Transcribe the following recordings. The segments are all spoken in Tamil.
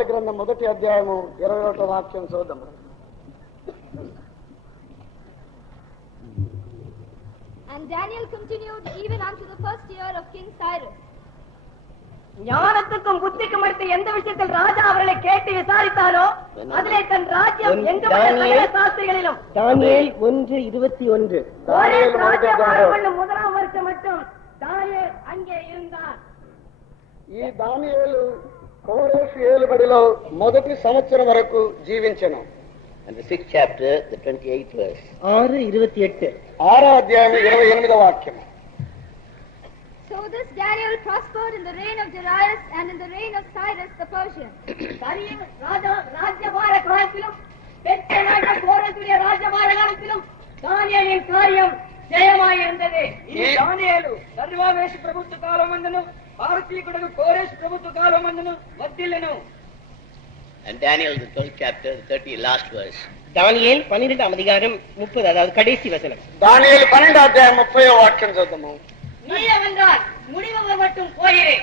దానియేలు గ్రంథం 1వ అధ్యాయము 21వ వాక్యం చూద్దాము. And Daniel continued even unto the first year of King Cyrus. ஞானத்துக்கும் புத்திக்கும் அடுத்த எந்த விஷயத்தில் ராஜா அவர்களை கேட்டு விசாரித்தாரோ அதிலே தன் ராஜ்யம் சாஸ்திரிகளிலும் தானியேல் 1:21 முதலாம் வருஷம் மட்டும் தானியேல் அங்கே இருந்தார். ఈ దానియేలు కోరేషు ఏలుబడిలో మొదటి సంవత్సరం వరకు జీవించెను. And the 6th chapter, the 28th verse. 6:28. 6వ అధ్యాయం 28వ వాక్యం. So this Daniel prospered in the reign of Darius and in the reign of Cyrus the Persian. ராஜ்யபார காலத்திலும் பெற்ற நாட்கள் கோரேசுடைய ராஜ்யபார காலத்திலும் தானியேலின் காரியம் ஜெயமாயிருந்தது. దానియేలు సర్వావేశ ప్రభుత్వ కాలమందును భారతీయుడు కోరేష్ ప్రభుత్వ కాలమందును వర్ధిల్లెను. And Daniel, the 12th chapter, the 30 last verse. தானியேல் 12ஆம் அதிகாரம் 30, அதாவது கடைசி வசனம். దానియేలు 12వ అధ్యాయం 30వ వాక్యం చూద్దాము. நீ அவன்றால் முடிவு மட்டும் போயிரு.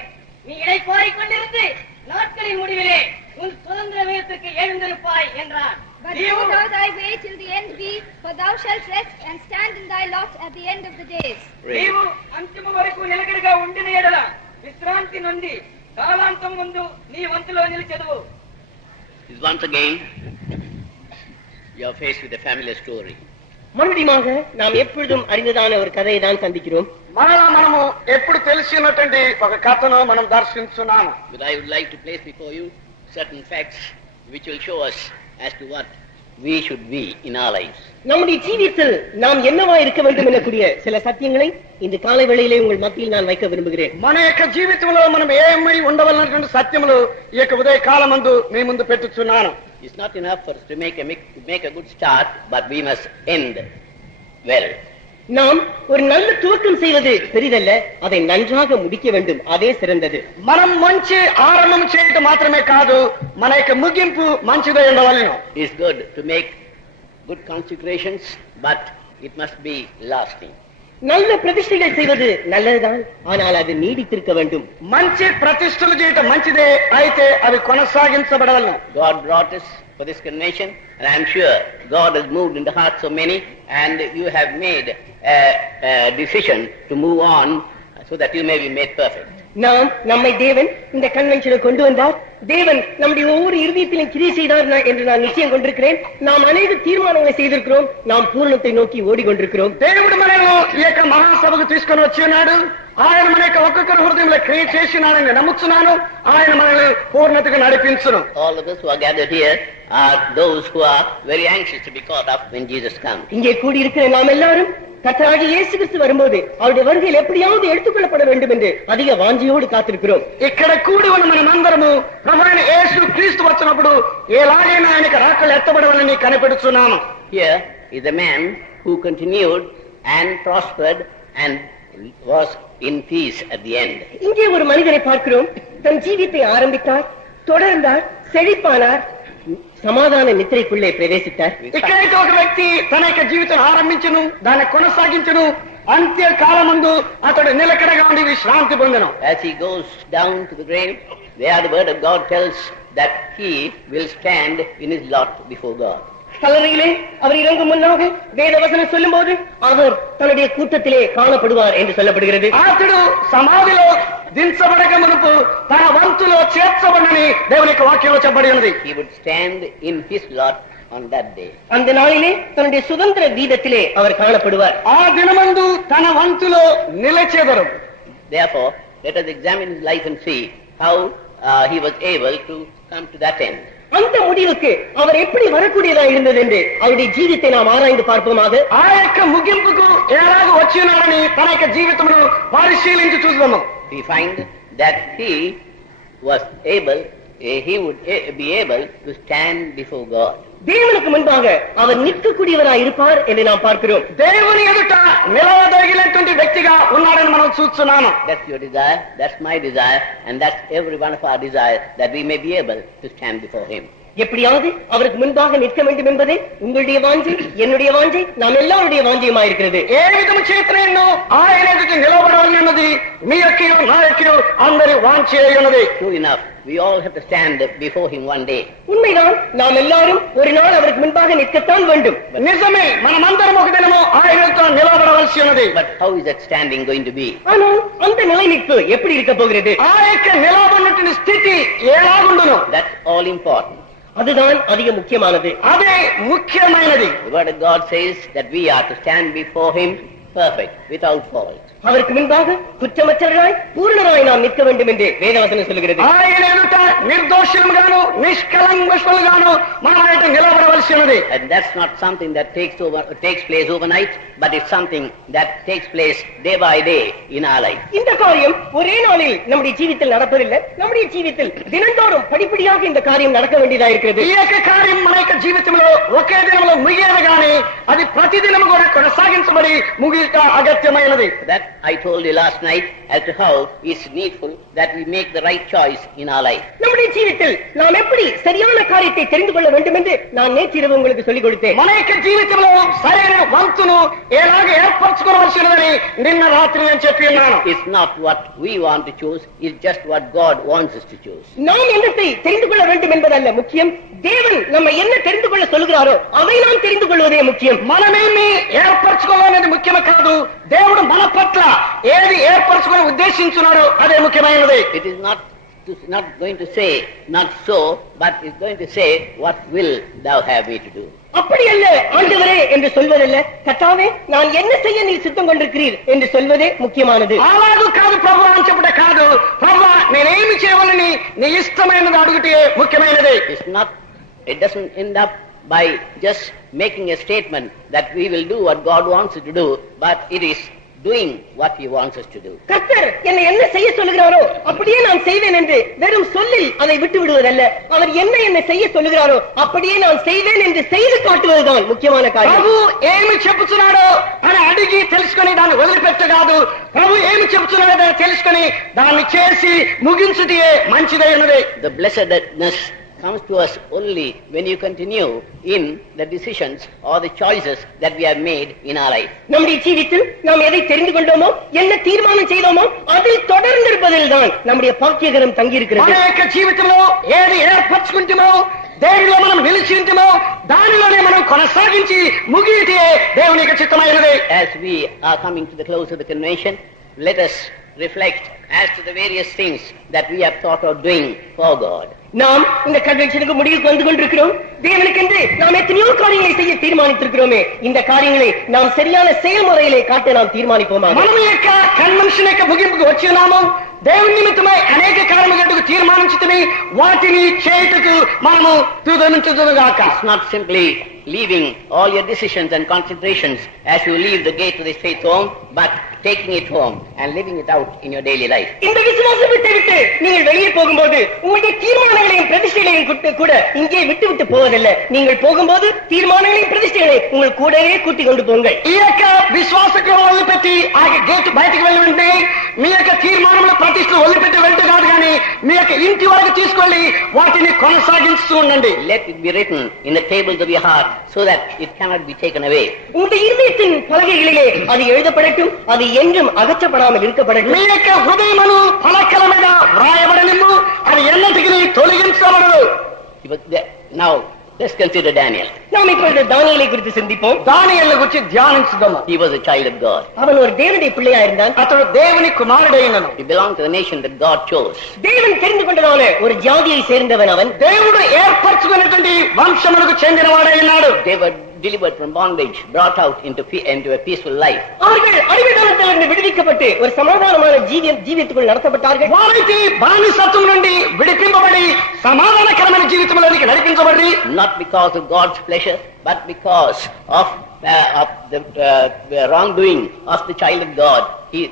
நீ இதை கோரிக்கொண்டிருந்து நாட்களின் முடிவிலே உன் சுதந்திர வீரத்துக்கு எழுந்திருப்பாய் என்றார். But do thou thy way till the end be, for thou shalt rest and stand in thy lot at the end of the days. నీవు అంతిమ వరకు నిలకడగా ఉండిన ఎడల విశ్రాంతి నుండి కాలాంతం ముందు నీ వంతులో నిలిచెదవు. Once again, you are faced with a familiar story. மறுபடியும் நாம் எப்பொழுதும் அறிந்ததான ஒரு கதையை தான் சந்திக்கிறோம். మనము ఎప్పుడు తెలిసినటువంటి ఒక కథను మనం దర్శించున్నాము. But I would like to place before you certain facts which will show us as to what we should be in our lives. நம்முடைய ஜீவிதத்தில் நாம் என்னவா இருக்க வேண்டும் எனக்கூடிய சில சத்தியங்களை இந்த காலை வேளையிலே உங்கள் மத்தியில் நான் வைக்க விரும்புகிறேன். మన యొక్క జీవితంలో మనం ఏమై ఉండవలనటువంటి సత్యములు ఈ యొక్క ఉదయ కాలమందు మీ ముందు పెట్టుచున్నాను. It's not enough for us to make a good start, but we must end well. நாம் ஒரு நல்ல துவக்கம் செய்வது பெரிதல்ல, அதை நன்றாக முடிக்க வேண்டும், அதே சிறந்தது. మనం మంచి ఆరంభం చేయటం మాత్రమే కాదు, మన యొక్క ముగింపు మంచిదై ఉండవలెను. It's good to make good consecrations, but it must be lasting. நல்ல பிரதிஷ்டைகள் செய்வது நல்லதுதான், ஆனால் அது நீடித்திருக்க வேண்டும். మంచి ప్రతిష్టలు చేయటం మంచిదే, అయితే అవి కొనసాగించబడవలెను. God brought us for this convention, and I am sure God has moved in the hearts of many, and you have made a decision to move on so that you may be made perfect. நம்மை தேவன் இந்த கன்வென்ஷனை கொண்டு வந்தார். தேவன் நம்முடைய ஒவ்வொரு இருதயத்திலும் கிரியை செய்தார் என்று நான் நிச்சயம் கொண்டிருக்கிறேன். நாம் அநேக தீர்மானங்களை செய்திருக்கிறோம். நாம் பூர்ணத்தை நோக்கி ஓடிக்கொண்டிருக்கிறோம். దేవుడు మనల్ని ఈ యొక్క మహాసభకు తీసుకొని వచ్చి ఉన్నాడు. ఆయన మన యొక్క ఒక్కొక్కరి హృదయంలో క్రియ చేసినాడని నమ్ముతున్నాను. ఆయన మనల్ని పూర్ణతకు నడిపించును. All of us who are gathered here are those who are very anxious to be caught up when Jesus comes. இங்கே கூடி இருக்கிற நாம் எல்லாரும் கர்த்தராகிய இயேசு கிறிஸ்து வரும்போது அவருடைய வருகையில் எப்படியாவது எடுத்துக்கொள்ளப்பட வேண்டும் என்று அதிக வாஞ்சியோடு காத்திருக்கிறோம். ఇక్కడ కూడి ఉన్న మనమందరము ప్రభువైన యేసు క్రీస్తు వచ్చినప్పుడు ఎలాగైనా ఆయనకు రాకలు ఎత్తబడవాలని కనిపెడుతున్నాము. Here is a man who continued and prospered and was in peace at the end. இங்கே ஒரு மனிதனை பார்க்கிறோம். தன் ஜீவித்தை ஆரம்பித்தார், தொடர்ந்தார், செழிப்பானார், సమాధాన నిద్రకుள்ளே ప్రవేశించారు. ఇక్కడైతే ఒక వ్యక్తి తన యొక్క జీవితం ఆరంభించును, దాన్ని కొనసాగించును, అంత్య కాలమందు అతడు నిలకడగా ఉండి విశ్రాంతి పొందెను. As he goes down to the grave, there the word of God tells that he will stand in his lot before God. கல்லறையிலே அவர் இறங்கும் முன்னாக வேதவசனம் சொல்லும் போது அவர் தன்னுடைய கூட்டத்திலே காணப்படுவார் என்று சொல்லப்படுகிறது. అతడు సమాధిలో దించబడక మునుపు తన వంతులో చేర్చబడని దేవుని యొక్క వాక్యంలో చెప్పబడి ఉన్నది. He would stand in his lot on that day. அந்த நாளிலே தன்னுடைய சுதந்திர வீதத்திலே அவர் காணப்படுவார். ఆ దినమందు తన వంతులో నిలిచెదరు. Therefore, let us examine his life and see how he was able to come to that end. அந்த முடிவுக்கு அவர் எப்படி வரக்கூடியதா இருந்தது என்று அவருடைய ஜீவித்தை நாம் ஆராய்ந்து பார்ப்போமாக. ఆ యొక్క ముగింపుకు ఎలాగ వచ్చి ఉన్నాడని తన యొక్క జీవితమును పరిశీలించి చూద్దాము. We find that he would be able to stand before God. தேவனுக்கு முன்பாக அவர் நிற்கக்கூடியவராய் இருப்பார் என்று நாம் பார்க்கிறோம். దేవుని ఎదుట నిలవదగినటువంటి వ్యక్తిగా ఉన్నాడని మనం చూస్తున్నాము. That's your desire, that's my desire, and that's every one of our desire, that we may be able to stand before him. எப்படியாவது அவருக்கு முன்பாக நிற்க வேண்டும் என்பதே உங்களுடைய வாஞ்சை, என்னுடைய வாஞ்சை, நாம் எல்லாருடைய வாஞ்சையுமாய் இருக்கிறது. ఏ విధము చేతనో ఆయన ఎదుట నిలబడాలన్నది మీ యొక్క నా యొక్క అందరి వాంఛ ఉన్నది. True enough, we all have to stand before him one day. உண்மைதான், நாம் எல்லாரும் ஒரு நாள் அவருக்கு முன்பாக நிற்கத்தான் வேண்டும். నిజమే, మనమందరం ఒక దినము ఆయనతో నిలబడవలసి ఉన్నది. But how is that standing going to be? ஆனால் அந்த நிலை நிற்பு எப்படி இருக்க போகிறது? ఆ యొక్క నిలబడినటువంటి స్థితి ఎలాగుండును? That's all important. அதுதான் அதிக முக்கியமானது. అదే ముఖ్యమైనది. The word of God says that we are to stand before him perfect, without fault. அவருக்கு முன்பாக குற்றமற்றவராய் பூரணராய் நாம் நிற்க வேண்டும் என்று வேதவசனம் சொல்கிறது. ఆయన ఎదుట నిర్దోషులుగాను నిష్కలంకుషులుగాను మనం ఆయన నిలబడవలసి ఉన్నది. And that's not something that takes place overnight, but it's something that takes place day by day in our life. இந்த காரியம் ஒரே நாளில் நம்முடைய ஜீவித்தில் நடப்பதில்லை. நம்முடைய ஜீவித்தில் தினந்தோறும் படிப்படியாக இந்த காரியம் நடக்க வேண்டியதா இருக்கிறது. ఈ యొక్క కార్యం మన యొక్క జీవితంలో ఒకే దినంలో ముగియదు గాని అది ప్రతిదినం కూడా కొనసాగించబడి ముగియట అగత్యమైనది. That I told you last night as to how it's needful that we make the right choice in our life. நம்முடைய ஜீவித்தில் நாம் எப்படி சரியான காரியத்தை தெரிந்து கொள்ள வேண்டும் என்று நான் நேற்றிரவு உங்களுக்கு சொல்லிக் கொடுத்தேன். మన యొక్క జీవితంలో సరైన వంతును ఎలాగ ఏర్పరచుకోవాల్సి ఉన్నదని నిన్న రాత్రి నేను చెప్పి ఉన్నాను. It's not what we want to choose, it's just what God wants us to choose. நாம் என்னத்தை தெரிந்து கொள்ள வேண்டும் என்பதல்ல முக்கியம், தேவன் நம்ம என்ன தெரிந்து கொள்ள சொல்கிறாரோ அதை நாம் தெரிந்து கொள்வதே முக்கியம். మనమేమి ఏర్పరచుకోవాలనేది ముఖ్యం కాదు, దేవుడు మన పట్ల ఏది ఏర్పరచుకొని ఉద్దేశించున్నాడో అదే ముఖ్యమైనది. It is not going to say not so, but it's going to say what will thou have me to do. அப்படி அல்ல ஆண்டவரே என்று சொல்வதல்ல, கர்த்தாவே நான் என்ன செய்ய நீ சித்தம் கொண்டிருக்கிறீர் என்று சொல்வதே முக்கியமானது. అలాగూ కాదు ప్రభు అని చెప్పుట కాదు, ప్రభు నేనేమి చేయవలని నీ ఇష్టమైనది అడుగుటే ముఖ్యమైనది. It doesn't end up by just making a statement that we will do what God wants us to do, but it is doing what he wants us to do. கர்த்தர் என்னை என்ன செய்ய சொல்லுகிறாரோ அப்படியே நான் செய்வேன் என்று வெறும் சொல்லில் அதை விட்டு விடுவதல்ல, அவர் என்ன செய்ய சொல்லுகிறாரோ அப்படியே நான் செய்வேன் என்று செய்து காட்டுவதுதான் முக்கியமான காரியம். ప్రభు ఏమి చెప్పుచున్నాడో అని అడిగి తెలుసుకొని దాన్ని వదిలిపెట్ట కాదు, ప్రభు ఏమి చెప్పుచున్నాడో తెలుసుకొని దాన్ని చేసి ముగించుటే మంచిదే ఉన్నది. The blessedness comes to us only when you continue in the decisions or the choices that we have made in our life. நம்முடைய ஜீவித்தில் நாம் எதை தெரிந்து கொண்டோமோ, என்ன தீர்மானம் செய்தோமோ அதில் தொடர்ந்து இருப்பதில் தான் நம்முடைய பாக்கியகரம் தங்கி இருக்கிறது. మన యొక్క జీవితంలో ఏది ఏర్పరచుకుంటామో, దేనిలో మనం నిలిచి ఉంటామో దానిలోనే మనం కొనసాగించి ముగియటే దేవుని యొక్క చిత్తమైనది. As we are coming to the close of the convention, let us reflect as to the various things that we have thought of doing for God. நாம் இந்த கன்வென்ஷனுக்கு முடிவுக்கு வந்து கொண்டிருக்கிறோம். தேவனுக்கென்று நாம் எத்தனையோ காரியங்களை செய்ய தீர்மானித்திருக்கிறோமே, இந்த காரியங்களை நாம் சரியான செயல்முறையிலே காட்ட நாம் தீர்மானிப்போமா? మనం యొక్క కన్వెన్షన్ యొక్క ముగింపుకు వచ్చినాము. దేవుని నిమిత్తమై అనేక కార్యములకు తీర్మానించుతని వాటిని చేయుటకు మనము తుదనుగాక. It's not simply leaving all your decisions and considerations as you leave the gate to this faith home, but taking it home and living it out in your daily life. இந்த விசுவாசம் விட்டு நீங்கள் வெளியே போகும்போது உங்களுடைய தீர்மானங்களையும் பிரதிஷ்டைகளையும் கூட இங்கே விட்டு போவதில்லை. நீங்கள் போகும்போது தீர்மானங்களையும் பிரதிஷ்டைகளை உங்கள் கூடவே கூட்டிக் கொண்டு போங்கள். ఈ యొక్క విశ్వాస గృహం వదిలిపెట్టి ఆ గేట్ బయటకు వెళ్ళి ఉంటే మీ యొక్క తీర్మానముల ప్రతిష్టలు వదిలిపెట్టి వెళ్తూ కాదు కానీ మీ యొక్క ఇంటి వరకు తీసుకెళ్లి వాటిని కొనసాగిస్తూ ఉండండి. Let it be written in the tables of your heart so that it cannot be taken away. உங்களுடைய இருதயத்தின் பலகைகளிலே அது எழுதப்படட்டும், அது என்றும் அகற்றப்படாமல் இருக்கப்படட்டும். మీ యొక్క హృదయమును పలకల మీద వ్రాయబడనిమ్ము, అది ఎన్నటికీ తొలగించబడదు. Now let's consider Daniel. நாம் இப்பொழுது தானியேலை குறித்து சிந்திப்போம். దానియేలు గురించి ధ్యానించుదాము. He was a child of God. அவன் ஒரு தேவனுடைய பிள்ளையா இருந்தான். అతడు దేవుని కుమారుడైనను. He belonged to the nation that God chose. தேவன் தெரிந்து கொண்டதான ஒரு ஜாதியை சேர்ந்தவன் அவன். దేవుడు ఏర్పరచుకున్నటువంటి వంశములకు చెందినవాడై ఉన్నాడు. They were delivered from bondage, brought out into a peaceful life. அவர்கள் அடிமைத்தனத்திலிருந்து விடுவிக்கப்பட்டு ஒரு சமாதானமான ஜீவியத்துக்குள் நடத்தப்பட்டார்கள். వారికి బానిసత్వం నుండి విడిపింపబడి సమాధానకరమైన జీవితంలోనికి నడిపించబడి, Not because of God's pleasure, but because of the wrongdoing of the child of God,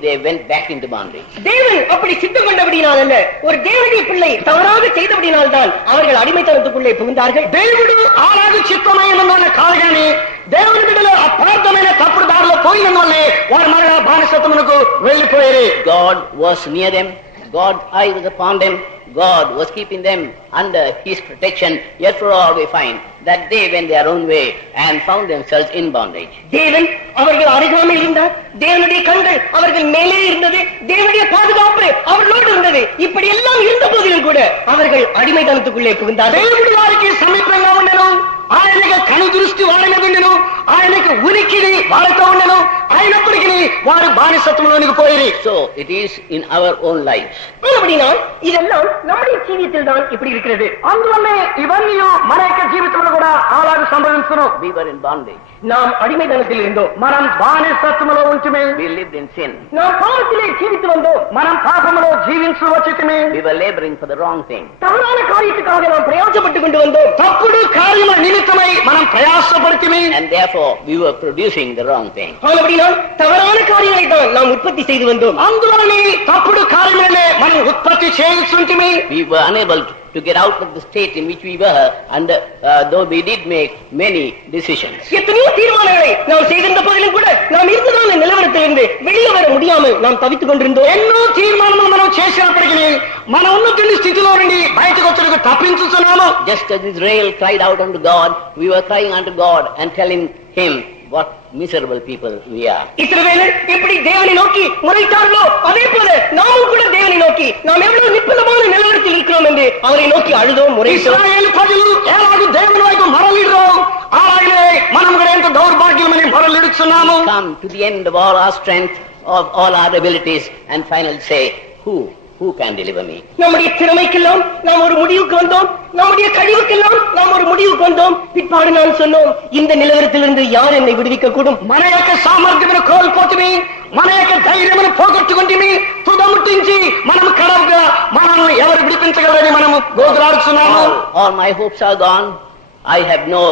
they went back into bondage. தேவன் அப்படி சித்தம் கொண்டபடினால் அல்ல, ஒரு தேவனுடைய பிள்ளை தவறாக செய்தபடினால் தான் அவர்கள் அடிமைத்தனத்துக்குள்ளே புகுந்தார்கள். దేవుడు అలాగే చిత్తమైన కాదు కానీ దేవుని బిడ్డలు అపార్థమైన తప్పుడు దారిలో పోయిన వల్లే వారు మరలా బానిసత్వమునకు వెళ్లిపోయారు. God was near them, God's eye was upon them. God was keeping them under His protection. Yet for all we find that they went their own way and found themselves in bondage. தேவன் அவர்கள் அருகாமையில் இருந்தார். தேவனுடைய கண்கள் அவர்கள் மேலே இருந்தது. தேவனுடைய பாதுகாப்பு அவர்களோடு இருந்தது. இப்படி எல்லாம் இருந்த போதிலும் கூட அவர்கள் அடிமைத்தனத்துக்குள்ளே புகுந்தார்கள். దేవుడి వారికి సమీపంగా ఉండను, ఆయనకి కను దృష్టి వాళ్ళ మీద ఉండను, ఆయనకి ఉనికిని వాళ్ళతో ఉండను, అయినప్పటికీ వారు బానిసత్వంలోనికి పోయి. So it is in our own lives. அப்படின்னா இதெல்லாம் நம்முடைய ஜீவியத்தில் தான் இப்படி இருக்கிறது. అందువల్లే ఇవన్నీ మన యొక్క జీవితంలో కూడా అలాగే సంభవించును. We were in bondage. நாம் அடிமைத்தனத்தில் இருந்தோம். మనం బానిసత్వంలో ఉంటుమే. We lived in sin. நாம் பாவத்திலே ஜீவித்து வந்தோம். మనం పాపములో జీవించు వచ్చితమే. We were laboring for the wrong thing. தவறான காரியத்துக்காக நாம் பிரயாசப்பட்டு கொண்டு வந்தோம். తప్పుడు కార్యముల నిమిత్తమై మనం ప్రయాసపడితిమి. And therefore we were producing the wrong thing. அப்படின்னா தவறான காரியங்களை தான் நாம் உற்பத்தி செய்து வந்தோம். అందువలనే తప్పుడు కార్యములనే మనం ఉత్పత్తి చేయుచుంటిమి. We were unable to get out of the state in which we were, and though we did make many decisions. எத்தனையோ தீர்மானங்களை நாம் செய்திருந்த போதிலும் கூட நாம் இருந்ததான நிலவரத்திலிருந்து வெளியே வர முடியாமல் நாம் தவித்துக் கொண்டிருந்தோம். ఎన్నో తీర్మానాలు మనం చేసినప్పటికీ మన ఉన్నటువంటి స్థితిలో నుండి బయటకు వచ్చేందుకు తప్పించుతున్నాము. Just as Israel cried out unto God, we were crying unto God and telling Him what miserable people we are. இஸ்ரவேலர் எப்படி தேவனை நோக்கி முறையிட்டார்களோ அதே போல நாமும் கூட தேவனை நோக்கி நாம் எவ்வளவு நிர்பந்தமான நிலவரத்தில் இருக்கிறோம் என்று அவரை நோக்கி அழுதோம், முறையிட்டோம். ఇశ్రాయేలు ప్రజలు ఎలాగో దేవుని వైపు మరలిడ్రో అలాగే మనం కూడా ఎంత దౌర్భాగ్యమని మరలిడుచున్నాము. Come to the end of all our strength, of all our abilities, and finally say, who can deliver me? நம்முடைய திறமைக்கெல்லாம் நாம் ஒரு முடிவுக்கு வந்தோம். நம்முடைய கழிவுக்கெல்லாம் நாம் ஒரு முடிவுக்கு வந்தோம். பிற்பாடு நான் சொன்னோம், இந்த நிலவரத்திலிருந்து யார் என்னை விடுவிக்க கூடும்? మన యొక్క సామర్థ్యమును కోల్పోతిమి, మన యొక్క ధైర్యమును పోగొట్టుకుంటిమి. తుదముట్టించి మనం కడవగా మనల్ని ఎవరు విడిపించగలరని మనము గోగులాడుతున్నాము. All my hopes are gone. I have no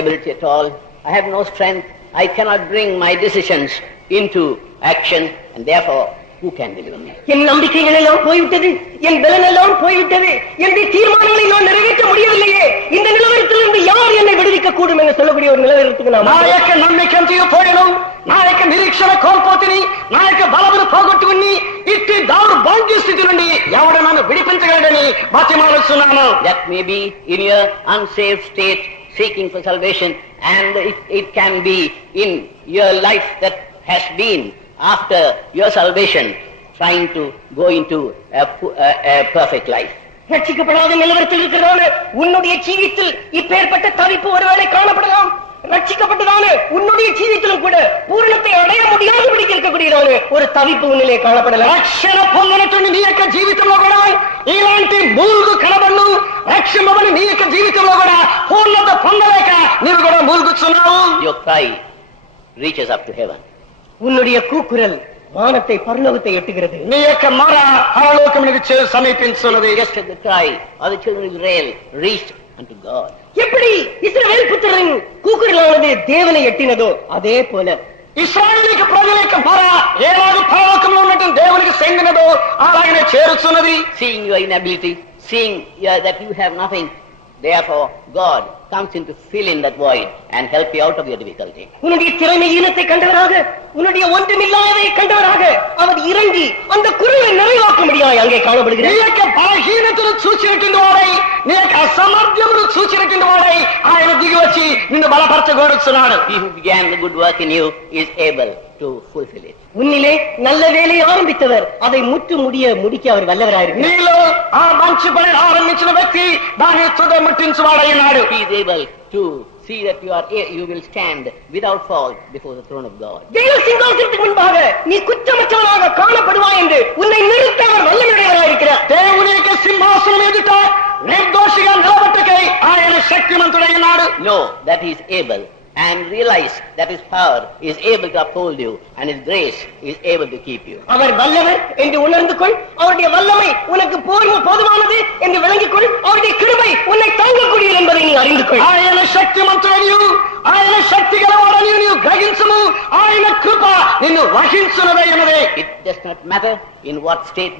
ability at all. I have no strength. I cannot bring my decisions into action, and therefore who can deliver me? என் நம்பிக்கைகள் எல்லாம் போய்விட்டது, என் பலன் எல்லாம் போய்விட்டது, என்னுடைய தீர்மானங்களை நான் நிறைவேற்ற முடியவில்லையே, இந்த நிலவரத்திலிருந்து யார் என்னை விடுவிக்க கூடும் என்று சொல்லக்கூடிய ஒரு நிலவரத்துக்கு நாம் నా యొక్క నమ్మకం పోయను, నా యొక్క నిరీక్షణ కోల్పోతిని, నా యొక్క బలమును పోగొట్టుకుని ఇట్టి దౌర్భాగ్య స్థితి నుండి ఎవడు నన్ను విడిపించగలడని బతిమాలుస్తున్నాను. That may be in your unsaved state, seeking for salvation, and it can be in your life that has been after your salvation, trying to go into a perfect life. ரட்சிக்கப்படாத நிலவரத்தில் இருக்கிறதான உன்னுடைய ஜீவித்தில் இப்பேற்பட்ட தவிப்பு ஒருவேளை காணப்படலாம். ரட்சிக்கப்பட்டதான உன்னுடைய ஜீவித்திலும் கூட பூரணத்தை அடைய முடியாதபடிக்கு இருக்கக்கூடியதான ஒரு தவிப்பு உன்னிலே காணப்படலாம். రక్షణ పొందినటువంటి నీ యొక్క జీవితంలో కూడా ఇలాంటి మూలుగు కనబడు. రక్షణమని నీ యొక్క జీవితంలో కూడా పూర్ణత పొందలేక నీవు కూడా మూలుగుతున్నావు. Your cry reaches up to heaven. உன்னுடைய கூக்குரல் வானத்தை பரலோகத்தை எட்டுகிறது. నీ యొక్క మొర పరలోకమునకు సమీపించున్నది. Just as the cry of the children of Israel reached unto God. எப்படி இஸ்ரவேல் புத்திரரின் கூக்குரலானது தேவனை எட்டினதோ அதே போல ఇశ్రాయేలు ప్రజల యొక్క మొర ఏలాగ పరలోకంలో ఉన్నటువంటి దేవునికి చెందినదో అలాగనే చేరుచున్నది. Seeing your inability, seeing that you have nothing, therefore God comes in to fill in that void and help you out of your difficulty. உன்னுடைய திறமை ஈனத்தை கண்டவராக, உன்னுடைய ஒன்றுமில்லாததை கண்டவராக அவர் இறங்கி அந்த குறைவை நிறைவாக்க முடியாது அங்கே నీ காணப்படுகிறது. యొక్క బలహీనతను చూచినటువంటి వాడై, నీ యొక్క అసమర్థ్యమును చూచినటువంటి వాడై ఆయన దిగి వచ్చి నిన్ను బలపరచగోరుచున్నాడు. He who began the good work in you is able to fulfill it. உன்னிலே நல்ல வேலையை ஆரம்பித்தவர் அதை முடிக்க அவர் வல்லவராயிருக்கிறார். నీలో ఆ మంచి పని ఆరంభించిన వ్యక్తి దాన్ని తుద ముట్టించువాడై ఉన్నాడు. He is able to see that you will stand without fault before the throne of God. தேவ சிங்காசனத்துக்கு முன்பாக நீ குற்றமற்றவனாக காணப்படுவாய் என்று உன்னை நிறுத்த அவர் வல்லமையுடையவராயிருக்கிறார். దేవుని యొక్క సింహాసనం ఎదుట నిర్దోషిగా నిలబెట్టకై ఆయన శక్తిమంతుడై ఉన్నాడు. Know that he is able, and realize that his power is able to uphold you, and his grace is able to keep you. அவர் வல்லவர் என்று உணர்ந்து கொள். அவருடைய வல்லமை உனக்கு போதுமானது என்று விளங்கிக் கொள். அவருடைய கிருபை உன்னை தாங்கக்கூடியது என்பதை நீ அறிந்து கொள். ఆయన శక్తిమంతుడనియు ఆయన శక్తి గలవాడనియు నీవు గ్రహించుము. ఆయన కృప నిన్ను వహించునదై ఉన్నది. It does not matter in what state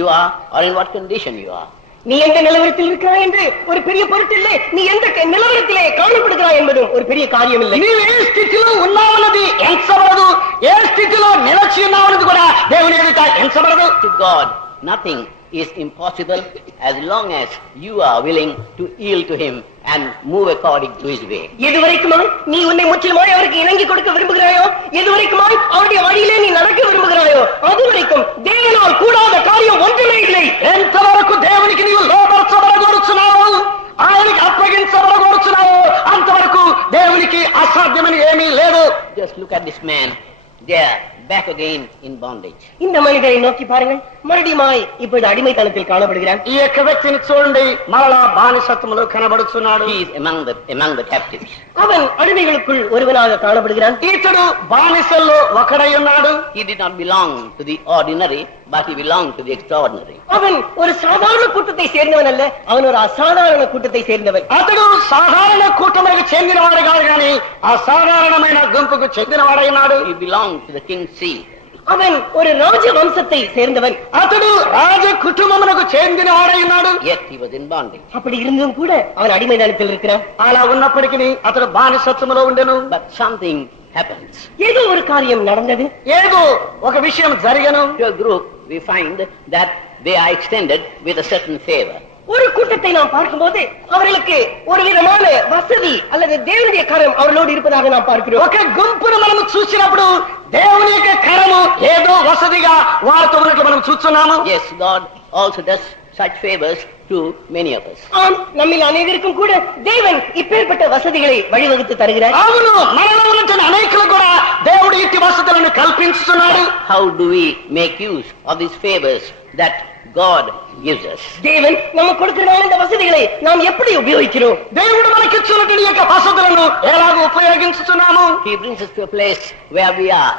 you are or in what condition you are. நீ எந்த நிலவரத்தில் இருக்கிறாய் என்று ஒரு பெரிய பொருட்டில்லை. நீ எந்த நிலவரத்திலே காணப்படுகிறாய் என்பதும் ஒரு பெரிய காரியம் இல்லை. నీవు ఏ స్థితిలో ఉన్నావన్నది ఎంచబడదు. ఏ స్థితిలో నిలచి ఉన్నావన్నది కూడా దేవుని ఎదుట ఎంచబడదు. To God, nothing is impossible as long as you are willing to yield to him and move according to his way. எதுவரைக்குமாய் நீ உன்னை முற்றிலுமாய் அவருக்கு இணங்கி கொடுக்க விரும்புகிறாயோ, எதுவரைக்குமாய் அவருடைய வழியிலே நீ நடக்க விரும்புகிறாயோ, அதுவரைக்கும் தேவனால் கூடாத காரியம் ஒன்றுமே இல்லை. ఎంతవరకు దేవునికి నీవు లోపరచబడగోరుచున్నావు, ఆయనకి అప్పగించబడగోరుచున్నావు, అంతవరకు దేవునికి అసాధ్యమని ఏమీ లేదు. Just look at this man there, back again in bondage. இந்த மனிதரை நோக்கி பாருங்கள், மறுபடியுமாய் இப்பொழுது அடிமைத்தனத்தில் காணப்படுகிறான். ఈ యొక్క వ్యక్తిని చూడండి, మరలా బానిసత్వములో కనబడుచున్నాడు. He is among the captives. அவன் அடிமைகளுக்குள் ஒருவனாக காணப்படுகிறான். ఇతడు బానిసల్లో ఒకడై ఉన్నాడు. He did not belong to the ordinary, but he belonged to the extraordinary. அவன் ஒரு சாதாரண கூட்டத்தை சேர்ந்தவன் அல்ல, அவன் ஒரு அசாதாரண கூட்டத்தை சேர்ந்தவன். అతడు సాధారణ కూటమికి చెందినవాడు కాదు కానీ అసాధారణమైన గుంపుకు చెందినవాడై ఉన్నాడు. He belonged to the king's seed. அவன் ஒரு ராஜ வம்சத்தை சேர்ந்தவன். అతడు రాజ కుటుంబమునకు చెందినవాడై ఉన్నాడు. Yet he was in bondage. அப்படி இருந்தும் கூட அவன் அடிமைத்தனத்தில் இருக்கிறான். అలా ఉన్నప్పటికీ అతడు బానిసత్వములో ఉండెను. But something happens. ஏதோ ஒரு காரியம் நடந்தது. ఏదో ఒక విషయం జరిగను. To a group, we find that they are extended with a certain favor. ஒரு கூட்டத்தை நாம் பார்க்கும்போது அவர்களுக்கு ஒரு விதமான வசதி அல்லது தேவனுடைய கரம் அவர்களோடு இருப்பதாக நாம் பார்க்கிறோம். ఒక గుంపును మనం చూసినప్పుడు దేవుని యొక్క కరము ఏదో వసతిగా వారితో ఉన్నట్లు మనం చూస్తున్నాము. Yes, God also does such favors to many of us. ஆம், நம்மில் அனைவருக்கும் கூட தேவன் இப்பேற்பட்ட வசதிகளை வழிவகுத்து தருகிறார். అవును, మనలో ఉన్నటువంటి అనేకులు కూడా దేవుడు ఇట్టి వసతులను కల్పించుతున్నాడు. How do we make use of these favors that God gives us? தேவன் நமக்கு கொடுக்கிறதான இந்த வசதிகளை நாம் எப்படி உபயோகிக்கிறோம்? దేవుడు మనకిచ్చినటువంటి యొక్క వసతులను ఎలాగ ఉపయోగించుతున్నాము? He brings us to a place where we are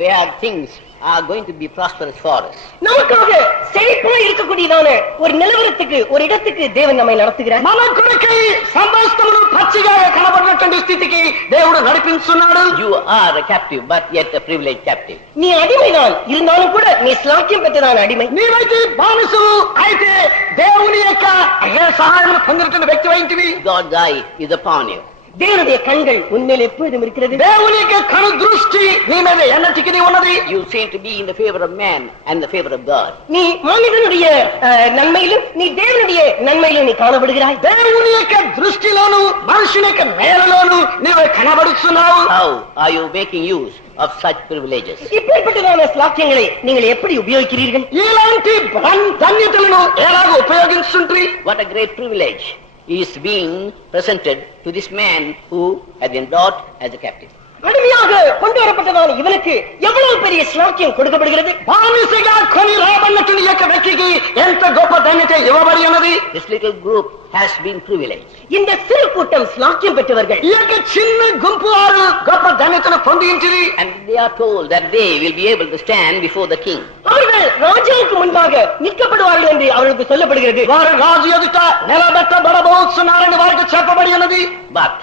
where things are going to be prosperous for us. நமக்காக செழிப்பாக இருக்கக்கூடியதான ஒரு நிலவரத்துக்கு, ஒரு இடத்துக்கு தேவன் நம்மை நடத்துகிறார். మన కొరకై సమస్తమును పచ్చిగా కనబడినటువంటి స్థితికి దేవుడు నడిపించున్నాడు. You are a captive, but yet a privileged captive. நீ அடிமைதான், இருந்தாலும் கூட நீ ஸ்லாக்கியம் பெற்றதான அடிமை. నీవైతే బానిసవు అయితే దేవుని యొక్క సహాయం పొందినటువంటి వ్యక్తి అయినవి. God's eye is upon you. தேவனுடைய கண்கள் உன்மேல் எப்பொழுதும் இருக்கிறது. దేవుని యొక్క కను దృష్టి నీ మీద ఎన్నటికీ ఉన్నది. You seem to be in the favor of man and the favor of God. நீ மனிதனுடைய நன்மையிலும் நீ தேவனுடைய நன்மையிலும் நீ காணப்படுகிறாய். దేవుని యొక్క దృష్టిలోను మనుషుని యొక్క నేలలోను నీవు కనబడుతున్నావు. How are you making use of such privileges? இப்பேற்பட்டதான ஸ்லாக்கியங்களை நீங்கள் எப்படி உபயோகிக்கிறீர்கள்? ఇలాంటి ధన్యతలను ఎలాగ ఉపయోగించుంటారు? What a great privilege is being presented to this man who has been brought as a captive. அடிமையாக கொண்டு வரப்பட்டதான இவனுக்கு எவ்வளவு பெரிய ஸ்லாக்கியம் கொடுக்கப்படுகிறது. బానిసగా కొని రాబడినటువంటి యొక్క వ్యక్తికి ఎంత గొప్ప ధన్యత ఇవ్వబడి ఉన్నది. This little group has been privileged. இந்த சிறு கூட்டம் ஸ்லாக்கியம் பெற்றவர்கள். ఈ యొక్క చిన్న గుంపు వారు గొప్ప ధన్యతను పొందించిరి. And they are told that they will be able to stand before the king. அவர்கள் ராஜாவுக்கு முன்பாக நிற்கப்படுவார்கள் என்று அவர்களுக்கு சொல்லப்படுகிறது. వారు రాజు ఎదుట నిలబెట్టబడబోతున్నారని వారికి చెప్పబడి ఉన్నది. But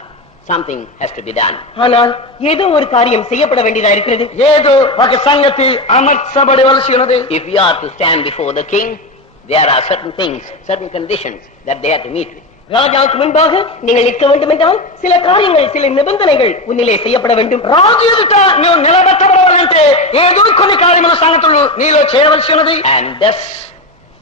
something has to be done. ஆனால் ஏதோ ஒரு காரியம் செய்யப்பட வேண்டியதா இருக்கிறது. ఏదో ఒక సంగతి అమర్చబడవలసి ఉన్నది. If we are to stand before the king, there are certain things, certain conditions that they have to meet with. ராஜாவுக்கு முன்பாக நீங்கள் நிற்க வேண்டும் என்றால் சில காரியங்கள், சில நிபந்தனைகள் உன்னிலே செய்யப்பட வேண்டும். రాజు ఎదుట నువ్వు నిలబెట్టబడాలంటే ఏదో కొన్ని కార్యముల సంగతులు నీలో చేయవలసి ఉన్నది. And thus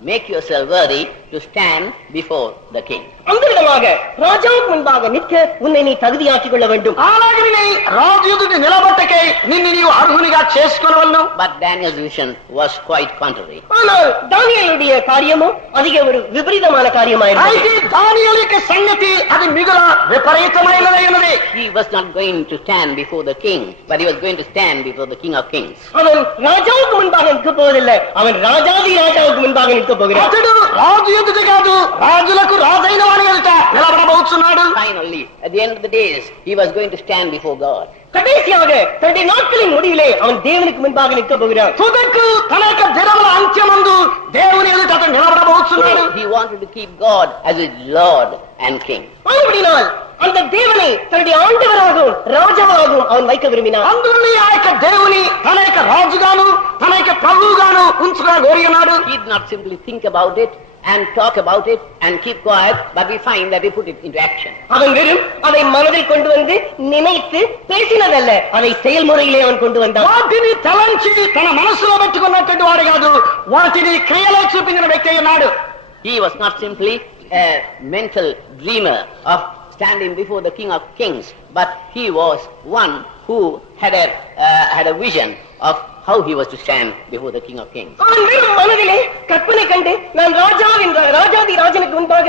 make yourself worthy to stand before the king. அந்த விதமாக ராஜாவுக்கு முன்பாக நிற்க உன்னை நீ தகுதியாக்கிக் கொள்ள வேண்டும். అలాగని రాజు ఎదుట నిలబట్టకై నిన్ను నీవు అర్హునిగా చేసుకొనవలను. But Daniel's vision was quite contrary. ஆனால் தானிయేலுடைய காரியமோ அதிக ஒரு விபரீதமான காரியமாயிருந்தது. అయితే దానియేలు యొక్క సంగతి అది మిగుల విపరీతమైనదై ఉన్నది. He was not going to stand before the king, but he was going to stand before the King of Kings. அவன் ராஜாவுக்கு முன்பாக நிற்க போவதில்லை, அவன் ராஜாவுக்கு முன்பாக நிற்க போகிறான். అతడు రాజు ఎదుట కాదు, రాజులకు రాజైన వారి ఎదుట నిలబడబోతున్నాడు. Finally, at the end of the days, he was going to stand before God. கடைசியாக தன்னுடைய நாட்களின் முடிவிலே அவன் தேவனுக்கு முன்பாக நிற்க போகிறான். తుదకు తన యొక్క దినముల అంత్యమందు దేవుని ఎదుట అతడు నిలబడబోతున్నాడు. He wanted to keep God as his Lord and King. அப்படினால் அந்த தேவனை தன்னுடைய ஆண்டவராகவும் ராஜாவாகவும் அவன் வைக்க விரும்பினான். అందులో ఆ యొక్క దేవుని తన యొక్క రాజుగాను తన యొక్క ప్రభువుగాను ఉంచుగా కోరినాడు. He did not simply think about it and talk about it and keep quiet, but we find that he put it into action. அவன் வெறும் அதை மனதில் கொண்டு வந்து நினைத்து பேசினதல்ல, அதை செயல்முறையிலே அவன் கொண்டு வந்தான். వాటిని తలంచి తన మనసులో పెట్టుకున్నటువంటి వాడు కాదు, వాటిని క్రియలో చూపించిన వ్యక్తి ఉన్నాడు. He was not simply a mental dreamer of standing before the King of Kings, but he was one who had a vision of how he was to stand before the King of Kings. அவன் வெறும் மனதிலே கற்பனை கண்டு நான் ராஜாதி ராஜனுக்கு முன்பாக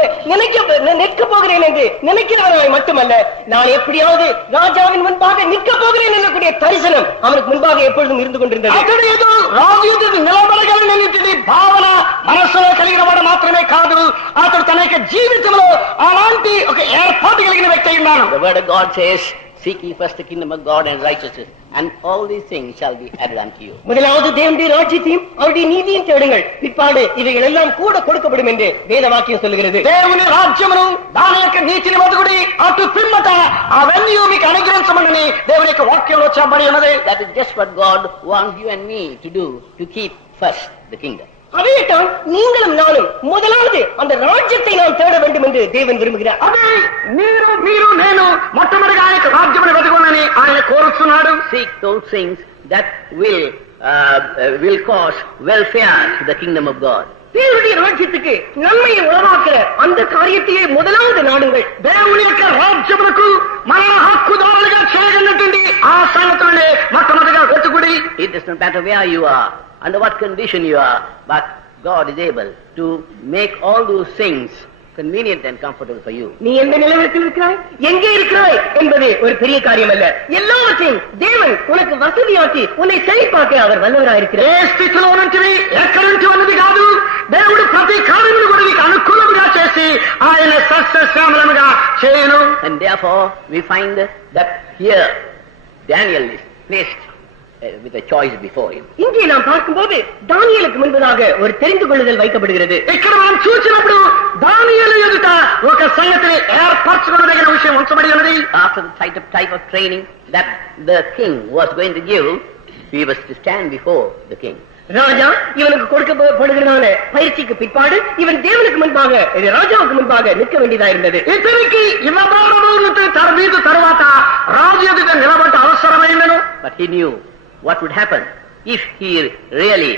நிற்க போகிறேன் என்று நினைக்கிறவனாய் மட்டுமல்ல, நான் எப்படியாவது ராஜாவின் முன்பாக நிற்க போகிறேன் என்கூடிய தரிசனம் அவனுக்கு முன்பாக எப்பொழுதும் ఇருந்து கொண்டிருந்தது. అతడు ఏదో రాజు ఎదుట నిలబడగలనని భావన మనసులో కలిగిన వాడు మాత్రమే కాదు, అతడు తన యొక్క జీవితంలో అలాంటి ఒక ఏర్పాటు కలిగిన వ్యక్తి అయి ఉన్నాడు. The word of God says, seek ye first the kingdom of God and righteousness, and all these things shall be added unto you. முதலாவது தேவனுடைய ராஜ்யத்தையும் அவருடைய நீதியையும் தேடுங்கள், பிற்பாடு இவைகள் எல்லாம் கூட கொடுக்கப்படும் என்று வேத வாக்கியம் சொல்லுகிறது. దేవుని రాజ్యమును దాని యొక్క నీతిని వెతుకుడి, అటు పిమ్మట అవన్నీ మీకు అనుగ్రహించమని దేవుని యొక్క వాక్యంలో చెప్పబడి ఉన్నది. That is just what God wants you and me to do, to keep first the kingdom. அதைத்தான் நீங்களும் நானும் முதலாவது அந்த ராஜ்யத்தை நாம் தேட வேண்டும் என்று தேவன் விரும்புகிறார். అదే మీరు నేను మొట్టమొదటిగా ఆయన యొక్క రాజ్యమును వెతుకోమని ఆయన కోరుచున్నాడు. Seek those things that will cause welfare to the kingdom of God. தேவனுடைய ராஜ்யத்துக்கு நன்மையை உளவாக்குற அந்த காரியத்தையே முதலாவது நாடுங்கள். దేవుని యొక్క రాజ్యమునకు మన హక్కుదారులుగా చేయగలిగినటువంటి ఆ సంగతులనే మొట్టమొదటిగా వెతుకుడి. It does not matter where you are, under what condition you are, but God is able to make all those things convenient and comfortable for you. நீ எந்த நிலவரத்தில் இருக்கிறாய், எங்கே இருக்கிறாய் என்பது ஒரு பெரிய காரியம் அல்ல. எல்லாவற்றையும் தேவன் உனக்கு வசதியாக்கி உன்னை செயல்பாக்க அவர் வல்லவராயிருக்கிறார். ఏ స్థితిలో నుంచివి ఎక్కడి నుంచి ఉన్నది కాదు, దేవుడు ప్రతి కార్యమును కూడా నీకు అనుకూలముగా చేసి ఆయన సస్యశ్యామలముగా చేయను. And therefore we find that here Daniel is placed with a choice before him. இங்கே நாம் பார்க்கும்போது தானியேலுக்கு முன்பதாக ஒரு தெரிந்து கொள்ளுதல் வைக்கப்படுகிறது. ఇక్కడ మనం చూసినప్పుడు దానియేలు ఎదుట ఒక సంగతిని ఏర్పరచుకోదగిన విషయం ఉంచబడి ఉన్నది. After the type of training that the king was going to give, he was to stand before the king. ராஜா இவனுக்கு கொடுக்கப்படுகிறதான பயிற்சிக்கு பிற்பாடு இவன் தேவனுக்கு முன்பாக ராஜாவுக்கு முன்பாக நிற்க வேண்டியதா இருந்தது. ఇతనికి ఇవ్వబడిన తరబీదు తరువాత రాజు ఎదుట నిలబడ్డ అవసరమైనను. But he knew what would happen if he really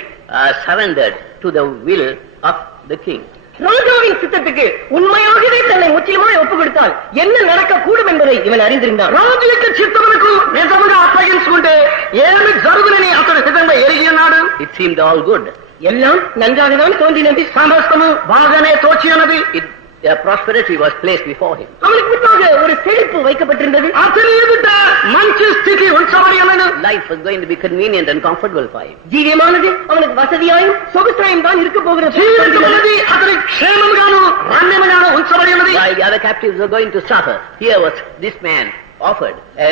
surrendered to the will of the king. ராஜாவின் சித்தத்துக்கு உண்மையாகவே தன்னை முற்றிலுமாய் ஒப்புக் கொடுத்தால் என்ன நடக்க கூடும் என்பதை இவன் அறிந்திருந்தான். రాజు యొక్క చిత్తమునకు నిజముగా అప్పగించుకుంటే ఏమి జరుగునని అతడు నిజంగా ఎరిగి ఉన్నాడు. It seemed all good. எல்லாம் நன்றாகதான் தோன்றினது. సమస్తము బాగానే తోచి ఉన్నది. Prosperity was placed before him. அவனுக்கு முன்பாக ஒரு செழிப்பு வைக்கப்பட்டிருந்தது. అతని ఎదుట మంచి స్థితి ఉంచబడి ఉన్నది. Life was going to be convenient and comfortable for him. ஜீவியமானது அவனுக்கு வசதியாயும் சொகுசாயும் தான் இருக்க போகிறது. జీవితం అనేది అతని క్షేమముగాను రమ్యముగాను ఉంచబడి ఉన్నది. While the other captives were going to suffer, here was this man offered a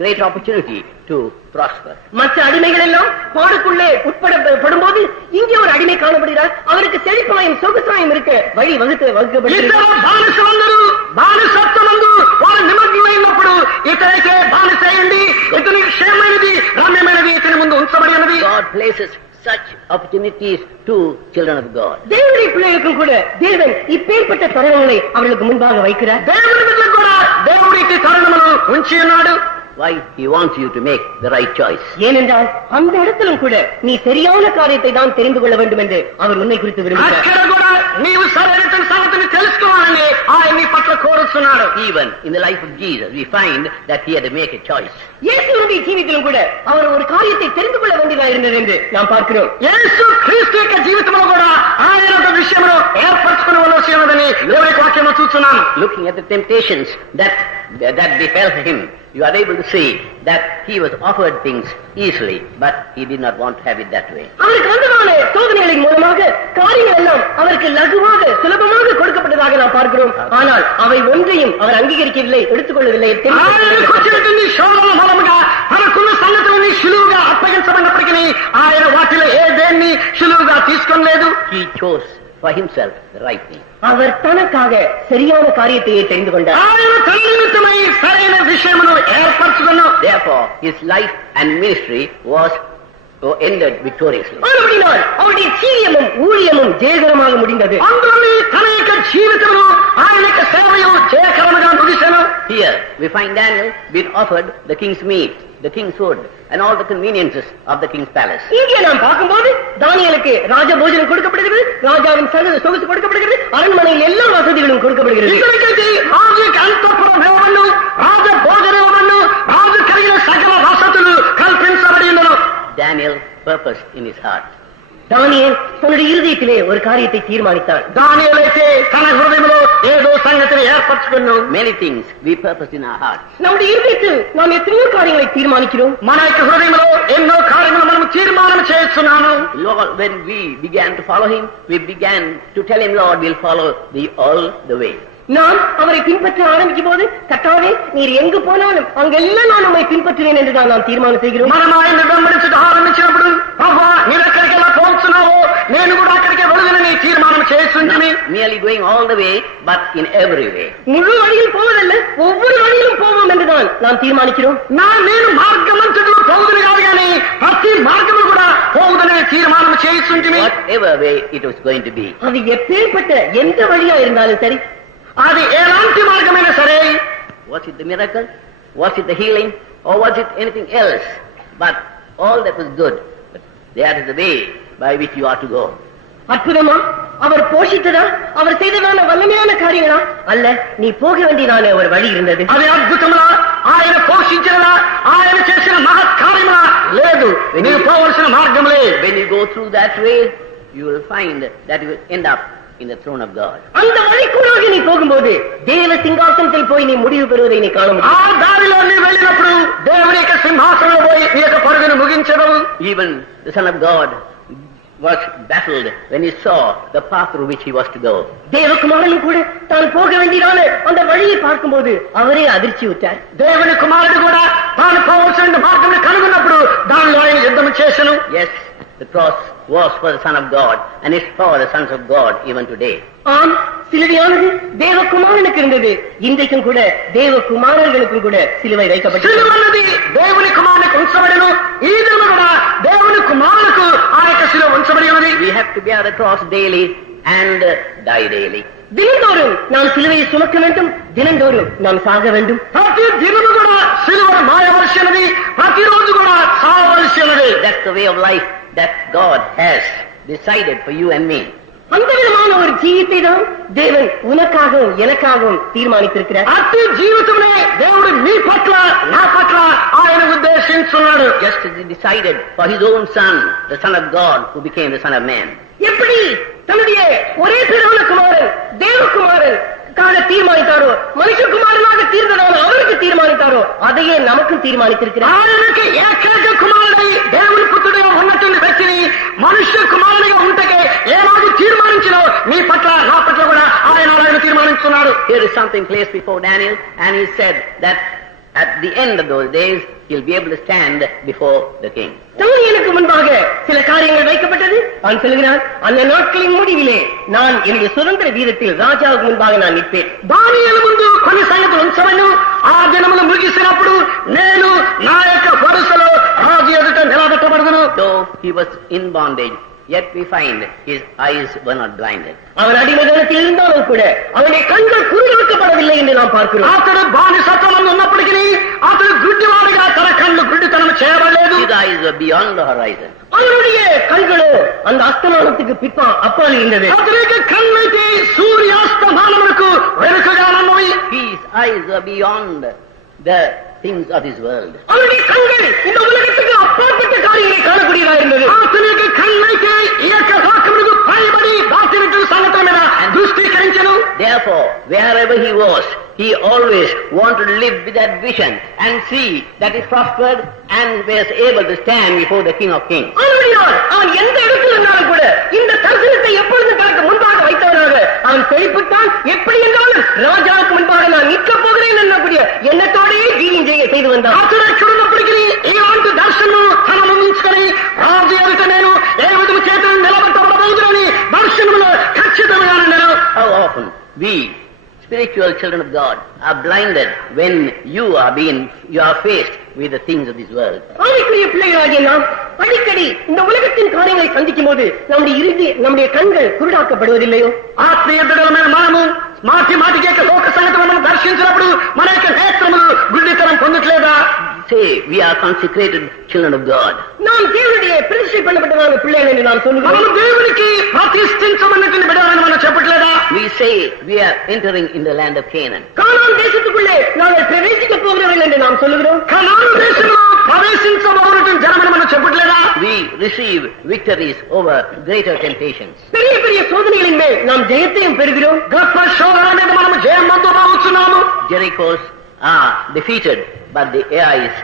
great opportunity to prosper. மற்ற அடிமைகள் எல்லாம் பாடுக்குள்ளே உட்படும்போது இங்கே ஒரு அடிமை காணப்படுகிறார். அவருக்கு செழிப்பாயும் சொகுசாயும் இருக்க வழி வகுக்கப்படுகிறது. ఇతర బానిసలందరూ బానిసత్వమందు వారు నిమగ్నమైనప్పుడు ఇతరైతే బానిసేయండి, ఇతని క్షేమైనది రమ్యమైనది ఇతని ముందు ఉంచబడి ఉన్నది. God places such opportunities to children of God. தேவனுடைய பிள்ளைகளுக்கும் கூட தேவன் இப்பேற்பட்ட தருணங்களை அவர்களுக்கு முன்பாக வைக்கிறார். దేవుని బిడ్డలకు కూడా దేవుడికి తరుణములు ఉంచి ఉన్నాడు. Why? He wants you to make the right choice. ஏனென்றால் அந்த இடத்திலும் கூட நீ சரியான காரியத்தை தான் தெரிந்து கொள்ள வேண்டும் என்று அவர் உன்னை குறித்து விரும்புகிறார். అక్కడ కూడా నీవు సరైన సంగతిని తెలుసుకోవాలని ఆయన నీ పట్ల కోరుతున్నాడు. Even in the life of Jesus, we find that he had to make a choice. இயேசுவினுடைய ஜீவித்திலும் கூட அவர் ஒரு காரியத்தை தெரிந்து கொள்ள வேண்டியதாக இருந்தது என்று நாம் பார்க்கிறோம். యేసు క్రీస్తు యొక్క జీవితంలో కూడా ఆయన ఒక విషయంలో ఏర్పరచుకోవలసి ఉన్నదని దేవుని వాక్యంలో చూస్తున్నాను. Looking at the temptations that befell him, you are able to see that he was offered things easily, but he did not want to have it that way. அவருக்கு வந்ததான சோதனைகளின் மூலமாக காரியங்கள் எல்லாம் அவருக்கு லகுவாக சுலபமாக கொடுக்கப்பட்டதாக நாம் பார்க்கிறோம். ஆனால் அவை ஒன்றையும் அவர் அங்கீகரிக்கவில்லை, எடுத்துக்கொள்ளவில்லை. ఆయనకు వచ్చినటువంటి శోధన మూలముగా తనకున్న సంగతులని సులువుగా అప్పగించబడినప్పటికీ ఆయన వాటిలో ఏ దేన్ని సులువుగా తీసుకోలేదు. He chose for himself the right thing. அவர் தனக்காக சரியான காரியத்தையே தெரிந்து கொண்டார். ఆయన తన నిమిత్తమై సరైన విషయమును ఏర్పరచుకున్నాడు. Therefore, his life and ministry was ended victoriously. ஆனபடியால் அவருடைய சீரியமும் ஊழியமும் ஜெயகரமாக முடிந்தது. అందులోని తన యొక్క జీవితంలో ఆయన యొక్క సేవయు జయకరముగా ముగిసెను. Here we find Daniel being offered the king's meat, the king's food, and all the conveniences of the king's palace. இங்கே நாம் பார்க்கும்போது தானியேலுக்கு ராஜ போஜனம் கொடுக்கப்படுகிறது, ராஜாவின் சொகுசு கொடுக்கப்படுகிறது, அரண்மனையில் எல்லா வசதிகளும் கொடுக்கப்படுகிறது. ఇక్కడికి రాజు అంతఃపురమేమను రాజ భోజనమను రాజు కలిగిన సకల వసతులు కల్పించబడినను. Daniel purposed in his heart. தானியேல் தன்னுடைய இருதயத்திலே ஒரு காரியத்தை தீர்மானித்தான். దానియేలైతే తన హృదయంలో ఏదో సంగతిని ఏర్పరచుకున్నాడు. Many things we purpose in our hearts. நம்முடைய இருதயத்தில் நாம் எத்தனையோ காரியங்களை தீர்மானிக்கிறோம். మన యొక్క హృదయంలో ఎన్నో కార్యములు మనం తీర్మానం చేస్తున్నాము. Lord, when we began to follow him, we began to tell him, Lord, we'll follow thee all the way. நாம் அவரை பின்பற்ற ஆரம்பிக்கும் போது கர்த்தாவே நீர் எங்கு போனாலும் அங்கெல்லாம் நான் உம்மை பின்பற்றுவேன் என்று நாம் தீர்மானம் செய்கிறோம். మనం ఆయన వెంబడించడం ఆరంభించినప్పుడు ప్రభువా నీవు ఎక్కడికి ఎలా పోతున్నావో నేను కూడా అక్కడికి వెళుదనని తీర్మానం చేస్తుంటిని. Merely going all the way, but in every way. முழு வழியில் போவதல்ல, ஒவ்வொரு வழியிலும் போவோம் என்றுதான் நாம் தீர்மானிக்கிறோம். నేను మార్గమంతటిలో పోవుదని కాదు కానీ ప్రతి మార్గము కూడా పోవుదనే తీర్మానం చేస్తుంటిని. Whatever way it was going to be. அது எப்பேற்பட்ட எந்த வழியா இருந்தாலும் சரி, అది ఎలాంటి మార్గమైనా సరే, Was it the miracle? Was it the healing? Or was it anything else? But all that was good. But that is the way by which you are to go. அற்புதமா அவர் போஷித்ததா, அவர் செய்ததான வல்லமையான காரியங்களா? அல்ல, நீ போக வேண்டியதான ஒரு வழி இருந்தது. అది అద్భుతములా, ఆయన పోషించినదా, ఆయన చేసిన మహత్కార్యములా? లేదు, నీవు పోవలసిన మార్గములే. When you go through that way, you will find that you will end up in the throne of God. அந்த வழிக்கூடாக நீ போகும்போது தேவ சிங்காசனத்தில் போய் நீ முடிவு பெறுவதை நீ காண முடியும். ఆ దారిలో నీ వెళ్ళినప్పుడు దేవుని యొక్క సింహాసనంలో పోయి నీ యొక్క పరుగును ముగించడం. Even the Son of God was baffled when he saw the path through which he was to go. தேவகுமாரனும் கூட தான் போக வேண்டியதான அந்த வழியை பார்க்கும்போது அவரே அதிர்ச்சி விட்டார். దేవుని కుమారుడు కూడా తాను పోవలసిన మార్గం కనుగొన్నప్పుడు దానిలో ఆయన యుద్ధం చేసెను. Yes, the cross was for the Son of God, and it's for the sons of God even today. ஆம், சிலுவையானது தேவகுமாரனுக்கு இருந்தது. இன்றைக்கும் கூட தேவகுமாரர்களுக்கும் கூட சிலுவை வைக்கப்பட்டது. సిలువన్నది దేవుని కుమారునికి ఉంచబడిను. ఈ దినము కూడా దేవుని కుమారులకు ఆ యొక్క సిలువ ఉంచబడి ఉన్నది. We have to bear the cross daily and die daily. தினந்தோறும் நாம் சிலுவையை சுமக்க வேண்டும், தினந்தோறும் நாம் சாக வேண்டும். ప్రతి దినము కూడా సిలువను మాయవలసినది, ప్రతిరోజు కూడా సావవలసి ఉన్నది. That's the way of life that God has decided for you and me. அந்த விதமான ஒரு ஜீவித்தை தான் தேவன் உனக்காகவும் எனக்காகவும் தீர்மானித்திருக்கிறார். అట్టి జీవితమే దేవుడు నీ పట్ల నా పట్ల ఆయన ఉద్దేశించున్నాడు. Just as he decided for his own son, the Son of God, who became the Son of Man. எப்படி தன்னுடைய ஒரே பிறந்த குமாரன் தேவகுமாரன் தீர்மானித்தாரோ, மனுஷகுமாரனாக தீர்ந்ததான அவருக்கு தீர்மானித்தாரோ, அதையே நமக்கும் தீர்மானித்திருக்கிறார். ఆయనకి ఏకైక కుమారుడై దేవుని పుత్రుడిగా ఉన్నటువంటి వ్యక్తిని మనుష్య కుమారుడిగా ఉంటకే ఏనాడు తీర్మానించినో మీ పట్ల నా పట్ల కూడా ఆయన తీర్మానిస్తున్నాడు. Here is something placed before Daniel, and he said that at the end of those days he'll be able to stand before the king. தானியேலுக்கு முன்பாக சில காரியங்கள் வைக்கப்பட்டது. அவன் சொல்கிறான், அந்த நாட்களின் முடிவிலே நான் என்னுடைய சுதந்திர வீதத்தில் ராஜாவுக்கு முன்பாக நான் நிற்பேன். దానియేలు ముందు కొన్ని సంగతులు ఉంచవను. ఆ దినములు ముగిసినప్పుడు నేను నా యొక్క వరుసలో రాజు ఎదుట నిలబెట్టబడదును. Though he was in bondage, yet we find his eyes were not blinded. அவன் அடிமைதனத்தில் இருந்தாலும் கூட அவனுடைய கண்கள் குறிவைக்கப்படவில்லை என்று நாம் பார்க்கிறோம். అతడు బానిసత్వం ఉన్నప్పటికీ అతడు గుడ్డివాడిగా తన కళ్ళు గుడ్డితనం చేయబడలేదు. His eyes were beyond the horizon. அவனுடைய கண்களோ அந்த அஸ்தமானத்துக்கு அப்பால் இருந்தது. అతనికి కళ్ళైతే సూర్యాస్తమానములకు వెనుకగా ఉన్నవి. His eyes were beyond the things of this world. அவனுடைய கண்கள் இந்த உலகத்துக்கு அப்பாற்பட்ட காரியங்களை காணக்கூடியதா இருந்தது. అతనికి కళ్ళైతే ఈ యొక్క లోకమునకు పైబడి దాచినటువంటి సంగతుల మీద దృష్టీకరించెను. Therefore, wherever he was, he always wanted to live with that vision and see that he prospered and was able to stand before the King of Kings. அவன் எந்த இடத்தில் இருந்தாலும் கூட இந்த தரிசனத்தை எப்பொழுது தனக்கு முன்பாக வைத்தவனாக அவன் செழிப்புத்தான். எப்படி என்றாலும் ராஜாவுக்கு முன்பாக நான் நிற்க போகிறேன் என்னக்கூடிய எண்ணத்தோடே ஜீவியம் செய்து வந்தான். అతడు ఎక్కడున్నప్పటికీ ఇలాంటి దర్శనం తనను ఉంచుకొని రాజు ఎదుట నేను ఏ విధము చేతులు నిలబెట్టబడబోదునని దర్శనములో ఖచ్చితంగా నేను. How often we, spiritual children of God, are blinded when you are faced with the things of this world. ஆவிக்குரிய பிள்ளைகளாகிய நாம் அடிக்கடி இந்த உலகத்தின் காரியங்களை சந்திக்கும் போது நம்முடைய கண்கள் குருடாக்கப்படுவதில்லையோ? ఆత్మీయ బిడ్డలమైన మనము మాటి మాటికి యొక్క లోక సంగతి మనం దర్శించినప్పుడు మన యొక్క నేత్రములు గుడ్డితనం పొందట్లేదా? Say, we are consecrated children of God. நாம் தேவனுடைய பிரதிஷ்டை பண்ணப்பட்டதான பிள்ளைகள் என்று நாம் சொல்லுகிறோம். మనం దేవునికి ప్రతిష్ఠించమన్నటువంటి బిడ్డలని మనం చెప్పట్లేదా? We say we are entering in the land of Canaan. கானான் தேசத்துக்குள்ளே நாங்கள் பிரவேசிக்க போகிறவர்கள் என்று நாம் சொல்லுகிறோம். కనాను దేశంలో ప్రవేశించబోనటువంటి జనమని మనం చెప్పట్లేదా? We receive victories over greater temptations. பெரிய பெரிய சோதனைகளின் மேல் நாம் ஜெயத்தையும் பெறுகிறோம். గొప్ప శోధన మీద మనం జయం పొందబోతున్నాము. Jerichos are defeated, but the Ai's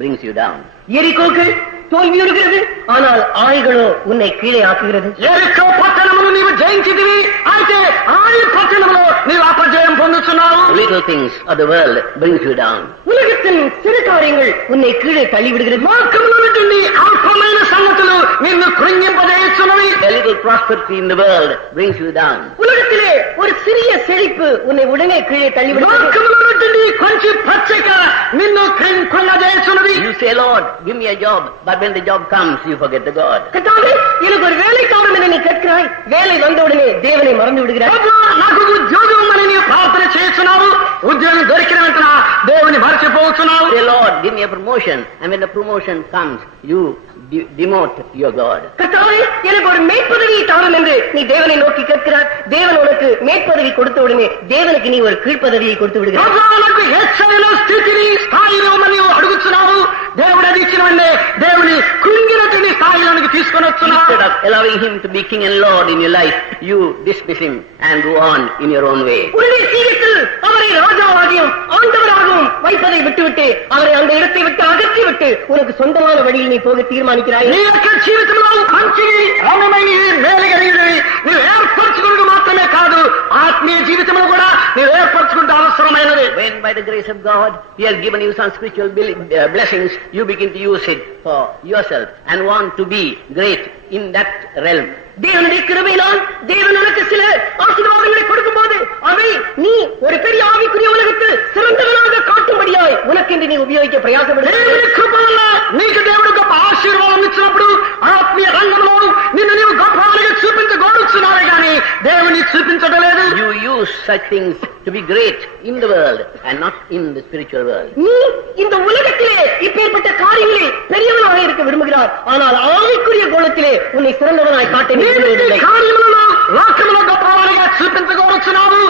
brings you down. எரிகோக்கள் தோல்வியுறுகிறது, ஆனால் ஆய்களோ உன்னை கீழே ஆக்குகிறது. ఎరికో పట్టణమును నీవు జయించితివి, అయితే ఆయి పట్టణములో నీవు అపజయం పొందుతున్నావు. Little things of the world brings you down. உலகத்தின் சிறு காரியங்கள் உன்னை கீழே தள்ளிவிடுகிறது. లోకములో నుండి అల్పమైన సంగతులు నిన్ను కృంగింపజేస్తున్నవి. A little prosperity in the world brings you down. உலகத்திலே ஒரு சிறிய செழிப்பு உன்னை உடனே கீழே தள்ளிவிடுகிறது. లోకములో నుండి కొంచెం పచ్చిక నిన్ను కృంగజేస్తున్నది. You say, Lord, give me a job, but when the job comes, you forget the God. கர்த்தாவே, எனக்கு ஒரு வேலை தாரும் என்று நீ கேட்கிறாய், வேலை வந்தவுடனே தேவனை மறந்து விடுகிறாய். ప్రభు, నాకు ఉద్యోగం అని నీవు ప్రార్థన చేస్తున్నావు, ఉద్యోగం దొరికిన వెంటనే దేవుని మర్చిపోతున్నావు. Say, Lord, give me a promotion, and when the promotion comes, you demote your God. கர்த்தாவே, எனக்கு ஒரு மேற்பதவி தாரும் என்று நீ தேவனை நோக்கி கேட்கிறாய், தேவன் உனக்கு மேற்பதவி கொடுத்த உடனே தேவனுக்கு நீ ஒரு கீழ்ப்பதவியை கொடுத்து விடுகிறாய். ప్రభు, హెచ్చైన స్థితిని స్థాయిలో నీవు అడుగుతున్నావు, దేవుడు అది ఇచ్చిన వెంటనే దేవుని కృంగినటువంటి స్థాయిలోనికి తీసుకొని వస్తున్నావు. Instead of allowing him to be king and lord in your life, you dismiss him and go on in your own way. உன்னுடைய ஜீவித்தில் அவரை ராஜாவாகியும் ஆண்டவராகவும் வைப்பதை விட்டுவிட்டு அவரை அந்த இடத்தை விட்டு அகற்றிவிட்டு உனக்கு சொந்தமான வழியில் நீ போக தீர்மானிக்கிறாய். నీ యొక్క జీవితంలో మంచిది, రమణమైనది, మేలుగలిగినది నీవు ఏర్పరచుకుంటూ మాత్రమే కాదు, ఆత్మీయ జీవితంలో కూడా నీవు ఏర్పరచుకుంటూ అవసరమైనది. When by the grace of God he has given you some spiritual blessings, you begin to use it for yourself and want to be great in that realm. தேவனுடைய கிருபையினால் தேவன் உனக்கு சில ஆசீர்வாதங்களை கொடுக்கும் போது அவை நீ ஒரு பெரிய ஆவிக்குரிய உலகத்தில் சிறந்தவனாக காட்டும்படியாய் உனக்கென்று நீ உபயோகிக்க பிரயாசப்படுகிறாய். దేవుని కృప వల్ల నీకు దేవుడు గొప్ప ఆశీర్వాదం ఇచ్చినప్పుడు ఆత్మీయ రంగంలో నిన్ను నీవు గొప్పవాడిగా చూపించగోరుచున్నావే గాని దేవుని చూపించడం లేదు. You use such things to be great in the world and not in the spiritual world. நீ இந்த உலகத்திலே இப்பேற்பட்ட காரியங்களில் பெரியவனாக இருக்க விரும்புகிறார், ஆனால் ஆவிக்குரிய கோலத்திலே உன்னை சிறந்தவனாய் காட்ட நீ விரும்புவதில்லை. కార్యములలో లోకములో గొప్పవాడిగా చూపించగోరుచున్నావు,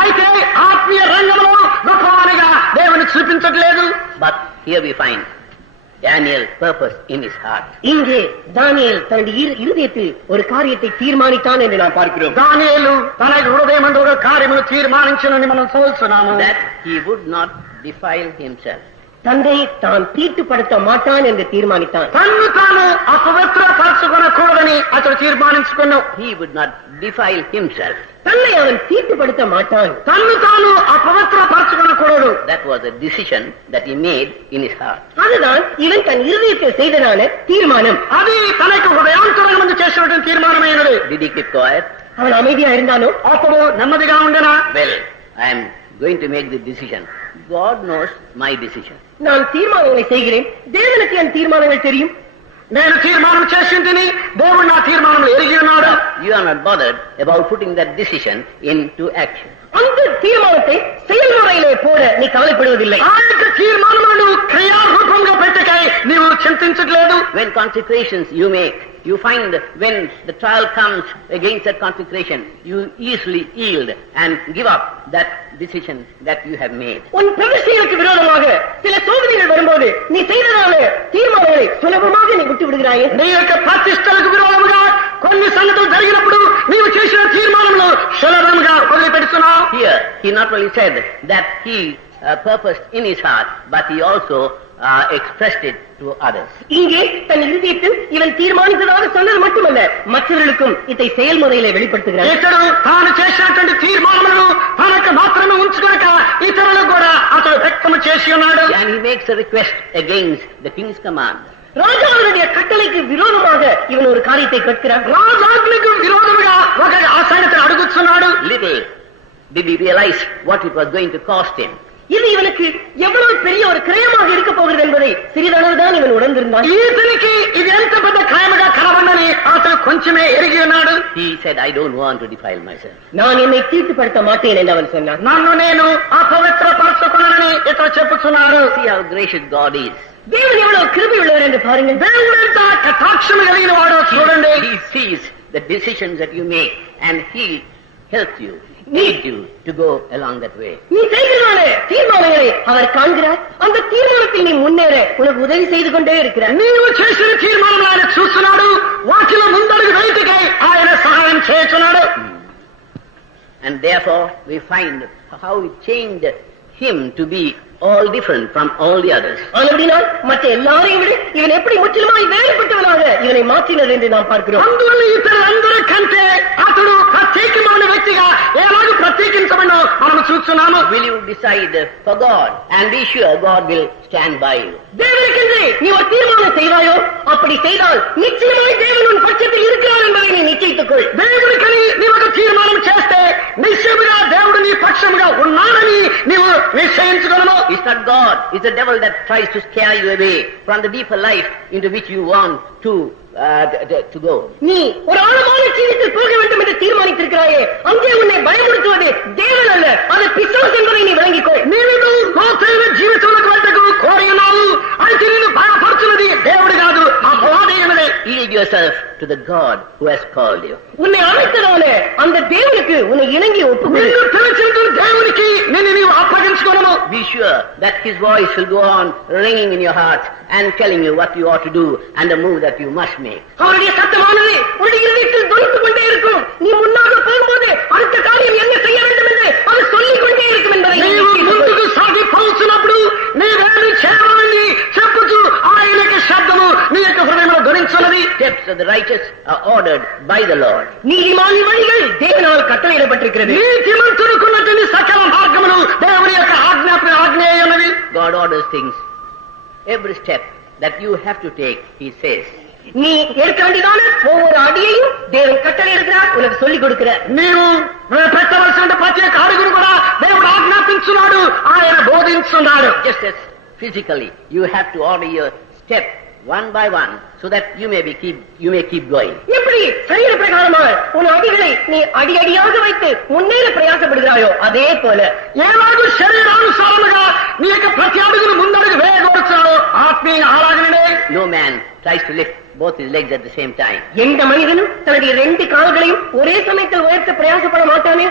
అయితే ఆత్మీయ రంగంలో గొప్పవాడిగా దేవుని చూపించట్లేదు. But here we find Daniel's purpose in his heart. இங்கே தானியேல் தன்னுடைய இருதயத்தில் ஒரு காரியத்தை தீர்மானித்தான் என்று நாம் பார்க்கிறோம். దానియేలు తన హృదయం అందు ఒక కార్యమును తీర్మానించునని మనం చూస్తున్నాము. That he would not defile himself. தன்னை தான் தீட்டுப்படுத்த மாட்டான் என்று தீர்மானித்தான். తన్ను తాను అపవిత్రపరచుకొనకూడదని అతడు తీర్మానించుకున్నావు. He would not defile himself. தன்னை அவன் தீட்டுப்படுத்த மாட்டான். తన్ను తాను అపవిత్రపరచుకొనకూడదు. That was a decision that he made in his heart. அதுதான் இவன் தன் இருதயத்தில் செய்ததான தீர்மானம். అది తనకు హృదయాంతరంగం ముందు చేసినటువంటి తీర్మానమైనది. Did he keep quiet? அவன் அமைதியா இருந்தானோ? అప్పుడు నెమ్మదిగా ఉండనా? Well, I am going to make the decision. God knows my decision. நான் தீர்மானங்களை செய்கிறேன், தேவனுக்கு என் தீர்மானங்கள் தெரியும். నేను తీర్మానం చేసింది, దేవుడు నా తీర్మానం ఎరిగి ఉన్నాడు. You are not bothered about putting that decision into action. அந்த தீர்மானத்தை செயல்முறையிலே போட நீ கவலைப்படுவதில்லை. ఆ యొక్క తీర్మానములను క్రియారూపంగా పెట్టకై నీవు చింతించట్లేదు. When consecrations you make, you find when the trial comes against that consecration, you easily yield and give up that decision that you have made. உன் பிரதிஷ்டைகளுக்கு விரோதமாக சில சோதனைகள் வரும்போது நீ செய்ததான தீர்மானங்களை சுலபமாக நீ விட்டு விடுகிறாயே. నీ యొక్క ప్రతిష్టలకు విరోధముగా కొన్ని సంగతులు జరిగినప్పుడు నీవు చేసిన తీర్మానంలో సులభంగా వదిలిపెడుతున్నావు. Here, he not only said that he purposed in his heart, but he also expressed it to others. இங்கே தன் இருதயத்தில் இவன் தீர்மானித்ததாக சொன்னது மட்டுமல்ல, மற்றவர்களுக்கும் இதை செயல்முறையிலே வெளிப்படுத்துகிறார். ఇతడు తాను చేసినటువంటి తీర్మానములను తనకు మాత్రమే ఉంచుకొనక ఇతరులకు కూడా అతడు వ్యక్తము చేసి ఉన్నాడు. And he makes a request against the king's command. ராஜாவினுடைய கட்டளைக்கு விரோதமாக இவன் ஒரு காரியத்தை கேட்கிறான். రాజాజ్ఞకు విరోధముగా ఒక ఆ సంగతిని అడుగుతున్నాడు. Little did he realize what it was going to cost him. இது இவனுக்கு எவ்வளவு பெரிய ஒரு கிரயமாக இருக்க போகிறது என்பதை சிறிதளவுதான் இவன் உணர்ந்திருந்தான். ఇతనికి ఇది ఎంత పెద్ద ఖాయముగా కనబడని అతను కొంచెమే ఎరిగి ఉన్నాడు. He said, I don't want to defile myself. நான் என்னை தீட்டுப்படுத்த மாட்டேன் என்று அவன் சொன்னான். నన్ను నేను అపవిత్రపరచుకున్నానని ఇతను చెప్పుచున్నాడు. See how gracious God is. தேவன் எவ்வளவு கிருபை உள்ளவர் என்று பாருங்கள். దేవుడు ఎంత కటాక్షము కలిగిన వాడో చూడండి. He sees the decisions that you make and he helps you, leads you to go along that way. நீ செய்கிறதான தீர்மானங்களை அவர் காண்கிறார். அந்த தீர்மானத்தில் நீ முன்னேற உனக்கு உதவி செய்து கொண்டே இருக்கிறார். నీవు చేసిన తీర్మానం ఆయన చూస్తున్నాడు. వాటిలో ముందడుగు వేయటకై ఆయన సహాయం చేస్తున్నాడు. And therefore we find how it changed him to be all different from all the others. ஆனபடினால் மற்ற எல்லாரையும் விட இவன் எப்படி முற்றிலுமாய் வேறுபட்டவனாக இவனை மாற்றினர் என்று நாம் பார்க்கிறோம். అందువల్ల ఇతరులందరి కంటే అతడు ప్రత్యేకమైన వ్యక్తిగా ఎలాగో ప్రత్యేకించబడినో మనం చూస్తున్నాము. Will you decide for God and be sure God will stand by you? தேவனுக்கென்று நீ ஒரு தீர்மானம் செய்வாயோ, அப்படி செய்தால் நிச்சயமாய் தேவன் உன் பட்சத்தில் இருக்கிறார் என்பதை நீ நிச்சயித்துக் கொள். దేవుడికని నీవు ఒక తీర్మానం చేస్తే నిశ్చయముగా దేవుడు నీ పక్షముగా ఉన్నాడని నీవు నిశ్చయించుకొనుము. It's not God, it's the devil that tries to scare you away from the deeper life into which you want to go. நீ ஒரு ஆழமான ஜீவித்தில் போக வேண்டும் என்று தீர்மானித்திருக்கிறாயே, அங்கே உன்னை பயமுறுத்துவது தேவன் அல்ல, அது பிசாசு என்பதை நீ விளங்கிக்கொள். నీవు లోతైన జీవితంలోకి వెళ్ళటకు కోరి ఉన్నావు. అయితే నేను భయపడుతున్నది దేవుడు కాదు, అపవాదమైనది. Yield yourself to the God who has called you. உன்னை அழைத்ததான அந்த தேவனுக்கு உன்னை இணங்கி ஒப்புக்கொள். నిన్ను పిలిచిన దేవునికి నిన్ను నీవు అప్పగించుకోను. Be sure that his voice will go on ringing in your heart and telling you what you ought to do and the move that you must make. அவருடைய சத்தமானது உன்னுடைய இருதயத்தில் தொனித்துக் கொண்டே இருக்கும். நீ முன்னாக போகும்போது அடுத்த காரியம் என்ன செய்ய வேண்டும் என்று அது சொல்லிக் கொண்டே இருக்கும் என்பதை నీవు ముందుకు సాగిపోతున్నప్పుడు నీవేమి చేయాలని చెప్పుచు ఆయనకి శబ్దము నీ యొక్క హృదయంలో ధ్వనించున్నది. Steps of the righteous are ordered by the Lord. நீதிமானின் வழிகள் தேவனால் கட்டளையிடப்பட்டிருக்கிறது. నీతిమంతుడుకున్నటువంటి సకల మార్గములు దేవుని యొక్క ఆజ్ఞేయున్నది. God orders things. Every step that you have to take, he says. நீ எடுக்க வேண்டியதான ஒவ்வொரு அடியையும் தேவன் கட்டளை இருக்கிறார், உனக்கு சொல்லிக் கொடுக்கிறார். నీవు పెట్టవలసిన ప్రతి అడుగును కూడా దేవుడు ఆజ్ఞాపించున్నాడు, ఆయన బోధించున్నాడు. Just as physically, you have to order your step one by one so that you may keep going. எப்படி சரீர பிரகாரமாக உன் அடிகளை நீ அடியாக வைத்து முன்னேற பிரயாசப்படுகிறாயோ அதே போல ఏలాగూ శరీరానుసారముగా నీ యొక్క ప్రతి అడుగును ముందడుగు వేయగొచ్చావు ఆత్మీయ ఆరాధననే. No man tries to lift both his legs at the same time. எந்த மனிதனும் தன்னுடைய 2 கால்களையும் ஒரே சமயத்தில் உயர்த்த பிரயாசப்பட மாட்டானே.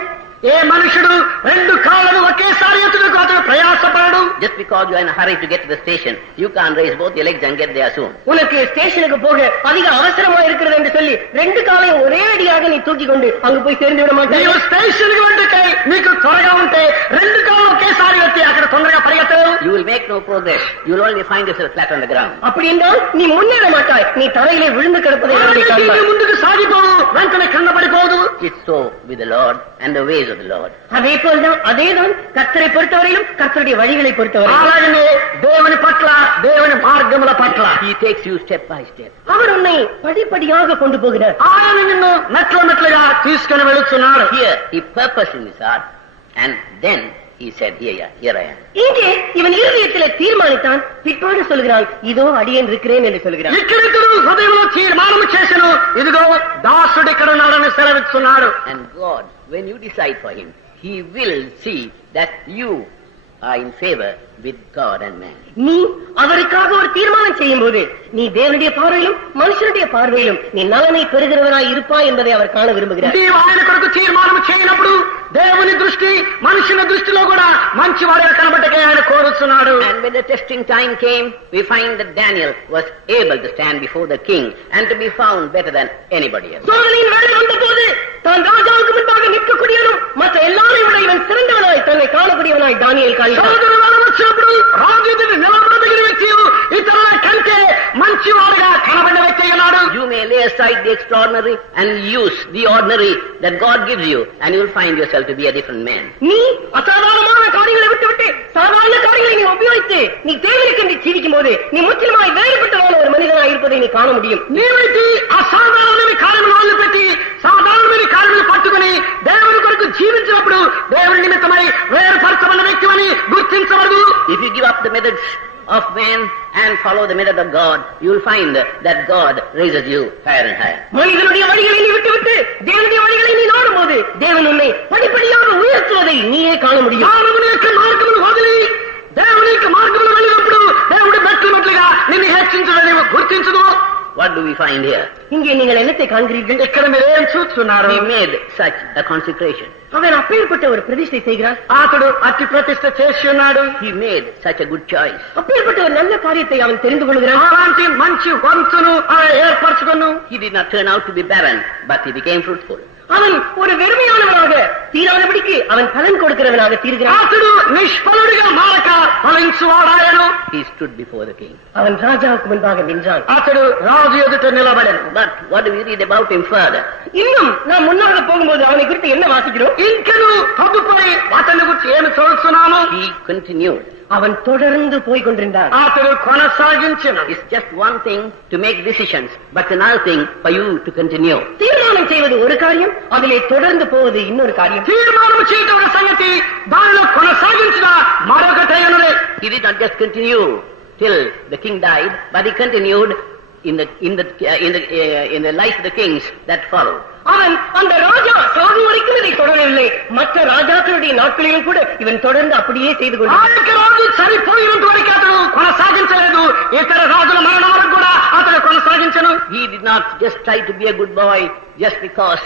ఏ మనుషుడు 2 కాళ్ళను ఒకేసారి ఎత్తుటకు అతడు ప్రయాసపడడు. Just because you are in a hurry to get to the station, you can't raise both your legs and get there soon. உனக்கு ஸ்டேஷனுக்கு போக அதிக அவசரமா இருக்கிறது என்று சொல்லி 2 காலையும் ஒரே அடியாக நீ தூக்கி கொண்டு அங்கு போய் சேர்ந்து விட மாட்டாய். నీవు స్టేషన్ కి వెంటకై నీకు త్వరగా ఉంటే 2 కాళ్ళు ఒకేసారి ఎత్తి అక్కడ తొందరగా పరిగెత్తవు. You will make no progress. You will only find yourself flat on the ground. அப்படி என்றால் நீ முன்னேற மாட்டாய், நீ தரையிலே விழுந்து கிடப்பதை நீ காண்பாய். ముందుకు సాగిపోవు, వెంటనే కింద పడిపోదు. It's so with the Lord and the ways of the Lord. அதே போல்தான் அதேதான் கர்த்தரை பொறுத்தவரையிலும் கர்த்தருடைய வழிகளை பொறுத்தவரை అలాగనే దేవుని పట్ల దేవుని మార్గముల పట్ల He takes you step by step. அவர் உன்னை படிப்படியாக கொண்டு போகிறார். ఆయన నిన్ను మెట్లుగా తీసుకుని వెళుతున్నాడు. Here he purposed in his heart and then he said, here I am. இங்கே இவன் இருதயத்திலே தீர்மானித்தான், பிற்பாடு சொல்கிறான், இதோ அடியேன் இருக்கிறேன் என்று சொல்கிறான். ఇక్కడిద్దరు హృదయంలో తీర్మానం చేసెను, ఇదిగో దాసుడు ఇక్కడ ఉన్నాడని సెలవిస్తున్నాడు. And God, when you decide for him, he will see that you are in favor with God and man. நீ அவருக்காக ஒரு தீர்மானம் செய்யும் போது நீ தேவனுடைய பார்வையிலும் மனுஷனுடைய பார்வையிலும் நீ நலனை பெறுகிறவராய் இருப்பாய் என்பதை அவர் காண விரும்புகிறார். నీవు ఆయన కొరకు తీర్మానం చేయనప్పుడు దేవుని దృష్టి మనుషుల దృష్టిలో కూడా మంచి వాడిగా కనబట్టకే ఆయన కోరుతున్నాడు. And when the testing time came, we find that Daniel was able to stand before the king and to be found better than anybody else. சோதனையின் வேலை வந்த போது தான் ராஜாவுக்கு முன்பாக நிற்கக்கூடியவனும் மற்ற எல்லாரையும் விட இவன் சிறந்தவனாய் தன்னை காணக்கூடியவனாய் தானியேல் காண்கிறான். వచ్చినప్పుడు రాజు ఎదుట నిలబడదగిన వ్యక్తి ఇతరుల కంటే మంచివాడుగా కనబడిన వ్యక్తి ఉన్నాడు. You may lay aside the extraordinary and use the ordinary that God gives you, and you will find yourself to be a different man. நீ அசாதாரணமான காரியங்களை விட்டுவிட்டு சாதாரண காரியங்களை நீ உபயோகித்து நீ தேவனுக்கு என்று ஜீவிக்கும் போது நீ முற்றிலுமாய் வேறுபட்டதான ஒரு மனிதனாய் இருப்பதை நீ காண முடியும். నీవైతే అసాధారణమైన కార్యములు మొదలు పెట్టి సాధారణమైన కార్యములు పట్టుకుని దేవుని కొరకు జీవించినప్పుడు దేవుని నిమిత్తమై వేరుపరచబడిన వ్యక్తిని గుర్తించ If you give up the methods of man and follow the method of God, you will find that God raises you higher and higher. மனிதனுடைய வழிகளை நீ விட்டுவிட்டு தேவனுடைய வழிகளை நீ நாடும்போது தேவன் உன்னை படிப்படியாக உயர்த்துவதை நீயே காண முடியும். మానవునికి మార్గములు వదిలి దేవునికి మార్గములు వెళ్ళినప్పుడు దేవుడు మెట్లు మెట్లుగా నిన్ను హెచ్చించదని గుర్తించదు. What do we find here? இங்கே நீங்கள் என்னத்தை காண்கிறீர்கள்? ఇక్కడ మీరు ఏం చూస్తున్నారు? He made such a consecration. அவன் அப்பேற்பட்ட ஒரு பிரதிஷ்டை செய்கிறான். అతడు అతి ప్రతిష్ఠ చేసి ఉన్నాడు. He made such a good choice. அப்பேற்பட்ட ஒரு நல்ல காரியத்தை அவன் தெரிந்து கொள்கிறான். అలాంటి మంచి వంతును ఏర్పరచుకును. He did not turn out to be barren, but he became fruitful. அவன் ஒரு வெறுமையானவனாக தீராதபடிக்கு அவன் பலன் கொடுக்கிறவனாக தீர்கிறான். అతడు నిష్ఫలుడిగా మారక ఫలించువాడాయను. He stood before the king. அவன் ராஜாவுக்கு முன்பாக நின்றான். అతడు రాజు ఎదుట నిలబడెను. But what do we read about him further? இன்னும் நாம் முன்னாக போகும்போது அவனை குறித்து என்ன வாசிக்கிறோம்? ఇంకను తదుపరి అతని గురించి ఏమి చదువుతున్నాము? He continued. அவன் தொடர்ந்து போய் கொண்டிருந்தான். అతడు కొనసాగించెను. It's just one thing to make decisions, but another thing for you to continue. தீர்மானம் செய்வது ஒரு காரியம், அதிலே தொடர்ந்து போவது இன்னொரு காரியம். తీర్మానం చేయటం ఒక సంగతి, దానిలో కొనసాగించిన మరొకటైనది. He did not just continue till the king died, but he continued in the life of the kings that followed. அவன் அந்த ராஜா சாகும் வரைக்கும் இதை தொடரவில்லை. மற்ற ராஜாக்களுடைய நாட்களிலும் கூட இவன் தொடர்ந்து அப்படியே செய்து கொண்டான். రాజు సరిపోయినంత వరకు అతడు కొనసాగించలేదు. ఇతర రాజుల మరణం వరకు కూడా అతడు కొనసాగించను. He did not just try to be a good boy just because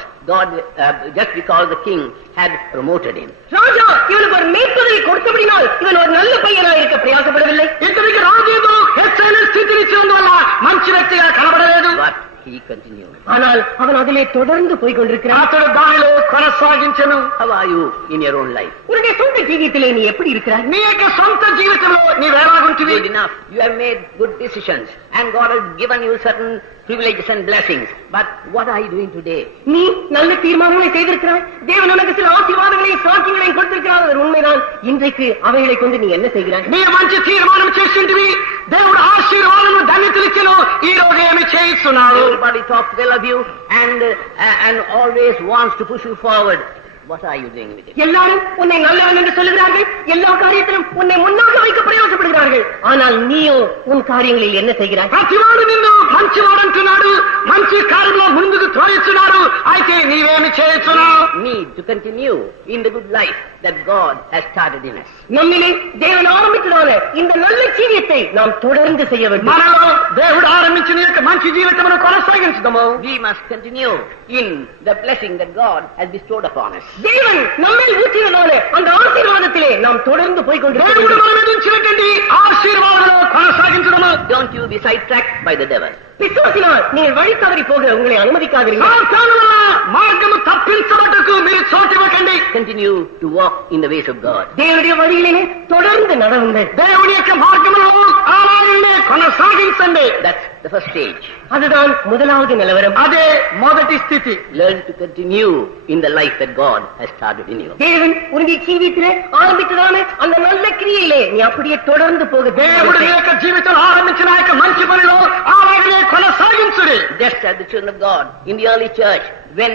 the king had promoted him. ராஜா இவனுக்கு ஒரு மேற்பதவி கொடுத்தபடினால் இவன் ஒரு நல்ல பையனாக இருக்க பிரயாசப்படவில்லை. ఇతనికి రాజు ఏదో హెచ్చైన స్థితిని ఇచ్చినందువల్ల మంచి వ్యక్తిగా కనబడలేదు. But he continued. ஆனால் அவன் அதிலே தொடர்ந்து போய் கொண்டிருக்கிறான். అతడు దానిలో కొనసాగించను. How are you in your own life? உன்னுடைய சொந்த ஜீவியத்திலே நீ எப்படி இருக்கிறாய்? నీ యొక్క సొంత జీవితంలో నీవెలాగుంటివి? Good enough. You have made good decisions and God has given you certain privileges and blessings. But what are you doing today? நீ நல்ல தீர்மானங்களை செய்திருக்கிறாய். தேவன் உனக்கு சில ஆசீர்வாதங்களையும் சாட்சிகளையும் கொடுத்திருக்கிறார். அது உண்மைதான். இன்றைக்கு அவைகளை கொண்டு நீ என்ன செய்கிறாய்? నీ మంచి తీర్మానం చేసింటివి. దేవుడు ఆశీర్వాదము ధన్యతలిచ్చెను. ఈ రోజు ఏమి చేయిస్తున్నావు? Everybody talks well of you and always wants to push you forward. What are you doing with it? எல்லாரும் உன்னை நல்லவன் என்று சொல்லுகிறார்கள். எல்லா காரியத்திலும் உன்னை முன்னாக வைக்க பிரயாசப்படுகிறார்கள். ஆனால் நீயோ உன் காரியங்களில் என்ன செய்கிறாய்? ప్రతివాడు నిన్ను మంచివాడంటున్నాడు, మంచి కార్యంలో ముందుకు తోయిస్తున్నాడు. అయితే నీవేమి చేస్తున్నావు? Need to continue in the good life that God has started in us. நம்மிலே தேவன் ஆரம்பித்ததான இந்த நல்ல ஜீவியத்தை நாம் தொடர்ந்து செய்ய வேண்டும். మనలో దేవుడు ఆరంభించిన యొక్క మంచి జీవితమును కొనసాగించుదాము. We must continue in the blessing that God has bestowed upon us. தேவன் நம்மில் ஊற்றியதான அந்த ஆசீர்வாதத்திலே நாம் தொடர்ந்து போய் దేవుడు கொண்டிருக்கிறோம். మనం ఎదించినటువంటి ఆశీర్వాదాలను కొనసాగించడము. Don't you be sidetracked by the devil. பிசாசினால் நீங்கள் வழி தவறி போக உங்களை அனுமதிக்காதீர்கள். సాతాను వల్ల మార్గము తప్పించబట్టుకు మీరు చోటివ్వకండి. Continue to walk in the ways of God. தேவனுடைய வழியிலே தொடர்ந்து நடவுங்கள். దేవుని యొక్క మార్గములో అలాగే కొనసాగించండి. That's the first stage. அதுதான் முதலாவது நிலவரம். అదే మొదటి స్థితి. Learn to continue in the life that God has started in you. தேவன் உன்னுடைய ஜீவியத்திலே ஆரம்பித்ததான அந்த நல்ல கிரியையிலே நீ அப்படியே தொடர்ந்து போக దేవుడు నీ యొక్క జీవితం ఆరంభించిన యొక్క మంచి పనిలో అలాగే కొనసాగించుడి. Just as the children of God in the early church, when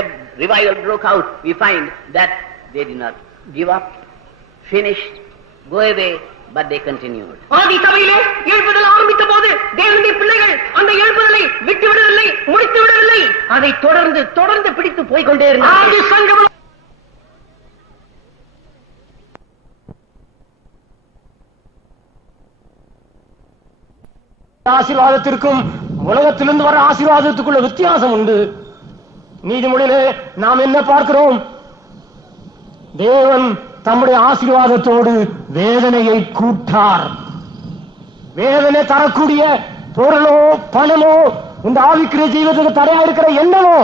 a revival broke out, we find that they did not give up, finish, go away, but they continued. ஆதி சபையிலே எழுப்புதல் ஆரம்பித்த போது தேவனுடைய பிள்ளைகள் அந்த எழுப்புதலை விட்டு விடவில்லை, முடித்து விடவில்லை. அதை தொடர்ந்து தொடர்ந்து பிடித்து போய்கொண்டே இருந்தார்கள். ఆది సంఘములో ஆசீர்வாதத்திற்கும் உலகத்திலிருந்து வர ஆசீர்வாதத்துக்குள்ள வித்தியாசம் உண்டு. நீதிமொழியிலே நாம் என்ன பார்க்கிறோம்? தேவன் தம்முடைய ஆசீர்வாதத்தோடு வேதனையை கூட்டார். வேதனை தரக்கூடிய பொருளோ பணமோ இந்த ஆவிக்குரிய ஜீவிதத்துக்கு தடையா இருக்கிற எண்ணமோ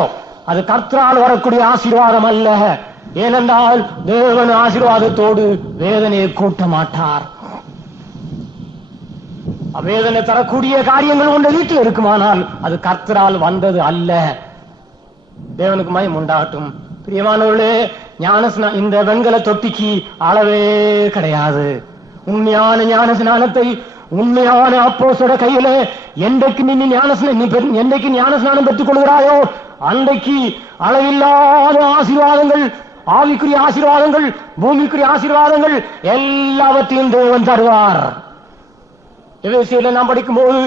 அது கர்த்தரால் வரக்கூடிய ஆசீர்வாதம் அல்ல. ஏனென்றால் தேவன் ஆசீர்வாதத்தோடு வேதனையை கூட்ட மாட்டார். வேதனை தரக்கூடிய காரியங்கள் உங்க வீட்டில் இருக்குமானால் அது கர்த்தரால் வந்தது அல்ல. தேவனுக்கு மகிமை உண்டாகட்டும். பிரியமானவர்களே, இந்த வெண்கல தொட்டிக்கு அளவே கிடையாது. உண்மையான ஞான ஸ்நானத்தை உண்மையான அப்போஸ்தலரோட கையில என்றைக்கு நீ ஞான ஸ்நானம் பெற்றுக் கொள்கிறாயோ அன்றைக்கு அளவில்லாத ஆசீர்வாதங்கள் ஆவிக்குரிய ஆசீர்வாதங்கள், பூமிக்குரிய ஆசீர்வாதங்கள் எல்லாவற்றையும் தேவன் தருவார். எபேசியரிலே நாம் படிக்கும்போது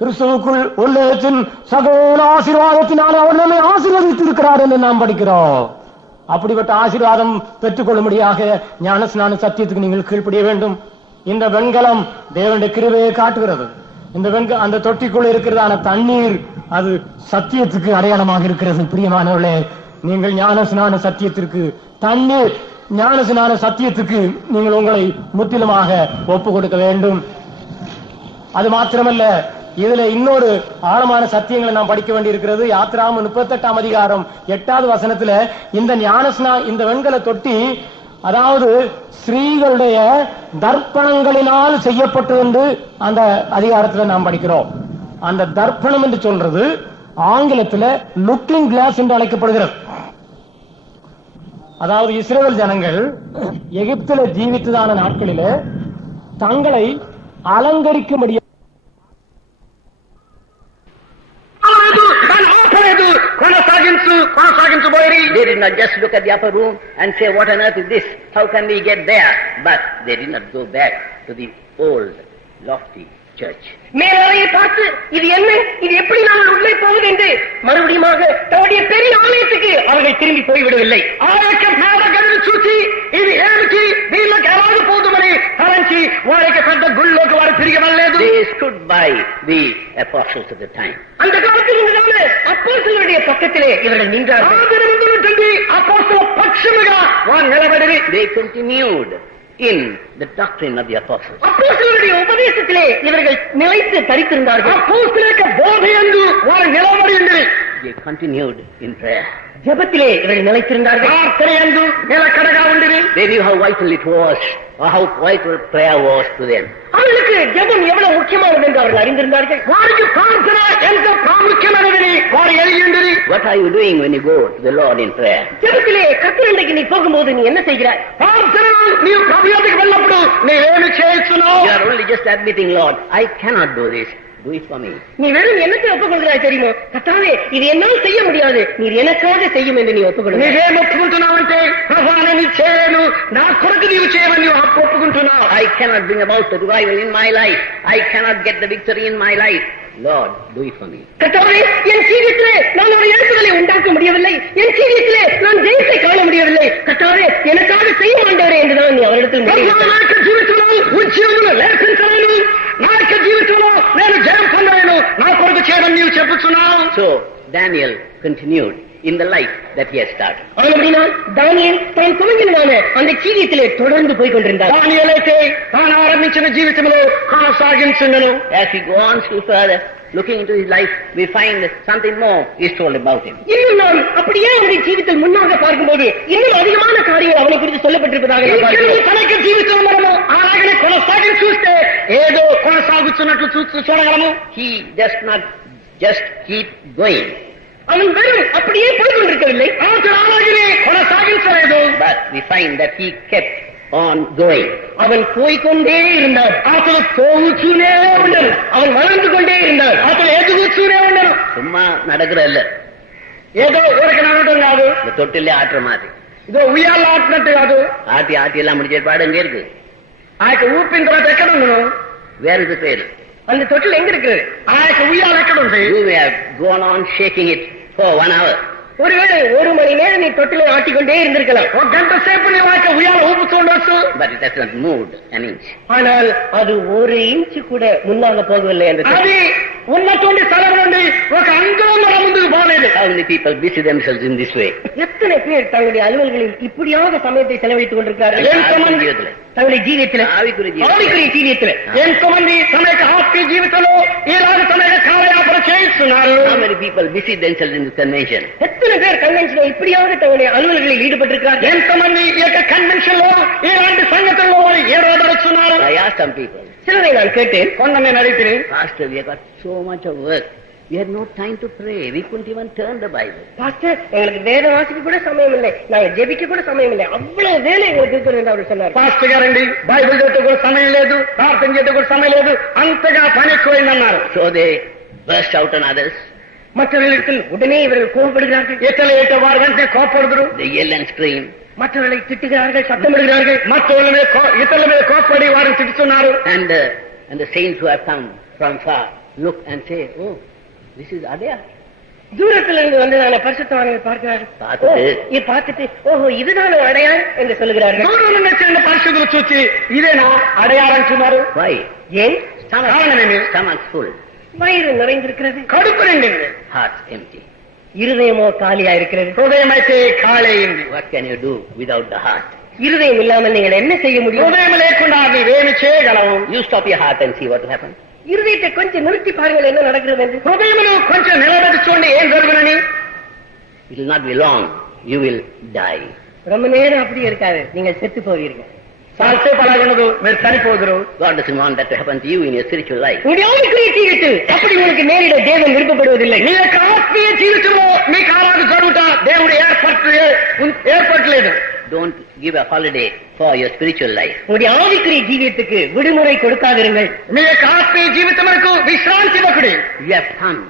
கிறிஸ்துவுக்குள் உள்ளத்தின் சகல ஆசீர்வாதத்தினால் அவர் நம்மை ஆசீர்வதித்திருக்கிறார் என்று நாம் படிக்கிறோம். அப்படிப்பட்ட ஆசீர்வாதம் பெற்றுக்கொள்ளும்படியாக ஞானஸ்நான சத்தியத்துக்கு நீங்கள் கீழ்ப்படிய வேண்டும். இந்த வெண்கலம் தேவனுடைய கிருபையை காட்டுகிறது. இந்த அந்த தொட்டிக்குள் இருக்கிறதான தண்ணீர் அது சத்தியத்துக்கு அடையாளமாக இருக்கிறது. பிரியமானவர்களே, நீங்கள் ஞானஸ்நான சத்தியத்திற்கு தண்ணீர் ஞானஸ்நான சத்தியத்துக்கு நீங்கள் உங்களை முற்றிலுமாக ஒப்பு கொடுக்க வேண்டும். அது மாத்திரமல்ல, இதுல இன்னொரு ஆழமான சத்தியங்களை நாம் படிக்க வேண்டி இருக்கிறது. யாத்திராகமம் 38ஆம் அதிகாரம் 8வது வசனத்துல இந்த வெண்கல தொட்டி அதாவது ஸ்ரீகளுடைய தர்ப்பணங்களினால் செய்யப்பட்டு என்று அந்த அதிகாரத்துல நாம் படிக்கிறோம். அந்த தர்ப்பணம் என்று சொல்றது ஆங்கிலத்துல லுக்கிங் கிளாஸ் என்று அழைக்கப்படுகிறது. அதாவது இஸ்ரவேல் ஜனங்கள் எகிப்தில ஜீவித்ததான நாட்களில தங்களை அலங்கரிக்கும்படியாக They did not just look at the upper room and say, what on earth is this? How can we get there? But they did not go back to the old, lofty church. மேலாளையை பார்த்து இது என்ன, இது எப்படி நாங்கள் உள்ளே போவது என்று மறுபடியும் தன்னுடைய பெரிய ஆலயத்துக்கு அவர்கள் திரும்பி போய்விடவில்லை. ఆలయక మేడగదిని చూసి ఇది ఏమిటి, వీళ్ళకి ఎలాగ పోదుమని తలంచి వారికి పెద్ద గుళ్ళోకి వారు తిరిగి వెళ్ళలేదు. They stood by the apostles at the time. அந்த காலத்தில் இருந்ததான அப்போஸ்தலருடைய பக்கத்திலே இவர்கள் நின்றார்கள். அப்போஸ்தல పక్షముగా వారు నిలబడి They continued in the doctrine of the apostles. அப்போஸ்தலருடைய உபதேசத்திலே இவர்கள் நிலைத்து தரித்திருந்தார்கள். அப்போஸ்தலருக்கு போதையென்று వారు నిలబడి ఉండిరి. They continued in prayer. ஜெபத்திலே இவர்கள் நிலைத்திருந்தார்கள். ప్రార్థనయందు నిలకడగా ఉండిరి. They knew how vital it was, or how vital prayer was to them. அவர்களுக்கு ஜெபம் எவ்வளவு முக்கியமானது என்று அவர்கள் அறிந்திருந்தார்கள். వారికి ప్రార్థన ఎంత ప్రాముఖ్యమైనదని వారు ఎరిగి ఉండిరి. What are you doing when you go to the Lord in prayer? ஜெபத்திலே கர்த்தருக்கு நீ போகும்போது நீ என்ன செய்கிறாய்? ప్రార్థనలో నీవు ప్రభు యొద్దకు వెళ్ళినప్పుడు నీవేమి చేస్తున్నావు? You are only just admitting, Lord, I cannot do this. Do it for me. நீ வெறும் என்னத்தை ஒப்புக்கொள்கிறாய் தெரியுமோ? கர்த்தாவே, இது என்னால் செய்ய முடியாது, நீர் எனக்காக செய்யும் என்று நீ ஒப்புக்கொள்கிறாய். నీవేం ఒప్పుకుంటున్నావంటే ప్రభువా నేను చేయను, నా కొరకు నీవు చేయవని నీవు ఒప్పుకుంటున్నావు. I cannot bring about the revival in my life. I cannot get the victory in my life. Lord, do it for me. கர்த்தாவே, என் ஜீவியத்திலே நான் ஒரு எழுப்புதலை உண்டாக்க முடியவில்லை, என் ஜீவியத்திலே நான் ஜெயத்தை காண முடியவில்லை. கர்த்தாவே, எனக்காக செய்ய மாட்டவரே என்றுதான் நீ அவரிடத்தில் నాకు జీవితంలో ఉద్యోగులు లేఖించలేను, నా యొక్క జీవితంలో నేను జయం పొందలేను, నా కొరకు చేయమని నీవు చెప్పుచున్నావు. So Daniel continued in the life that he had started. அப்படினால் தானியேல் தான் துவங்கினான அந்த ஜீவியத்திலே தொடர்ந்து போய் கொண்டிருந்தார். దానియేలైతే తాను ఆరంభించిన జీవితంలో కొనసాగించుండెను. As he goes on still further, looking into his life, we find something more is told about him. இன்னும் நாம் அப்படியே அவருடைய ஜீவிதத்தில் முன்னாக பார்க்கும்போது இன்னும் அதிகமான காரியங்கள் அவனை குறித்து சொல்லப்பட்டிருப்பதாக நாம் பார்க்கிறோம். తనకి జీవితం మనము అలాగనే కొనసాగి చూస్తే ఏదో కొనసాగుతున్నట్లు చూడగలము. He does not just keep going, அவன் வெறும் அப்படியே போய் கொண்டிருக்கவில்லை, అతను అలాగనే కొనసాగించలేదు. but we find that he kept on going. அவன் போய்கொண்டே இருந்தான். అతను పోవుతూనే ఉండను, அவன் வளர்ந்து கொண்டே இருந்தான். అతను ఎదుగుతూనే ఉండను. சும்மா நடக்கிற இல்ல, ఏదో ఊరికి నడవడం కాదు, இந்த தொட்டிலே ஆட்டுற மாதிரி ఇదో ఉయ్యాల ఆటినట్టు కాదు. ஆட்டி ஆட்டி எல்லாம் முடிஞ்ச பாடு எங்க இருக்கு? ఆ యొక్క ఊపిన తర్వాత ఎక్కడ ఉండను? வேற இது பேரு. அந்த தொட்டில் எங்க இருக்கிறது? ఆ యొక్క ఉయ్యాల ఎక్కడ ఉంది? You may have gone on shaking it for 1 hour. ஒருவேளை 1 மணி நேரம் நீ தொட்டிலை ஆட்டிக்கொண்டே இருந்திருக்கலாம். ఒక గంట సేపు నీవు ఆ యొక్క ఉయ్యాల ఊపుతూ ఉండొచ్చు. But it has not moved an inch. ஆனால் அது 1 இன்ச் கூட முன்னாக போகவில்லை என்று అది ఉన్నటువంటి స్థలం నుండి ఒక అంగుళం ముందుకు పోలేదు. How many people busy themselves in this way? எத்தனை பேர் தங்களுடைய அலுவல்களில் இப்படியாக சமயத்தை செலவழித்துக் கொண்டிருக்கிறார்கள்? தங்களுடைய ஜீவியத்தில், ஆவிக்குரிய ஜீவியத்தில் ఎంతమంది తమ యొక్క ఆత్మీయ జీవితంలో ఈలాగ తమ యొక్క కార్యయాపన చేయిస్తున్నారు. How many people busy themselves in this convention? எத்தனை பேர் கன்வென்ஷன் இப்படியாக தங்களுடைய அலுவல்களில் ஈடுபட்டிருக்கிறார்கள்? ఎంతమంది ఈ యొక్క కన్వెన్షన్ లో ఇలాంటి సంగతుల్లో ఏడవడుతున్నారు. I asked some people, சிலரை நான் கேட்டேன். కొండ నేను అడిగితే, Pastor, we have got so much of work. We had no time to pray. We couldn't even turn the Bible. Pastor, எங்களுக்கு வேத வாசிக்க கூட சமயம் இல்லை, நாங்க ஜெபிக்க கூட சமயம் இல்லை, அவ்வளவு வேலை எங்களுக்கு இருக்கிறது என்று அவர் சொன்னார். పాస్టర్ గారండి బైబిల్ చదివితే కూడా సమయం లేదు, ప్రార్థన చేస్తే కూడా సమయం లేదు, అంతగా పని ఎక్కువైందన్నారు. So they burst out on others. மற்றவர்களுக்கு உடனே இவர்கள் கோபப்படுகிறார்கள். ఎట్లా వారు వెంటనే కోపడుదురు, They yell and scream. மற்றவர்களை திட்டுகிறார்கள், சத்தமிடுகிறார்கள். ఇతరుల మీద కోప్పడి వారిని తిట్టుతున్నారు. And the saints who have come from far look and say, oh, this is Adya. தூரத்திலிருந்து வந்ததான பரிசுத்தவான்கள் பார்க்கிறார்கள், பார்த்துட்டு ஓஹோ இதுதான் அடையாளம் என்று சொல்லுகிறார்கள். దూరం నుండి వచ్చిన పరిశుద్ధులు చూచి ఇదేనా అడయాళం అంటున్నారు. Why? ஏன்? Stomach full, வயிறு நிறைந்திருக்கிறது, కడుపు నిండింది, heart empty. இருதயமோ காலியா இருக்கிறது. హృదయం అయితే ఖాళీ అయింది. What can you do without the heart? இருதயம் இல்லாமல் நீங்கள் என்ன செய்ய முடியும்? హృదయం లేకుండా నీవేమి చేయగలవు? You stop your heart and see what will happen. இருதயத்தை கொஞ்சம் நிறுத்தி பாருங்கள் என்ன நடக்கிறது என்று. హృదయమును కొంచెం నిలబెట్టి చూడండి ఏం జరుగునని. It will not be long. You will die. ரொம்ப நேரம் அப்படி இருக்காது, நீங்கள் செத்து போவீர்கள். చాలాసేపు అలాగే ఉండదు, మీరు చనిపోదురు. God doesn't want that to happen to you in your spiritual life. உங்களுடைய ஆவிக்குரிய ஜீவித்தில் அப்படி உங்களுக்கு நேரிட தேவன் விருப்பப்படுவதில்லை. మీ యొక్క ఆత్మీయ జీవితంలో మీకు అలాగే జరుగుతా దేవుడు ఏర్పడలేదు. Don't give a holiday for your spiritual life. உங்களுடைய ஆவிக்குரிய ஜீவியத்துக்கு விடுமுறை கொடுக்காதிருங்கள். మీ యొక్క ఆత్మీయ జీవితమునకు విశ్రాంతి ఇవ్వకుడి. You have come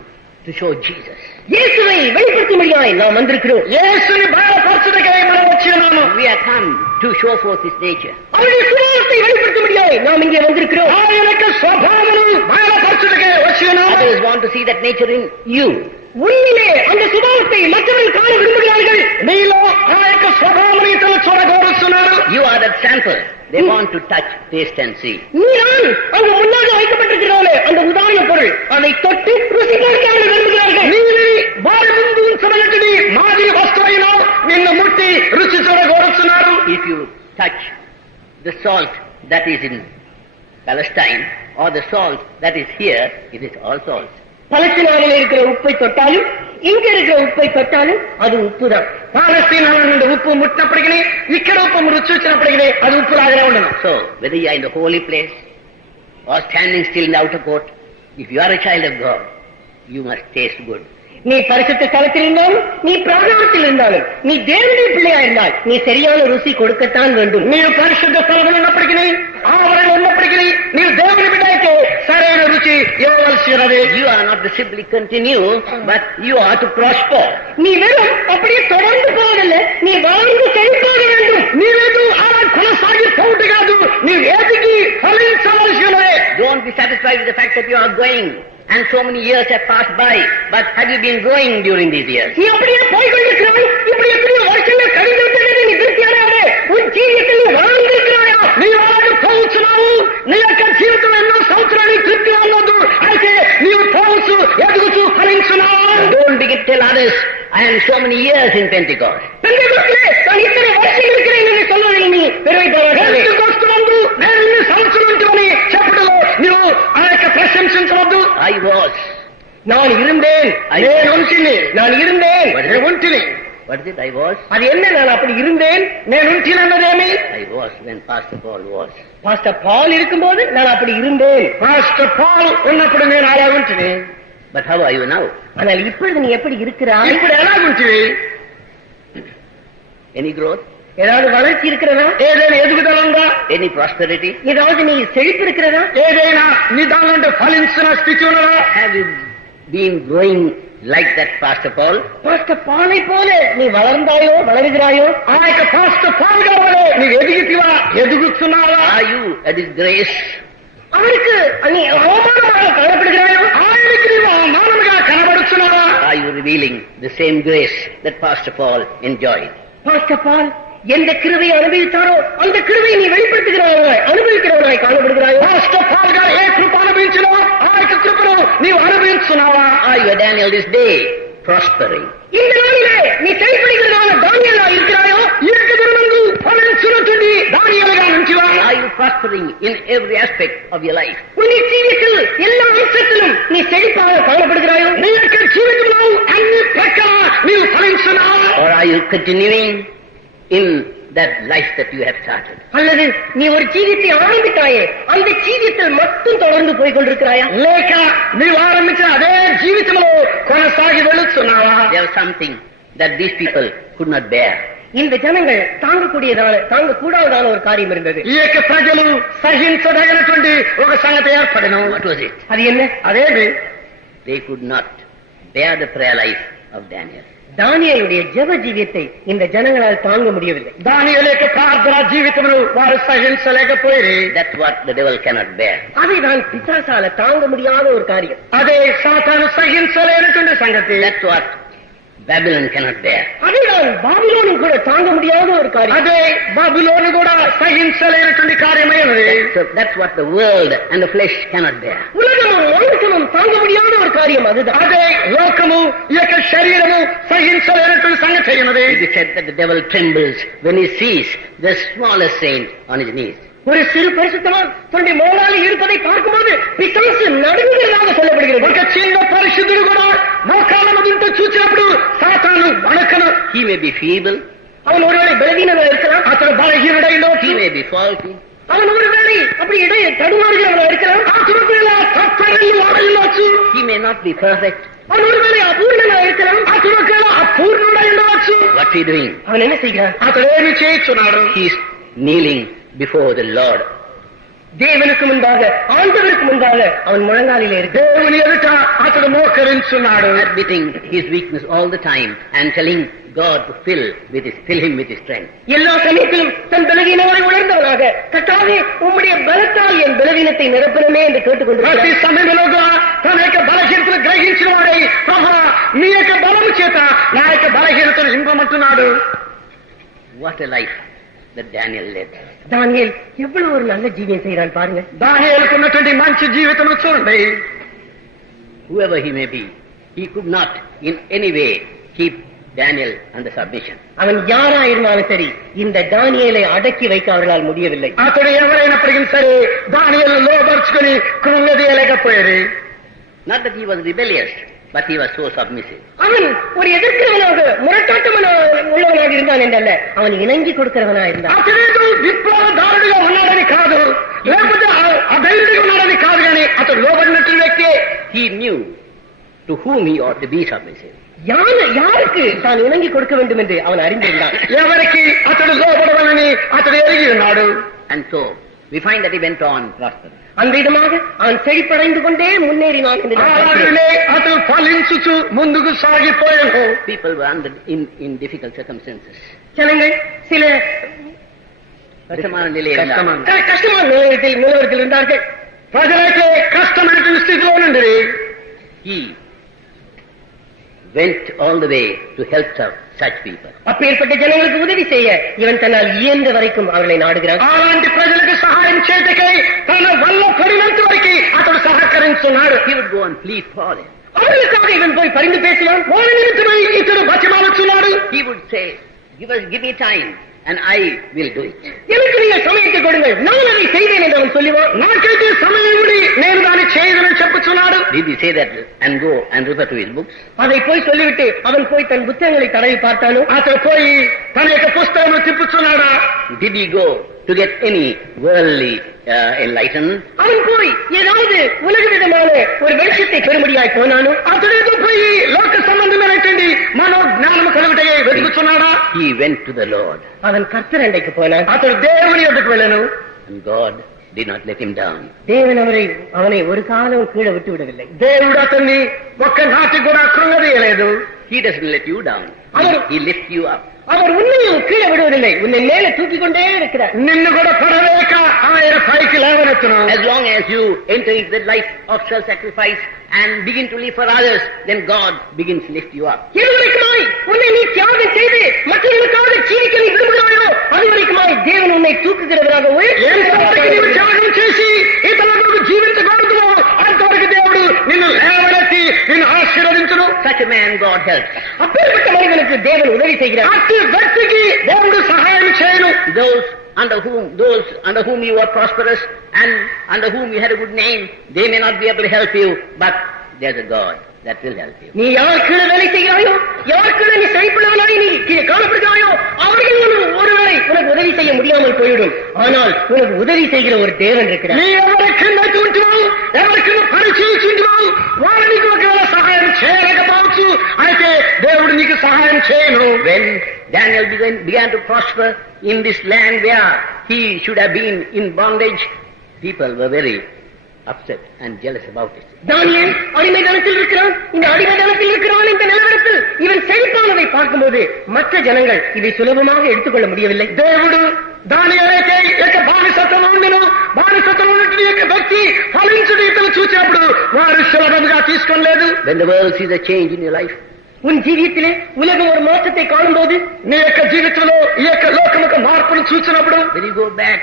to show Jesus. இயேசுவை வெளிப்படுத்தும்படியாய் நாம் வந்திருக்கிறோம். యేసుని బయలుపరచుటకై మనం వచ్చి ఉన్నాము. We have come to show forth His nature. அவருடைய சுபாவத்தை வெளிப்படுத்தும்படியாய் நாம் இங்கே வந்திருக்கிறோம். ఆయన యొక్క స్వభావమును బయలుపరచుటకై వచ్చి ఉన్నాము. Others want to see that nature in you. உண்மையிலே அந்த சுபாவத்தை மற்றவர்கள் காண விரும்புகிறார்கள். మీలో ఆ యొక్క స్వభావమును ఇతరులు చూడగోరుస్తున్నారు. You are that sample. They want to touch, taste and see. நீதான் அங்கு முன்னாக வைக்கப்பட்டிருக்கிறானே அந்த உதாரண பொருள், அதை தொட்டு ருசி பார்க்க விரும்புகிறார்கள். నీవి వారి ముందు ఉంచబడినటువంటి మాదిరి వస్తువైన నిన్ను ముట్టి రుచి చూడగోరుస్తున్నారు. If you touch the salt that is in Palestine or the salt that is here, it is all salt. பலஸ்தீனாவில் இருக்கிற உப்பை தொட்டாலும் இங்க இருக்கிற உப்பை தொட்டாலும் அது உப்புதான். పాలస్తీనాల నుండి ఉప్పు ముట్టినప్పటికీ ఇక్కడ ఉప్పు రుచి వచ్చినప్పటికీ అది ఉప్పులాగానే ఉండదు. So, whether you are in the holy place or standing still in the outer court, if you are a child of God, you must taste good. நீ பரிசுத்த ஸ்தலத்தில் இருந்தாலும், நீ பிராகாரத்தில் இருந்தாலும், நீ தேவனுடைய பிள்ளையா இருந்தால் நீ சரியான ருசி கொடுக்கத்தான் வேண்டும். మీరు పరిశుద్ధ స్థలంలో ఉన్నప్పటికీ ఆవరణ ఉన్నప్పటికీ మీరు దేవుని బిడ్డ అయితే సరైన రుచి ఇవ్వవలసి ఉన్నది. You are not to simply continue, but you are to prosper. நீ வெறும் அப்படியே தொடர்ந்து போவதில்ல, நீ வாழ்ந்து செழிப்பாக வேண்டும். నీవేదు అలా కొనసాగిపోవద్దు కాదు, నీవు ఏదికి ఫలించవలసి ఉన్నది. Don't be satisfied with the fact that you are going and so many years have passed by, but have you been growing during these years? நீ அப்படியே போய்கொண்டிருக்கிறாய், இப்படி எத்தனையோ வருஷங்கள் கழிந்திருக்கிறது, நீ திருப்தியானே உன் ஜீவியத்தில் நீ வாழ்ந்திருக்கிறாயா? నీ వాళ్ళకి పోవచ్చున్నావు, నీ యొక్క జీవితం ఎన్నో సంవత్సరాలు తృప్తి అవ్వదు, అయితే నీవు పోవచ్చు, ఎదుగుతూ ఫలించున్నావు. Don't begin to tell others, I am so many years in Pentecost. பெந்தெகோஸ்திலே நான் இத்தனை வருஷம் இருக்கிறேன் என்று சொல்வதில் நீ பெருமைப்படாதே. పెంతెకోస్తు నేను ఇన్ని సంవత్సరం ఉంటుమని చెప్పుడులో నీవు ఆ యొక్క ప్రశంసించవద్దు. I was. நான் இருந்தேன், నేను ఉంటిని, நான் இருந்தேன். నేను ఉంటిని. What is it? I was? அது என்ன? நான் அப்படி இருந்தேன். నేను ఉంటిని అన్నదేమి? I was when Pastor Paul was. Pastor பால் இருக்கும்போது நான் அப்படி இருந்தேன். పాస్టర్ పాల్ ఉన్నప్పుడు నేను అలా ఉంటిని. But how are you now? ஆனால் இப்பொழுது நீ எப்படி இருக்கிறாய்? ఇప్పుడు ఎలా ఉంటివి? Any growth? ஏதாவது வளர்ச்சி இருக்கிறதா? ఏదైనా ఎదుగుదల ఉందా? Any prosperity? ஏதாவது நீ செழிப்பு இருக்கிறதா? ఏదైనా నిదానం ఫలించిన స్థితి ఉన్నదా? Have you been growing like that Pastor Paul? Pastor பாலை போல நீ வளர்ந்தாயோ வளர்கிறாயோ? ఆ యొక్క పాస్టర్ పాల్ గారు నీవు ఎదుగుతివా, ఎదుగుతున్నావా? Are you a disgrace? அவருக்கு நீ அவமானமாக காணப்படுகிறாயோ? ఆయనకి నీవు అవమానముగా కనబడుతున్నావా? Are you revealing the same grace that Pastor Paul enjoyed? Pastor பால் எந்த கிருபையை அனுபவித்தாரோ அந்த கிருபையை நீ அனுபவிக்கிறவனாய் காணப்படுகிறாயோ? పాస్టర్ పాల్ గారు ఏ కృప అనుభవించినో ఆ యొక్క కృపను నీవు అనుభవిస్తున్నావా? Are you a Daniel this day, prospering? இந்த நாளிலே நீ செயல்படுகிறதான தானியேலா இருக்கிறாயோ? ఈయన దినమందు ఫలించినటువంటి దానియేలుగా నుంచివా? Are you prospering in every aspect of your life? உன் ஜீவியத்தில் எல்லா அம்சத்திலும் நீ செழிப்பாக காணப்படுகிறாயோ? నీ యొక్క జీవితంలో అన్ని ప్రక్కల నీవు ఫలించున్నావా? Or are you continuing in that life that you have started? அல்லது நீ ஒரு ஜீவியத்தை ஆரம்பித்தாயே அந்த ஜீவியத்தில் மட்டும் தொடர்ந்து போய் கொண்டிருக்கிறாயா? లేక నీవు ఆరంభించిన అదే జీవితంలో కొనసాగి వెళుతున్నావా? There was something that these people could not bear. இந்த ஜனங்கள் தாங்கக்கூடாதான ஒரு காரியம் இருந்தது. ఈ యొక్క ప్రజలు సహించదగినటువంటి ఒక సంగతి ఏర్పడను. What was it? அது என்ன? అదేమి? They could not bear the prayer life of Daniel. దానియేలుடைய జప జీవితத்தை இந்த జనங்களால் தாங்க முடியவில்லை. దానియేలు యొక్క ప్రార్థనా జీవితమును వారు సహించలేకపోయి. That's what the devil cannot bear. அதுதான் பிசாசால தாங்க முடியாத ஒரு காரியம். అదే సాతాను సహించలేనటువంటి సంగతి. That's what Babylon cannot bear. அதுதான் பாபிலோனும் கூட தாங்க முடியாத ஒரு காரியம். అదే బబులోను కూడా సహించలేనటువంటి కార్యమైనది. So that's what the world and the flesh cannot bear. உலகமும் மனுஷனும் தாங்க முடியாத ஒரு காரியம் அதுதான். అదే లోకము ఈ యొక్క శరీరము సహించలేనటువంటి సంగతి అయినది. It is said that the devil trembles when he sees the smallest saint on his knees. ஒரு சிறு பரிசுத்தவான் தன்னுடைய மோளால் இருப்பதை பார்க்கும்போது பிசாசு நடுங்குகிறதாக சொல்லப்படுகிறது. ఒక చిన్న పరిశుద్ధుడు కూడా మోకాళ్ళ మీద చూసినప్పుడు సాతాను వణకను. He may be feeble, அவன் ஒருவேளை பலவீனமாக இருக்கலாம். అతడు బలహీనుడై he may be faulty, அவன் ஒருவேளை அப்படி இடையே தடுமாறுகிறவனாக இருக்கலாம். అతడు తప్పని వాడవచ్చు. he may not be perfect. அவன் ஒருவேளை அபூர்ணனாக இருக்கலாம். అతడు అపూర్ణుడై ఉండవచ్చు. What's he doing? அவன் என்ன செய்கிறான்? అతడు ఏమి చేస్తున్నాడు? He is kneeling before the Lord. தேவனுக்கு முன்பாக ஆண்டவருக்கு முன்பாக அவன் முழங்காலிலே இருக்கு. దేవుని ఎదుట అతడు మోకరించున్నాడు. Admitting his weakness all the time and telling God to fill him with his strength. எல்லா சமயத்திலும் தன் பலவீனங்களை உணர்ந்தவனாக கர்த்தாவே உம்முடைய பலத்தால் என் பலவீனத்தை நிரப்பணுமே என்று ప్రతి கேட்டுக்கொண்டிருக்கிறான். సమయంలో తన యొక్క బలహీనతను గ్రహించిన వాడై ప్రభువా నీ యొక్క బలము చేత నా యొక్క బలహీనతను నింపమంటున్నాడు. What a life that Daniel led. தானியேல் எவ்வளவு ஒரு நல்ல ஜீவியம் செய்யறான் பாருங்க. దానియేలుకున్నటువంటి మంచి జీవితం చూడండి. Whoever he may be, he could not in any way keep Daniel under submission. அவன் யாரா இருந்தாலும் சரி இந்த தானியேலை அடக்கி வைக்க அவர்களால் முடியவில்லை. అతడు ఎవరైనప్పటికీ సరే దానియేలు లోబర్చుకుని కృంగదీయలేకపోయారు. Not that he was rebellious, but he was so submissive. அவன் ஒரு எதிர்க்கிறவனாக உள்ளவனாக இருந்தான் என்றல்ல, அவன் இணங்கி கொடுக்கிறவனா இருந்தான். అతడు విప్లవదారుడిగా ఉన్నాడని కాదు, లేకపోతే అధైర్యుడిగా ఉన్నాడని కాదు, కానీ అతడు లోబడినట్టు వ్యక్తి. He knew to whom he ought to be submissive. யாருக்கு தான் இணங்கி கொடுக்க வேண்டும் என்று அவன் அறிந்திருந்தான். ఎవరికి అతడు లోబడవలని అతడు ఎరిగి ఉన్నాడు. And so we find that he went on prospering. அந்த விதமாக அவன் செழிப்படைந்து கொண்டே முன்னேறினான் என்று நாம் பார்க்கிறோம். అలాగనే అతడు ఫలించుచు ముందుకు సాగిపోయాడు. People were in difficult circumstances. ஜனங்கள் சில கஷ்டமான நிலையில் இருந்தார்கள். கஷ்டமான நிலவரத்தில் இருந்தார்கள். ప్రజలైతే కష్టమైన స్థితిలో నుండి He went all the way to help such people. அப்பேற்பட்ட ஜனங்களுக்கு உதவி செய்ய இவன் தன்னால் இயன்ற வரைக்கும் அவர்களை நாடுகிறான். అలాంటి ప్రజలకు సహాయం చేయటకై తన వల్ల పడినంత వరకు అతడు సహకరించున్నాడు. He would go and plead for them. அவர்களுக்காக இவன் போய் பரிந்து பேசுவான். వారి నిమిత్తమై ఇతడు బతిమాలుచున్నాడు. He would say, give me time and I will do it. எனக்கு நீங்கள் சமயத்தை கொடுங்கள், நான் அதை செய்வேன் என்று அவன் சொல்லுவான். నాకైతే సమయం ఉండి నేను దాన్ని చేయదని చెప్పుచున్నాడు. Did he say that and go and refer to his books? அதை போய் சொல்லிவிட்டு அவன் போய் தன் புத்தகங்களை தடவி பார்த்தானோ? అతడు పోయి తన యొక్క పుస్తకం తిప్పుచున్నాడా? Did he go to get any worldly enlightenment? அவன் போய் ஏதாவது உலக விதமான ஒரு வெளிச்சத்தை பெறும்படியாய் போனானோ? అతడేదో పోయి లోక సంబంధమైనటువంటి మనోజ్ఞానము కలుగుటయే వెతుకుచున్నాడా? He went to the Lord. அவன் கர்த்தர் அண்டைக்கு போனான். అతడు దేవుని యొద్దకు వెళ్ళను. And God did not let him down. தேவன் அவனை ஒரு காலம் கீழே விட்டு விடவில்லை. దేవుడు అతన్ని ఒక్క నాటి కూడా కృంగదీయలేదు. He doesn't let you down. He lifts you up. அவர் உன்னையும் கீழே விடுவதில்லை, உன்னை மேலே தூக்கிக் கொண்டே இருக்கிறார். నిన్ను కూడా పడలేక ఆయన పైకి లేవనెత్తును. As long as you enter into the life of self-sacrifice and begin to live for others, then God begins to lift you up. எதுவரைக்குமாய் உன்னை நீ தியாகம் செய்து மற்றவர்களுக்காக ஜீவிக்க நீ விரும்புகிறாயோ அதுவரைக்குமாய் தேவன் உன்னை தூக்குகிறவராக ఎంతవరకు నీవు త్యాగం చేసి ఇతరులకు జీవించకూడదు అంతవరకు దేవుడు నిన్ను లేవనెత్తి నిన్ను ఆశీర్వదించును. Such a man God helps. அப்பேற்பட்ட மனிதனுக்கு தேவன் உதவி செய்கிறார். అట్టి వ్యక్తికి దేవుడు సహాయం చేయను. Those under whom you are prosperous and under whom you had a good name, they may not be able to help you, but there's a God that will help you. நீ யார் கீழே வேலை செய்கிறாயோ, யார் கீழே நீ செயல்படுவனாய் நீ கீழே காணப்படுகிறாயோ அவர்கள் ஒருவேளை உனக்கு உதவி செய்ய முடியாமல் போய்விடும். ஆனால் உனக்கு உதவி செய்கிற ஒரு தேவன் இருக்கிறார். నీ ఎవరి కింద ఉంటున్నావు, ఎవరి కింద పరిచయించుంటున్నావు, వారు నీకు ఒకవేళ సహాయం చేయలేకపోవచ్చు. అయితే దేవుడు నీకు సహాయం చేయను. When Daniel began to prosper in this land where he should have been in bondage, people were very upset and jealous about it. தானியேல் அடிமைதனத்தில் இருக்கிறான். இந்த அடிமைதனத்தில் இருக்கிறான் இந்த நிலவரத்தில் இவன் செழிப்பானதை பார்க்கும்போது மற்ற ஜனங்கள் இதை சுலபமாக எடுத்துக்கொள்ள முடியவில்லை. దేవుడు దానియేలు యొక్క బానిసత్వం ఉండెను. బానిసత్వం ఉన్నటువంటి యొక్క వ్యక్తి ఫలించుడు ఇతను చూసినప్పుడు వారు సులభంగా తీసుకోలేదు. When the world sees a change in your life, உன் ஜீவியத்திலே உலகம் ஒரு மாற்றத்தை காணும்போது, నీ యొక్క జీవితంలో ఈ యొక్క లోకం యొక్క మార్పును చూసినప్పుడు, when you go back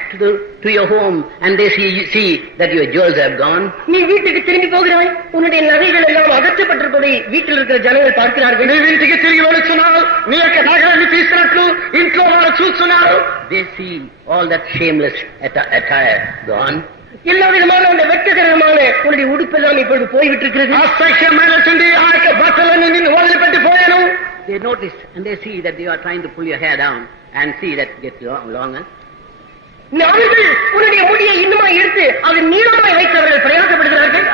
to your home and they see that your jewels have gone, நீ வீட்டுக்கு திரும்பி போகிறாய், உன்னுடைய நகைகள் எல்லாம் அகற்றப்பட்டிருப்பதை வீட்டில் இருக்கிற ஜனங்கள் பார்க்கிறார்கள். నీ ఇంటికి తిరిగి వెళుతున్నావు, నీ యొక్క నగరాన్ని తీసినట్లు ఇంట్లో వారు చూస్తున్నారు. they see all that shameless attire gone. எல்லா விதமான அந்த வெட்ககரமான உன்னுடைய உடுப்பெல்லாம் இப்பொழுது போய்விட்டிருக்கிறது. అసహ్యమైనటువంటి ఆ యొక్క బట్టలన్నీ నిన్ను వదిలిపెట్టి పోయాను. They notice and they see that you are trying to pull your hair down and see that it gets longer. அவர்கள் உன்னுடைய முடியை இன்னுமா எடுத்து அது நீளமாய் வைத்தவர்கள் பிரயாசப்படுகிறார்கள்.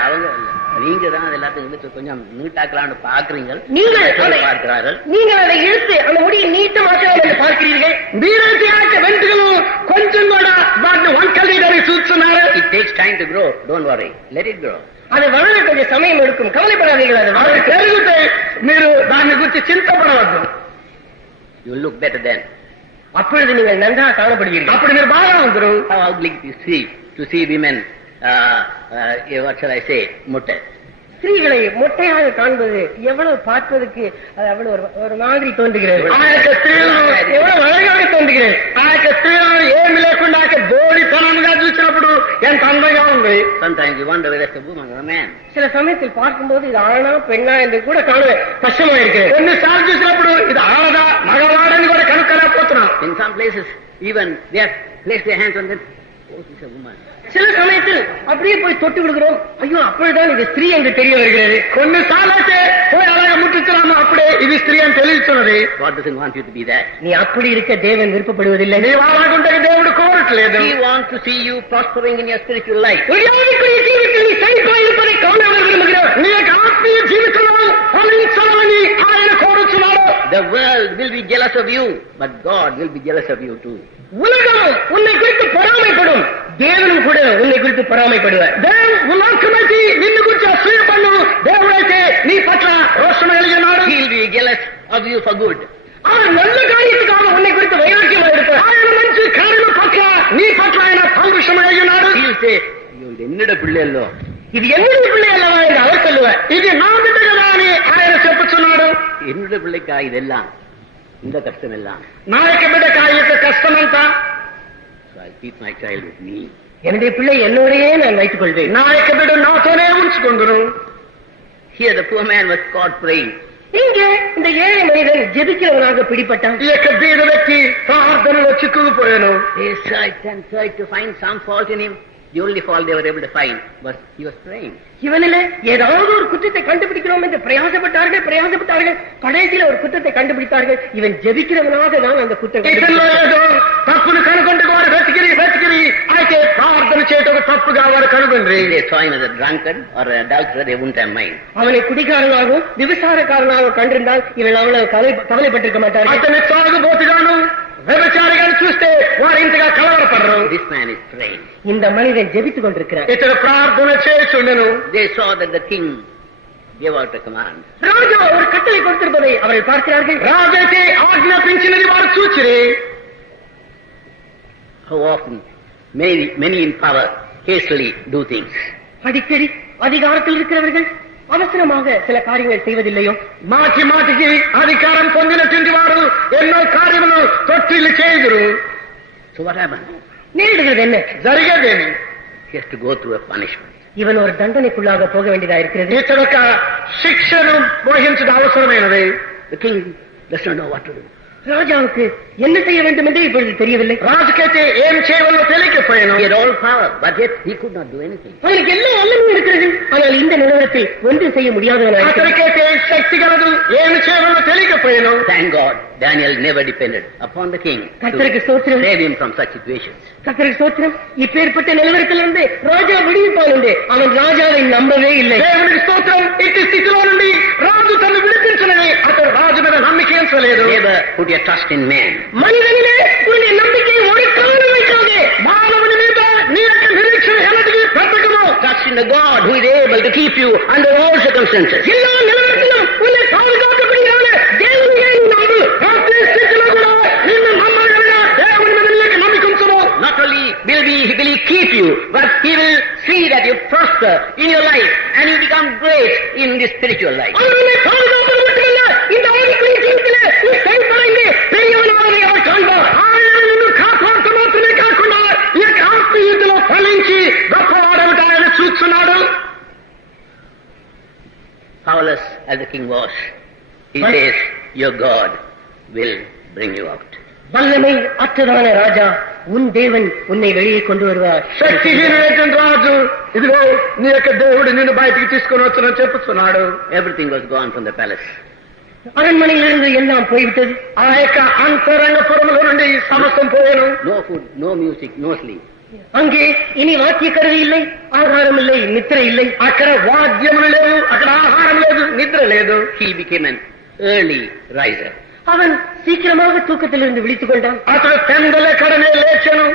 நீங்க தான் எல்லாத்தையும் கொஞ்சம் நீட்டாக்கலான்னு பாக்குறீங்க. பார்க்கிறார்கள். நீங்கள் அதை இழுத்து அந்த முடியை நீட்டமாக்கலாம் என்று பார்க்கிறீர்கள். మీరైతే ఆ యొక్క వెంట్రుకలు కొంచెం కూడా వాటిని వంకలీదని చూస్తున్నారు. It takes time to grow. Don't worry. Let it grow. அது வளர கொஞ்சம் சமயம் எடுக்கும், கவலைப்படாதீர்கள். అది పెరిగితే మీరు దాని గురించి చింతపడవద్దు. You will look better then. அப்பொழுது நீங்கள் நன்றாக காணப்படுவீர்கள். అప్పుడు మీరు బాగా ఉంటారు. How ugly to see women, what shall I say, முட்டை. ஸ்திரீகளை மொட்டையாக காண்பது எவ்வளவு பார்ப்பதற்கு அவ்வளவு ஒரு மாதிரி தோன்றுகிறது. ఆ యొక్క స్త్రీలను எவ்வளவு அழகாக தோன்றுகிறது. ఆ యొక్క స్త్రీలను ఏమి లేకుండా బోడితనంగా చూసినప్పుడు ఎంత అందంగా ఉంది. Sometimes you wonder whether it's a woman or a man. சில சமயத்தில் பார்க்கும்போது இது ஆணா பெண்ணா என்று கூட காண கஷ்டமா இருக்கு. కొన్నిసార్లు చూసినప్పుడు ఇది ఆడదా మగవాడని కూడా కనుక్కలేకపోతున్నాం. In some places, even they have placed their hands on them. Oh, this is a woman. சில சமயத்தில் அப்படியே போய் தொட்டு விடுகிறோம். ஐயோ, அப்பொழுதுதான் இது ஸ்திரீ என்று தெரிய வருகிறது. కొన్నిసార్లు అయితే పోయి అలాగే ముట్టించాము, అప్పుడే ఇది స్త్రీ అని తెలుస్తున్నది. God doesn't want you to be that. நீ அப்படி இருக்க தேவன் விருப்பப்படுவதில்லை. నీవు అలాగుంటే దేవుడు కోరట్లేదు. He wants to see you prospering in your spiritual life. ஆவிக்குரிய ஜீவித்தில் நீ செழிப்பாய் இருப்பதை காண அவர் விரும்புகிறார். నీ యొక్క ఆత్మీయ జీవితంలో ఫలించాలని ఆయన కోరుచున్నాడు. The world will be jealous of you, but God will be jealous of you too. உலகம் உன்னை குறித்து பொறாமைப்படும், தேவனும் கூட உன்னை குறித்து பொறாமைப்படுவார். ఉలకమైతే నిన్ను గురించి అసూయపడు, దేవుడైతే నీ పట్ల రోషం కలిగి ఉన్నాడు. He will be jealous of you for good. அவர் நல்ல காரியத்துக்காக உன்னை குறித்து வைராக்கியமாக இருக்கிறார். ఆయన మంచి కార్యం పట్ల నీ పట్ల ఆయన పౌరుషం కలిగి ఉన్నాడు. He will say, இது என்னோட பிள்ளையல்லோ, இது என்னுடைய பிள்ளை அல்லவா என்று அவர் சொல்லுவார். ఇది నా బిడ్డ కదా అని ఆయన చెప్పుచున్నాడు. என்னோட பிள்ளைக்கா இதெல்லாம், இந்த கஷ்டம் எல்லாம். నా యొక్క బిడ్డకు ఆ యొక్క కష్టమంతా. So I keep my child with me. என்னுடைய பிள்ளை என்னோடையே நான் வைத்துக் கொள்வேன். నా యొక్క బిడ్డ నాతోనే ఉంచుకుందును. Here the poor man was caught praying. இங்கே இந்த ஏழை மனிதன் ஜெபிக்கிறவனாக பிடிப்பட்டான். ఈ యొక్క బీద వ్యక్తి ప్రార్థనలో చిక్కుకుపోయాను. They searched and searched to find some fault in him. The only fault they were able to find was he was praying. இவனில ஏதாவது ஒரு குற்றத்தை கண்டுபிடிக்கிறோம் என்று பிரயாசப்பட்டார்கள். கடைசியில் ஒரு குற்றத்தை கண்டுபிடித்தார்கள். இவன் ஜெபிக்கிறவனாக தான் அந்த குற்றம். ఇతనిలో ఏదో తప్పును కనుగొంటే వారు వెతికిరి అయితే ప్రార్థన చేయటం తప్పుగా వారు కనుగొండ్రి. If they saw him as a drunkard or an adulterer, they wouldn't have mind. அவனை குடிகாரனாகவும் விபசாரக்காரனாகவும் கண்டிருந்தால் இவன் அவ்வளவு கவலைப்பட்டிருக்க மாட்டார்கள். అతని తాగుబోతుగాను వ్యభిచారిగాను చూస్తే వారు ఇంతగా కలవరపడరు. This man is praying. இந்த மனிதன் ஜெபித்துக் கொண்டிருக்கிறார். ఇతడు ప్రార్థన చేస్తుండెను. They saw that the king gave out a command. ராஜா ஒரு கட்டளை கொடுத்திருப்பதை அவர்கள் பார்க்கிறார்கள். రాజైతే ఆజ్ఞాపించినది వారు చూచిరి. How often many in power hastily do things. அடிக்கடி அதிகாரத்தில் இருக்கிறவர்கள் அவசரமாக சில காரியங்கள் செய்வதில்லையோ? మాటి మాటికి అధికారం పొందినటువంటి వారు ఎన్నో కార్యములు తొట్టిల్లు చేయుదురు. So what happened? நேரிடுகிறது என்ன? జరిగేదేమి? He has to go through a punishment. இவன் ஒரு தண்டனைக்குள்ளாக போக வேண்டியதா இருக்கிறது. ఇతడొక శిక్షను వహించడం అవసరమైనది. The king does not know what to do. ராஜாவுக்கு என்ன செய்ய வேண்டும் என்று இப்பொழுது தெரியவில்லை. రాజుకైతే ఏం చేయవలో తెలియకపోయాను. He had all power, but yet he could not do anything. அவனுக்கு எல்லா வல்லமும் இருக்கிறது, ஆனால் இந்த நிறுவனத்தில் ஒன்றும் செய்ய முடியாதவனாக అతనికైతే శక్తి గలదు, ఏమి చేయవలో తెలియకపోయాను. Thank God, Daniel never depended upon the king கர்த்தருக்கு to ஸ்தோத்திரம். save him from such situations. கர்த்தருக்கு ஸ்தோத்திரம். இப்பேற்பட்ட நிலவரத்திலிருந்து ராஜா விடுவிப்பான் என்று அவன் ராஜாவை நம்பவே இல்லை. దేవునికి స్తోత్రం. ఇట్టి స్థితిలో నుండి రాజు తను విడిపించనని అతడు రాజు మీద నమ్మిక ఎంచలేదు. Never put your trust in man. மனிதனிலே உன்னுடைய நம்பிக்கையை ஒரு காலம் வைக்காதே. మానవుని మీద నీ యొక్క నిరీక్షణ ఎన్నటికీ పెట్టకము. Trust in in the God who is able to keep you under all circumstances. எல்லா நிலவரத்திலும் உன்னை பாதுகாக்கப்படுகிறான தேவனையே நீ நம்பு. Not only will he keep you, but he will see that you prosper in your life and you become great in this spiritual life. அவர் உன்னை பாதுகாப்பது மட்டுமல்ல, இந்த ஆவிக்குரிய ஜீவிதத்திலே நீ செயல்படைந்து பெரியவனாவதை அவர் காண்பார். ఆయన నిన్ను కాపాడుతూ మాత్రమే కాకుండా ఈ యొక్క ఆత్మీయతలో ఫలించి గొప్పవాడవుట ఆయన చూస్తున్నాడు. Powerless as the king was, he says, your God will bring you out. வல்லமை அற்றதான ராஜா, உன் தேவன் உன்னை வெளியே கொண்டு வருவார். శక్తిహీనమైనటువంటి రాజు, ఇదిగో నీ యొక్క దేవుడు నిన్ను బయటికి తీసుకొని వచ్చునని చెప్పుతున్నాడు. Everything was gone from the palace. அரண்மனையிலிருந்து எல்லாம் போய்விட்டது. ఆ యొక్క అంతరంగపురములో నుండి సమస్తం పోయాను. No food, no music, no sleep. அங்கே இனி வாக்கிய கருவி இல்லை, ஆகாரம் இல்லை, நித்திரை இல்லை. అక్కడ వాద్యములు లేవు, అక్కడ ఆహారం లేదు, నిద్ర లేదు. He became an early riser. அவன் சீக்கிரமாக தூக்கத்திலிருந்து விழித்துக் கொண்டான். అతడు పెందల కడనే లేచెను.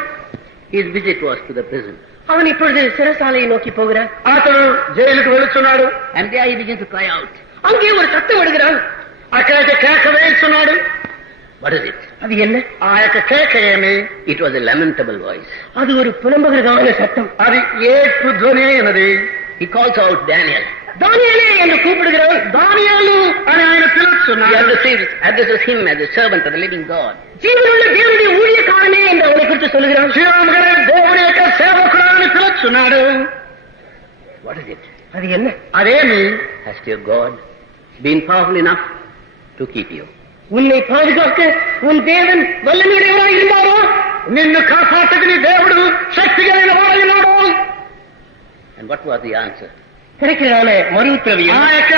His visit was to the prison. அவன் இப்பொழுது சிறைசாலையை நோக்கி போகிறான். అతడు జైలుకు వెళుతున్నాడు. And there he began to cry out. அங்கே ஒரு சத்தம் விடுகிறான். అక్కడైతే కేక వేస్తున్నాడు. What is it? அது என்ன? ఆ యొక్క కేక ఏమి? It was a lamentable voice. அது ஒரு புலம்புகிறதான சத்தம். అది ఏడ్పు ధ్వని అయినది. He calls out Daniel. தானியேலே என்று கூப்பிடுகிறான். దానియేలు అని ఆయన He పిలుస్తున్నాడు. addresses him as a servant of the living God. ஜீவனுள்ள தேவனுடைய ஊழியக்காரனே என்று அவனை குறித்து சொல்லுகிறான். శివముగనే దేవుని యొక్క సేవకుడు అని పిలుస్తున్నాడు. What is it? அது என்ன? అదేమి? Has your God been powerful enough to keep you? உன்னை பாதுகாக்க உன் தேவன் வல்லமையுடையவராய் இருந்தாரோ? నిన్ను కాపాడకు నీ దేవుడు శక్తి కలిగిన వాడైనాడు. And what was the answer? கிடைக்கிறதான மறு உத்தரவு ఆ என்ன? యొక్క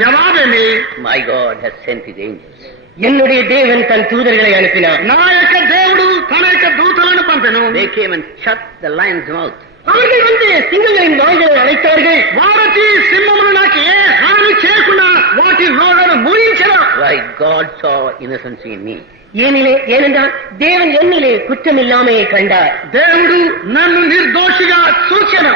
జవాబేమి? My God has sent his angels. என்னுடைய தேவன் தன் தூதர்களை அனுப்பினார். నా యొక్క దేవుడు తన యొక్క దూతలను పంపెను. They came and shut the lion's mouth. அவர்கள் வந்து சிங்கங்களின் வாய்களை அடைத்தார்கள். వారతి సింహములు నాకు ఏ హాని చేయకుండా వాటి నోళ్లను మూయించెను. Why God saw innocency in me. ஏனென்றால் தேவன் என்னிலே குற்றமில்லாமையை கண்டார். దేవుడు నన్ను నిర్దోషిగా చూచెను.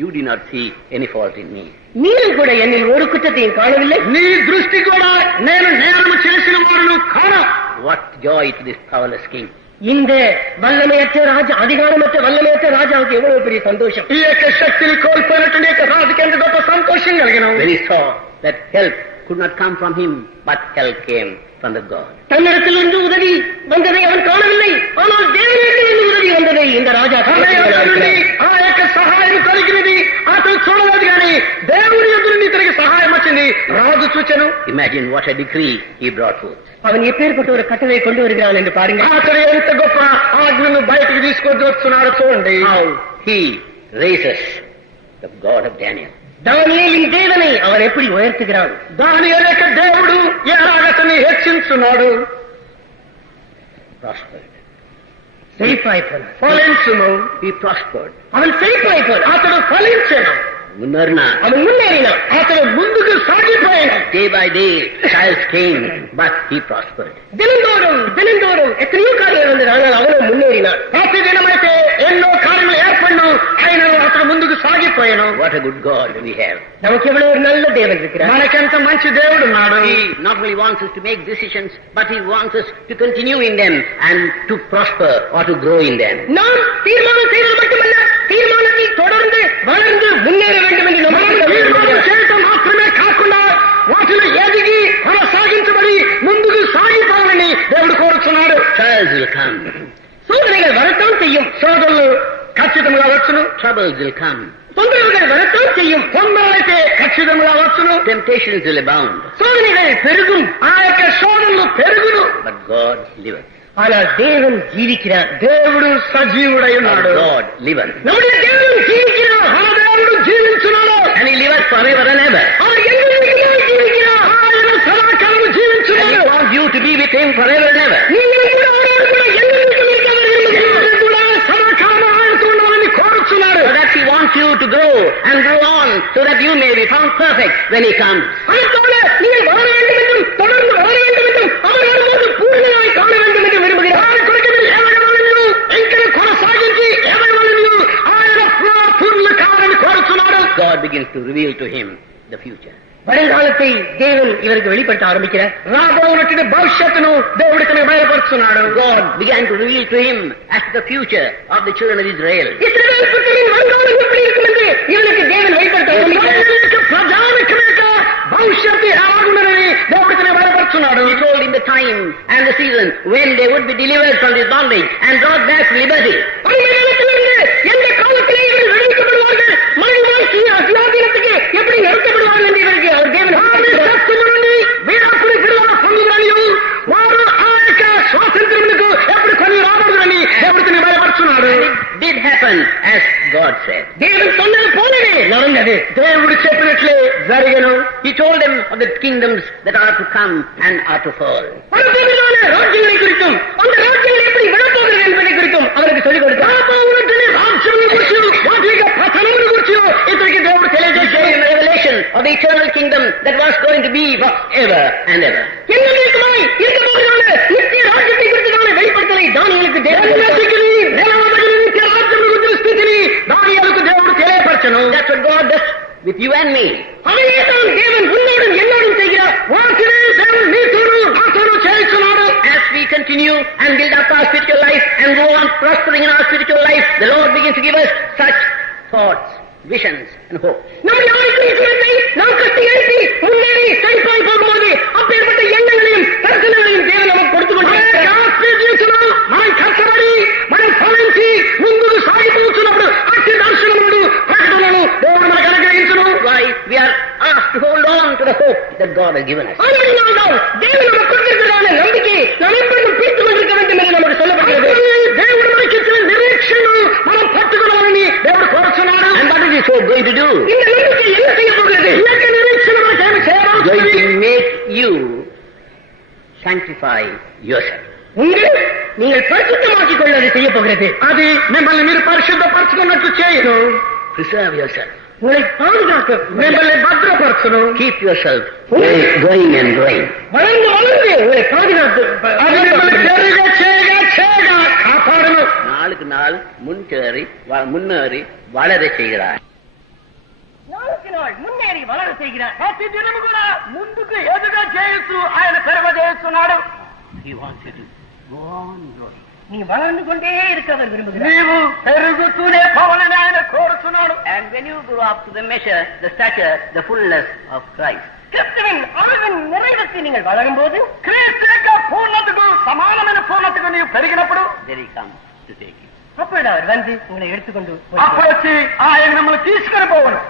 You did not see any fault in me. நீரும் கூட என்னில் ஒரு குற்றத்தையும் காணவில்லை. నీ దృష్టి కూడా నేను నేరము చేసిన వాడును కాను. What joy to this powerless king. இந்த வல்லமையற்ற ராஜா, அதிகாரமற்ற வல்லமையற்ற ராஜாவுக்கு எவ்வளவு பெரிய சந்தோஷம். ఈ యొక్క శక్తిని కోల్పోయినటువంటి యొక్క రాజుకి ఎంత గొప్ప సంతోషం కలిగిన. When he saw that help could not come from him, but help came from the God. தன்னிடத்திலிருந்து உதவி வந்ததை அவன் காணவில்லை. ஆனால் தேவனிடத்திலிருந்து உதவி வந்ததை இந்த ராஜா காணவில்லை. ఆ యొక్క సహాయం కలిగినది అతను చూడలేదు కానీ దేవుడి యొక్క నుండి ఇతనికి సహాయం వచ్చింది రాజు చూచెను. Imagine what a decree he brought forth. அவன் எப்பேற்பட்ட ஒரு கட்டளை கொண்டு வருகிறான் என்று பாருங்க. అతడు ఎంత గొప్ప ఆజ్ఞను బయటికి తీసుకొని వస్తున్నాడో చూడండి. How he raises the God of Daniel. தானியேலின் தேவனை அவன் எப்படி உயர்த்துகிறான். దానియేలు యొక్క దేవుడు ఎలాగతని హెచ్చించున్నాడు. Prospered. செழிப்பாய் போனான். ఫలించును. He prospered. அவன் செழிப்பாய் போனான். అతడు ఫలించను. Munarna. அவன் முன்னேறினான். అతడు ముందుకు సాగిపోయాడు. Day by day, trials came, but he prospered. தினந்தோறும் தினந்தோறும் எத்தனையோ காரியங்கள் வந்தது. ஆனால் அவனும் முன்னேறினான். ప్రతి దినమైతే ఎన్నో కార్యములు ఏర్పడిను ఆయన అతడు ముందుకు సాగిపోయాను. What a good God we have. நமக்கு எவ்வளவு ஒரு நல்ல தேவன் இருக்கிறார். మనకెంత మంచి దేవుడు ఉన్నాడు. He not only wants us to make decisions, but he wants us to continue in them and to prosper or to grow in them. நாம் தீர்மானம் செய்வது மட்டுமல்ல, தீர்மானத்தை தொடர்ந்து வளர்ந்து முன்னேற வேண்டும் என்று మనం తీర్మానం చేయటం మాత్రమే కాకుండా వాటిని ఎదిగి కొనసాగించబడి ముందుకు సాగిపోవాలని దేవుడు కోరుతున్నాడు. Trials will come. சோதனைகள் வரத்தான் செய்யும். సోదరులు ఖచ్చితంగా వచ్చును. Troubles will come. தொந்தரவுகள் வரத்தான் செய்யும். తొందరలైతే ఖచ్చితంగా వచ్చును. Temptations will abound. சோதனைகள் பெருகும். ఆ యొక్క శోధనలు పెరుగును. But God liveth. ஆனால் தேவன் ஜீவிக்கிறார். దేవుడు సజీవుడై Our ఉన్నాడు. God liveth. நம்முடைய தேவன் ஜீவிக்கிறார். మన దేవుడు జీవించున్నాడు. And he liveth forever and ever. அவர் என்றென்றைக்கும் ஜீவிக்கிறார். ఆయన సదాకాలం And he జీవించున్నాడు. wants you to be with him forever and ever. நீங்களும் கூட அவரோடு கூட என்றென்றைக்கும் இருக்க அவர் விரும்புகிறார். దేవుడు కూడా సదాకాలం ఆయనతో ఉండాలని కోరుచున్నాడు. So that he wants you to grow and grow on so that you may be found perfect when he comes. அதற்காக நீங்கள் வாழ வேண்டும் என்றும் தொடர்ந்து வாழ வேண்டும் என்றும் அவர் வரும்போது பூர்ணமாய் காண வேண்டும் என்று விரும்புகிறார். ఆయన కొరకు ఎవరి ఇంకా కొనసాగించి ఎవరి ఆయన పూర్ణ కావాలని కోరుచున్నాడు. begins to reveal to him the future. வருங்காலத்தை தேவன் இவருக்கு வெளிப்படுத்த ஆரம்பிக்கிறார். రాబోనటువంటి భవిష్యత్తును దేవుడు ఇతనికి బయలుపరుస్తున్నాడు. God began to reveal to him as to the future of the children of Israel. இஸ்ரவேல் புத்திரரின் வருங்காலம் எப்படி இருக்கும் என்று இவனுக்கு தேவன் வெளிப்படுத்த ஆரம்பிக்கிறார். ప్రజానికం యొక్క భవిష్యత్తు ఎలాగుండనని దేవుడు ఇతనికి బయలుపరుస్తున్నాడు. He told in the time and the season when they would be delivered from this bondage and brought back to liberty. எந்த காலத்திலே இவர்கள் விடுவிக்கப்படுவார்கள், மனித வாழ்க்கையை அசுவாதீனத்துக்கு எப்படி நிறுத்தப்படுவார்கள் என்று இவருக்கு அவர் தேவன் వీరప్పుడు పిల్లల పొందుదనియు వారు ఆ యొక్క స్వాతంత్ర్యములకు ఎప్పుడు కొని రాబడుదని దేవుడిని బయలుపరుచున్నాడు. Did happen as God said. தேவன் சொன்னது போலவே நடந்தது. దేవుడు చెప్పినట్లే జరిగను. He told them of the kingdoms that are to come and are to fall. பலவிதமான ராஜ்யங்களை குறித்தும் அந்த ராஜ்யங்கள் எப்படி விழப்போகிறது என்பதை குறித்தும் அவருக்கு சொல்லிக் கொடுத்தார். రాజ్యముల గురించి వాటి యొక్క పతనముల గురించి ఇతనికి దేవుడు తెలియజేశాడు. In the revelation of the eternal kingdom that was going to be forever and ever. என்னைக்குமாய் இருக்க போகிறதான நித்திய ராஜ்யத்தை குறித்ததான வெளிப்படுத்தலை தானியேலுக்கு தேவன் దేవుడు తెలియపరచను. That's what God does with you and me. அதையே தான் தேவன் உன்னோடும் என்னோடும் செய்கிறார். వాటిని దేవుడు నీతోను నాతోను చేయించున్నాడు. As we continue and build up our spiritual life and go on prospering in our spiritual life, the Lord begins to give us such thoughts, visions and hope. நம்முடைய ஆவிக்குரிய குணத்தை நாம் கட்டி எழுப்பி முன்னேறி செழிப்பாய் போகும்போது அப்பேற்பட்ட எண்ணங்களையும் தரிசனங்களையும் தேவன் நமக்கு கொடுத்துக் கொண்டிருக்கிறார். మనం కష్టపడి మనం ఫలించి ముందుకు సాగిపోతున్నప్పుడు అట్టి దర్శనములు ప్రకటనలు దేవుడు మనకు అనుగ్రహించును. Why we are asked to hold on to the hope that God has given us. ஆனால்தான் தேவன் நமக்கு கொடுத்திருக்கிறதான நம்பிக்கை நாம் எப்பொழுதும் பிடித்துக் கொண்டிருக்க வேண்டும் என்று நமக்கு சொல்லப்படுகிறது. దేవుడు మనకి ఇచ్చిన నిరీక్షను మనం పట్టుకోవాలని దేవుడు కోరుతున్నాడు. And what is He so going to do? இந்த நம்பிக்கை என்ன செய்ய போகிறது? ఈ యొక్క నిరీక్షణ మనకి ఏమి చేయవచ్చు? Going to make you sanctify yourself. நீங்கள் பரிசுத்தமாக்கிக் கொள்ள அதை செய்ய போகிறது. అది మిమ్మల్ని మీరు పరిశుద్ధపరచుకున్నట్టు చేయను. Preserve yourself. உங்களை பாதுகாக்க మిమ్మల్ని భద్రపరచును. Keep yourself going and growing. வளர்ந்து வளர்ந்து உங்களை பாதுகாத்து అది మిమ్మల్ని పెరుగ చేయగా కాపాడును. நாளுக்கு நாள் முன்னேறி வளர செய்கிறார். நாளுக்கு நாள் முன்னேறி வளர செய்கிறார். ప్రతి దినము కూడా ముందుకు ఎదుగా చేస్తూ ఆయన పెరగజేస్తున్నాడు. He wants you to go on growing. நீ வளர்ந்து கொண்டே இருக்க அவர் விரும்புகிறார். నీవు పెరుగుతూనే పోవాలని ఆయన కోరుతున్నాడు. And when you grow up to the measure, the stature, the fullness of Christ, கிறிஸ்துவின் அளவின் நிறைவுக்கு நீங்கள் வளரும் போது క్రీస్తు యొక్క పూర్ణతకు సమానమైన పూర్ణతకు నీవు పెరిగినప్పుడు there He comes to take you. அப்பொழுது அவர் வந்து உங்களை எடுத்துக்கொண்டு అప్పుడు వచ్చి ఆయన మిమ్మల్ని తీసుకుని పోవను.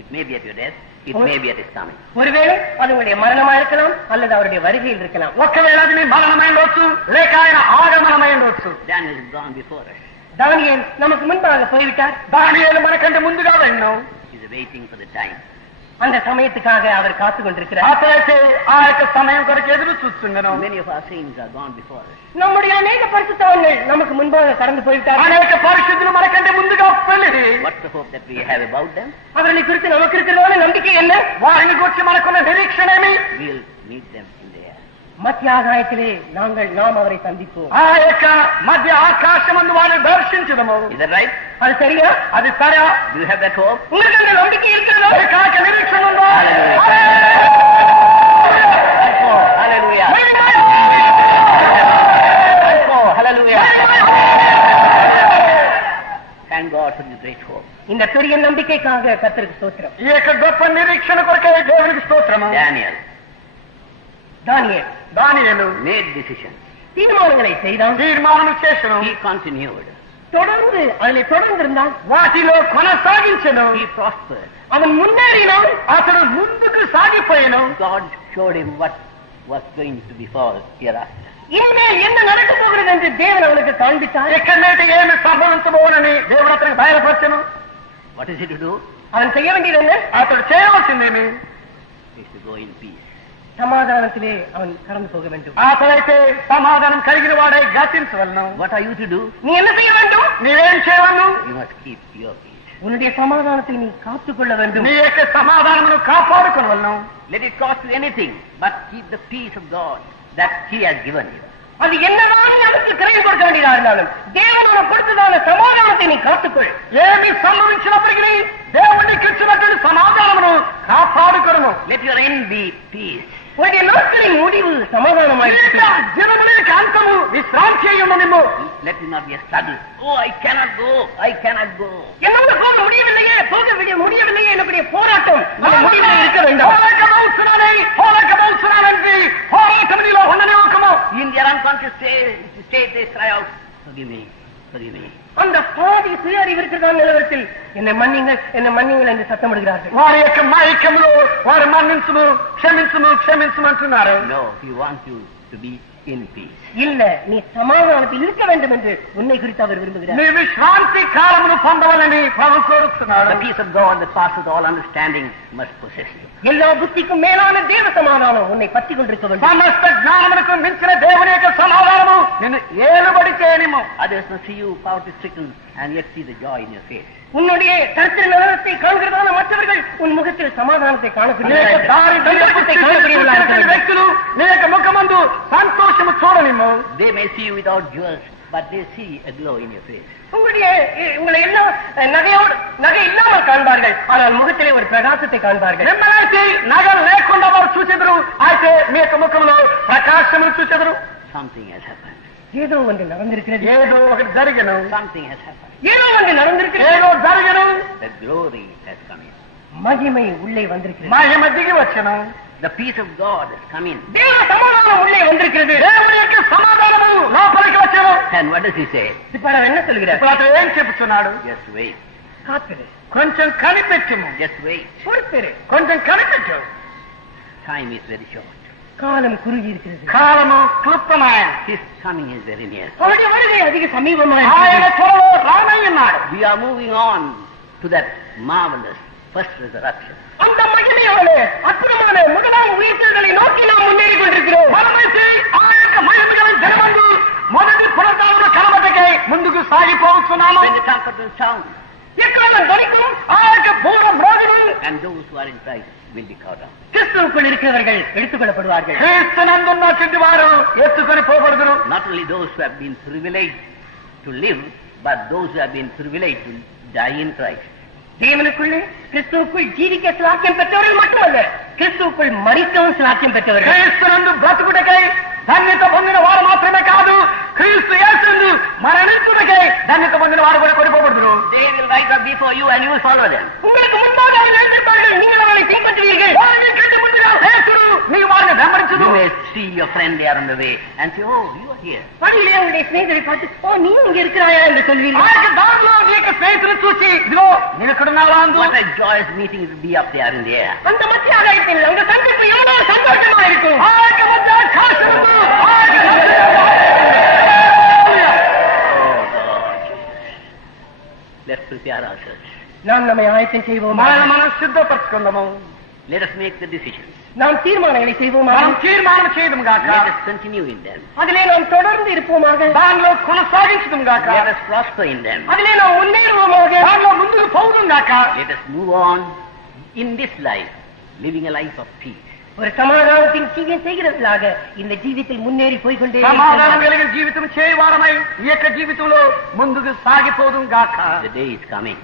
It may be at your death, it may be at His coming. ஒருவேளை அது உங்களுடைய மரணமா இருக்கலாம் அல்லது அவருடைய வருகையில் இருக்கலாம். ఒకవేళ అది నీ మరణమై ఉండవచ్చు లేక ఆయన ఆగమనమై ఉండవచ్చు. Daniel has gone before us. தானியேல் நமக்கு முன்பாக போய்விட்டார். దానియేలు మనకంటే ముందుగా వెళ్ళను. He's waiting for the time. அந்த சமயத்துக்காக அவர் காத்துக் கொண்டிருக்கிறார். అప్పుడైతే ఆ యొక్క సమయం కొరకు ఎదురు చూస్తున్నాను. Many of our sins are gone before us. நம்முடைய அநேக பரிசுத்தவான்கள் நமக்கு முன்பாக கடந்து போய்விட்டார். అనేక పరిశుద్ధులు మనకంటే ముందుగా వెళ్ళి What's the hope that we have about them? அவர்களை குறித்து நமக்கு இருக்கிறதான நம்பிக்கை என்ன? వారిని గురించి మనకున్న నిరీక్షణేమి? We'll meet them in the air. மத்திய ஆகாயத்திலே நாம் அவரை சந்திப்போம். ఆ యొక్క మధ్య ఆకాశమందు వారిని దర్శించడము. Is that right? அது சரியா? అది సరే. Do you have that hope? உங்களுக்கு அந்த நம்பிக்கை இருக்கிறதா? కాక నిరీక్షణ ఉందా? Hallelujah. Hallelujah. Thank God for this great hope. இந்த பெரிய நம்பிக்கைக்காக கர்த்தருக்கு ஸ்தோத்திரம். ఈ యొక్క గొప్ప నిరీక్షణ కొరకే దేవునికి స్తోత్రము. దానియేలు made decisions. தீர்மானங்களை செய்தான். తీర్మానం చేసను. He continued. தொடர்ந்து அதில் தொடர்ந்திருந்தான். వాటిలో కొనసాగించను. He prospered. அவன் முன்னேறினான். అతడు ముందుకు సాగిపోయాను. God showed him what was going to befall hereafter. இனிமேல் என்ன நடக்க போகிறது என்று தேவன் அவனுக்கு காண்பித்தார். ఎక్కడి నుండి ఏమి సంభవించబోనని దేవుడు అతనికి బయలుపరచను. What is he to do? அவன் செய்ய வேண்டியது என்ன? అతడు చేయవలసిందేమి? He is to go in peace. சமாதானத்திலே அவன் கடந்து போக வேண்டும். అతడైతే సమాధానం కలిగిన వాడై గతించవలను. What are you to do? நீ என்ன செய்ய வேண்டும்? నీవేం చేయవలను? You must keep your peace. உன்னுடைய சமாதானத்தை நீ காத்துக்கொள்ள வேண்டும். నీ యొక్క సమాధానమును కాపాడుకొనవలను. Let it cost you anything, but keep the peace of God that He has given you. அது என்னதான் அதுக்கு கிரயம் கொடுக்க வேண்டியதா இருந்தாலும் தேவனோட கொடுத்ததான சமாதானத்தை நீ காத்துக்கொள். ఏమి సంభవించినప్పటికీ దేవునికి ఇచ్చినటువంటి సమాధానమును కాపాడుకొనుము. Let your end be peace. உன்னுடைய நாட்களின் முடிவு சமாதானமாயிருக்கட்டும். దినమునికి అంతము విశ్రాంతి అయ్యుండనిమ్ము. Let it not be a struggle. Oh, I cannot go. I cannot go. என்னால போக முடியவில்லையே, முடியவில்லையே என்னுடைய போராட்டம் அந்த முடிவில் இருக்க வேண்டும். పోరాటమవుతున్నానని పోరాటం నీలో ఉండనే ఒకము. In their unconscious state, they cry out, forgive me, forgive me. அந்த பாதி சுய அறிவு இருக்கிறதான நிலவரத்தில் என்னை மன்னிங்கள் என்று சத்தமிடுகிறார்கள். వారి యొక్క మైకములో వారు మన్నించుము, క్షమించుము అంటున్నారు. No, he wants you to be in peace. இல்ல, நீ சமாதானத்தில் இருக்க வேண்டும் என்று உன்னை குறித்து அவர் விரும்புகிறார். నీ విశ్రాంతి కాలమును పొందవాలని ప్రభు కోరుతున్నాడు. The peace of God that passes all understanding must possess you. எல்லா புத்திக்கும் மேலான தேவ சமாதானம் உன்னை பற்றி கொண்டிருக்க வேண்டும். సమస్త జ్ఞానమునకు మించిన దేవుని యొక్క సమాధానము నిన్ను ఏలుబడి చేయనిము. Others must see you poverty stricken and yet see the joy in your face. உன்னுடைய கருத்து நலனத்தை காண்கிறதான மற்றவர்கள் உன் முகத்தில் சமாதானத்தை காணக்கூடியவர்களாக వ్యక్తులు నీ యొక్క ముఖమందు సంతోషము చూడనిము. They may see you without jewels, but they see a glow in your face. உங்களை எல்லாம் நகை இல்லாமல் காண்பார்கள், ஆனால் முகத்திலே ஒரு பிரகாசத்தை காண்பார்கள். మిమ్మల్ని నగలు లేకుండా వారు చూచెదరు, అయితే మీ యొక్క ముఖంలో ప్రకాశమును చూచెదరు. Something has happened. ஏதோ ஒன்று நடந்திருக்கிறது, ఏదో ఒకటి జరిగను. Something has happened. ஏதோ ஒன்று நடந்திருக்கிறது, ఏదో జరిగను. The glory has come in. மகிமை உள்ளே வந்திருக்கிறது, మహిమ దిగి వచ్చను. The peace of God has come in. தேவ சமாதானம் உள்ளே வந்திருக்கிறது, దేవుని యొక్క సమాధానము లోపలికి వచ్చను. And what does he say? இப்ப அவர் என்ன சொல்கிறார்? ఇప్పుడు అతను ఏం చెప్తున్నాడు? Just wait. காத்திரு, కొంచెం కనిపెట్టుము. Just wait. பொறுத்திரு, కొంచెం కనిపెట్టు. Time is very short. காலம் குறுகி இருக்கிறது, కాలము క్లుప్తమైన. His coming is very near. அவருடைய வருகை அதிக சமீபமாக ఆయన త్వరలో రానయ్యున్నాడు. We are moving on to that marvelous first resurrection. அந்த மகிமையான அற்புதமான முதலாம் உயிர்த்தெழுதலை நோக்கி நாம் முன்னேறி கொண்டிருக்கிறோம். మనమైతే ఆ యొక్క మహిమగల దినమందు మొదటి పునరుద్ధానముల కలవటకై ముందుకు సాగిపోతున్నాము. When the trumpet will sound, எக்காலம் துணிக்கும் ஆ యొక్క பூர మ్రోగును, and those who are in Christ will be caught up. கிறிஸ்துவுக்குள் இருக்கிறவர்கள் எடுத்துக் கொள்ளப்படுவார்கள். క్రీస్తునందున్నటువంటి వారు ఎత్తుకొని పోబడుదురు. Not only those who have been privileged to live, but those who have been privileged to die in Christ. தேவனுக்குள்ளே கிறிஸ்துவுக்குள் ஜீவிக்க சிலாக்கியம் பெற்றவர்கள் மட்டுமல்ல, கிறிஸ்துவுக்குள் மரிக்கவும் சிலாக்கியம் பெற்றவர்கள். క్రీస్తునందు బ్రతుకుటకై ధన్యత పొందిన వారు మాత్రమే కాదు, క్రీస్తు యేసునందు మరణించుటకై ధన్యత పొందిన వారు కూడా కొనిపోబడుదురు. They will rise up before you and you will follow them. உங்களுக்கு முன்பாக அவர்கள் எழுந்திருப்பார்கள், நீங்கள் அவர்களை பின்பற்றுவீர்கள். వారిని కంటే ముందుగా యేసుడు నీ వారిని వెంబడించుదు. You may see your friend there on the way and say, oh, you are here. வழியிலே உங்களுடைய சிநேகிதரை பார்த்து, ஓ நீ இங்க இருக்கிறாயா என்று ఆ சொல்வீர்கள். యొక్క దారిలో నీ యొక్క స్నేహితులు చూసి ఇదిగో నేను ఇక్కడున్నావా అందు. What a joyous meeting it will be up there in the air. அந்த மத்திய ஆகாயத்தில் அந்த சந்திப்பு எவ்வளவு சந்தோஷமா இருக்கும். ఆ యొక్క మధ్య ఆకాశముందు ఆ యొక్క Let's prepare ourselves. நாம் நம்மை ஆயத்தம் செய்வோமா, మనం సిద్ధపరచుకుందాము. Let us make the decisions. நாம் தீர்மானங்களை செய்வோமா, మనం తీర్మానం చేయడం గాక, Let us continue in them. அதிலே நாம் தொடர்ந்து இருப்போமாக, దానిలో కొనసాగించడం గాక, Let us prosper in them. அதிலே நாம் முன்னேறுவோமாக, దానిలో ముందుకు పోవడం గాక. Let us move on in this life, living a life of peace. ஒரு சமாதானத்தின் ஜீவியம் செய்கிறவர்களாக இந்த ஜீவித்தில் முன்னேறி போய்கொண்டே సమాధానం కలిగిన జీవితం చేయవారమై ఈ యొక్క జీవితంలో ముందుకు సాగిపోవడం గాక. The day is coming.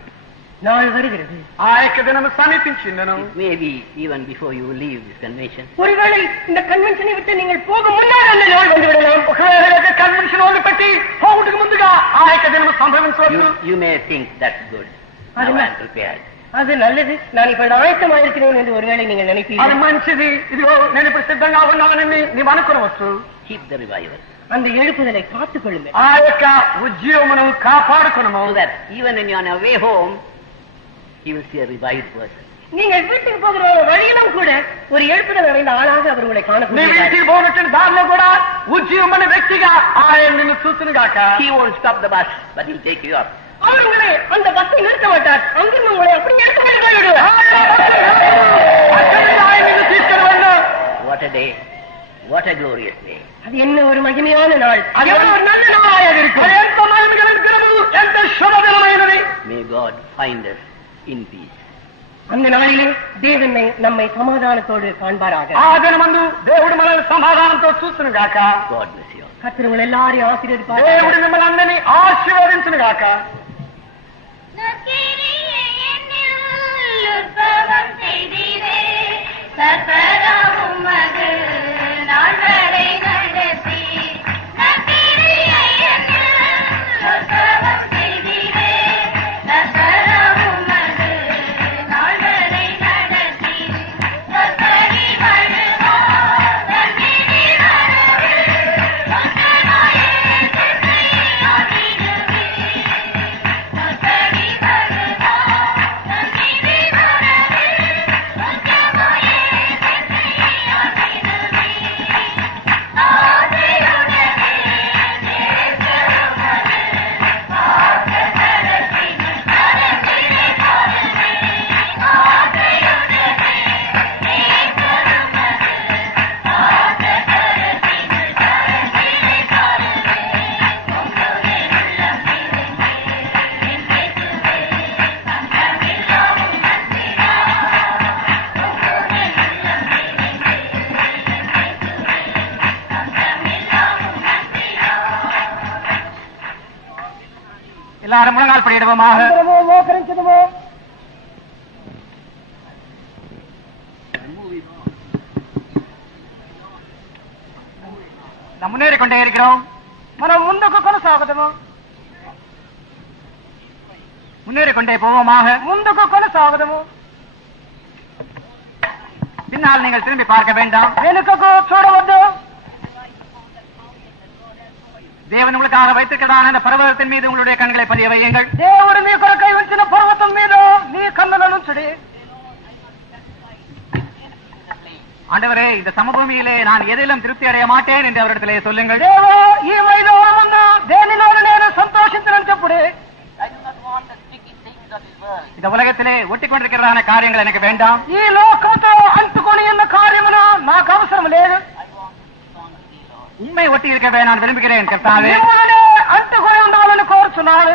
நாள் வருகிறது, ఆ యొక్క దినము సమీపించిందను. Maybe even before you leave this convention, ஒருவேளை இந்த கன்வென்ஷனை விட்டு நீங்கள் போகும் முன்னால் அந்த நாள் வந்து விடலாம். ఒకవేళ యొక్క కన్వెన్షన్ వదిలిపెట్టి పోవుటకు ముందుగా ఆ యొక్క దినము సంభవించవచ్చు. you may think that's good. Now I am prepared. அது நல்லது, நான் இப்ப ஆயத்தமாயிருக்கிறேன் என்று ஒருவேளை நீங்கள் అది நினைப்பீர்கள். మంచిది, ఇదిగో నేను ఇప్పుడు సిద్ధంగా ఉన్నానని నీవు అనుకోవచ్చు. Keep the revival. அந்த எழுப்புதலை காத்துக் கொள்ளுங்கள். ఆ యొక్క ఉద్యోగమును కాపాడుకునము. So that even when you are on your way home, you will see a revived person. நீங்கள் வீட்டுக்கு போகிற வழியிலும் கூட ஒரு எழுப்புதல் அடைந்த ஆளாக அவர் உங்களை నీ காணக்கூடிய ఇంటికి పోయినటువంటి దారిలో కూడా ఉద్యోగం అనే వ్యక్తిగా ఆయన నిన్ను చూస్తును గాక. He won't stop the bus, but he'll take you up. அவர் உங்களை அந்த பஸ்ஸை நிறுத்த மாட்டார், அங்கிருந்து உங்களை அப்படி எடுத்துக்கொண்டு போய்விடுவார். అక్కడి నుంచి ఆయన నిన్ను తీసుకుని వెళ్ళు. What a day. What a glorious day. அது என்ன ஒரு மகிமையான நாள், அது எவ்வளவு ஒரு நல்ல நாளாக అది இருக்கும். ఎంత మహిమగల దినము, ఎంత శుభదినమైనది. May God find us in peace. அந்த நாளிலே தேவன் நம்மை சமாதானத்தோடு காண்பாராக. ఆ దినమందు దేవుడు మనల్ని సమాధానంతో చూస్తును గాక. God bless you all. கர்த்தர் எல்லாரையும் ஆசீர்வதிப்பார். దేవుడు మిమ్మల్ని అందరినీ ఆశీర్వదించును గాక. எல்லாரும் முழங்கால் படியிடுவோமாக. மோகரிச்சதுமோ நாம் முன்னேறி கொண்டே இருக்கிறோம். మనం ముందుకు కొనసాగుదాము. முன்னேறி கொண்டே போவோமாக. ముందుకు కొనసాగుదాము. பின்னால் நீங்கள் திரும்பி பார்க்க வேண்டாம். వెనుకకు చూడవద్దు. தேவன் உங்களுக்காக வைத்திருக்கிறதான அந்த பர்வதத்தின் மீது உங்களுடைய கண்களை பதிய வையுங்கள். దేవుడు మీ కొరకై ఉంచిన పర్వతం మీద నీ కన్నులను ఉంచుడి. ஆண்டவரே, இந்த சமபூமியிலே நான் எதிலும் திருப்தி அடைய மாட்டேன் என்று அவரிடத்திலே சொல்லுங்கள். దేవా ఈ మైదానమందు దేనిలోనూ నేను సంతోషించనని చెప్పుడే. இந்த உலகத்திலே ஒட்டி கொண்டிருக்கிறதான காரியங்கள் எனக்கு வேண்டாம். ఈ లోకముతో అంటుకొని ఉన్న కార్యమును నాకు అవసరం లేదు. உண்மை ஒட்டி இருக்கவே நான் விரும்புகிறேன் கர்த்தாவே. మిమ్మల్ని అంటుకొని ఉండాలని కోరుచున్నాను.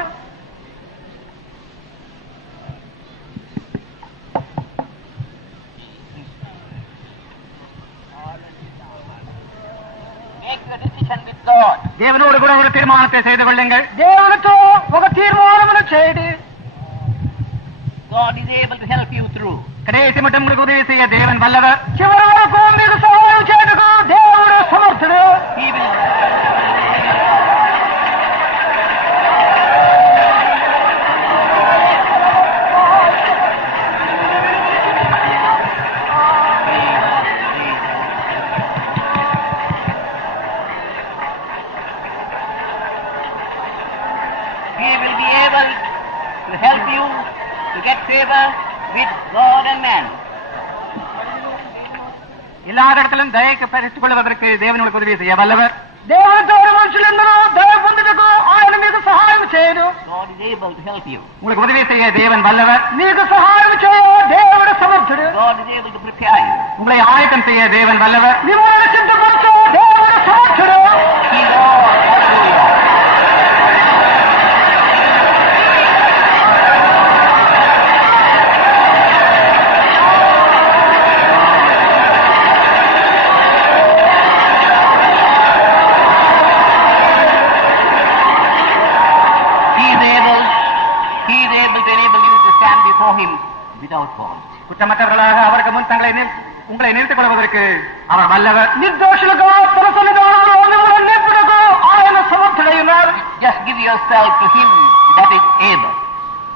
தேவனோடு கூட ஒரு தீர்மானத்தை செய்து கொள்ளுங்கள். దేవునితో ఒక తీర్మానమును చేయండి. God is able to help you through. கடைசி மட்டும் உங்களுக்கு உதவி செய்ய தேவன் வல்லவர். చివరి వరకు మీకు సహాయం చేయటకు దేవుడు సమర్థుడు. He will. He will be able to help you to get favor with God and man. எல்லா இடத்திலும் தயக்கு பெற்றுக் கொள்வதற்கு தேவன் உங்களுக்கு உதவி செய்ய வல்லவர். దేవునితో మనుషులందరూ దయ పొందుటకు ఆయన మీకు సహాయం చేయడు. God is able to help you. உங்களுக்கு உதவி செய்ய தேவன் வல்லவர். మీకు సహాయం చేయ దేవుడు సమర్థుడు. God is able to prepare you. உங்களை ஆயத்தம் செய்ய தேவன் வல்லவர். మిమ్మల్ని సిద్ధపరచు దేవుడు సమర్థుడు. He knows what to do. He is able to enable you to stand before him without fault. குற்றமற்றவர்களாக அவருக்கு முன் உங்களை நிறுத்திக் கொள்வதற்கு அவர் வல்லவர். నిర్దోషులుగా తన సన్నిధానంలో మిమ్మల్ని నిలుపుటకు ఆయన సమర్థుడై ఉన్నారు. Just give yourself to him that is able.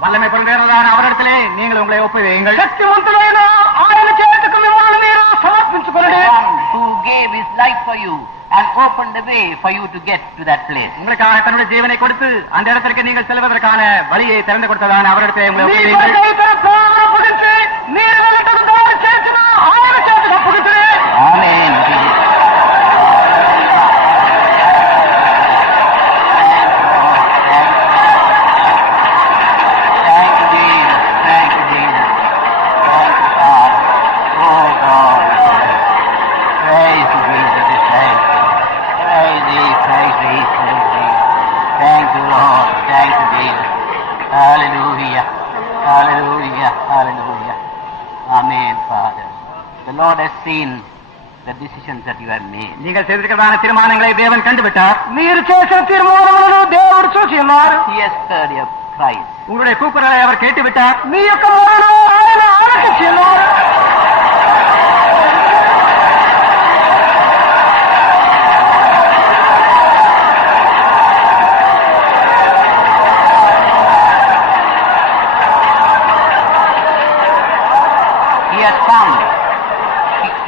வல்லமை பொருந்திருந்ததான அவரிடத்திலே நீங்கள் உங்களை ஒப்புவையுங்கள். శక్తివంతుడైన ఆయన చేతికి మిమ్మల్ని మీరు సమర్పించుకొనండి. One who gave his life for you and opened the way for you to get to that place. உங்களுக்காக தன்னுடைய ஜீவனை கொடுத்து அந்த இடத்திற்கு நீங்கள் செல்வதற்கான வழியை திறந்து கொடுத்ததான அவரிடத்திலே உங்களை మీ ஒப்புவையுங்கள். కొరకై తన ప్రాణమును పొడిచి మీరు వెళ్ళటకు దారి చేసిన ఆయన చేతికి అప్పగించుడి. Amen. Thank you, Jesus. Thank you, Jesus. Thank you, God. Oh, God. Praise you, Jesus. Praise you, praise you, praise you. Thank you, Lord. Thank you, Jesus. Hallelujah. Hallelujah. Hallelujah. Amen, Father. The Lord has seen the decisions that you have made. நீங்கள் செய்திருக்கிறதான தீர்மானங்களை தேவன் கண்டுவிட்டார். మీరు చేసిన తీర్మానములను దేవుడు చూసి ఉన్నారు. He has heard your cries. உங்களுடைய கூக்குரலை அவர் கேட்டுவிட்டார். మీ యొక్క మొరను ఆయన ఆలకించి ఉన్నారు.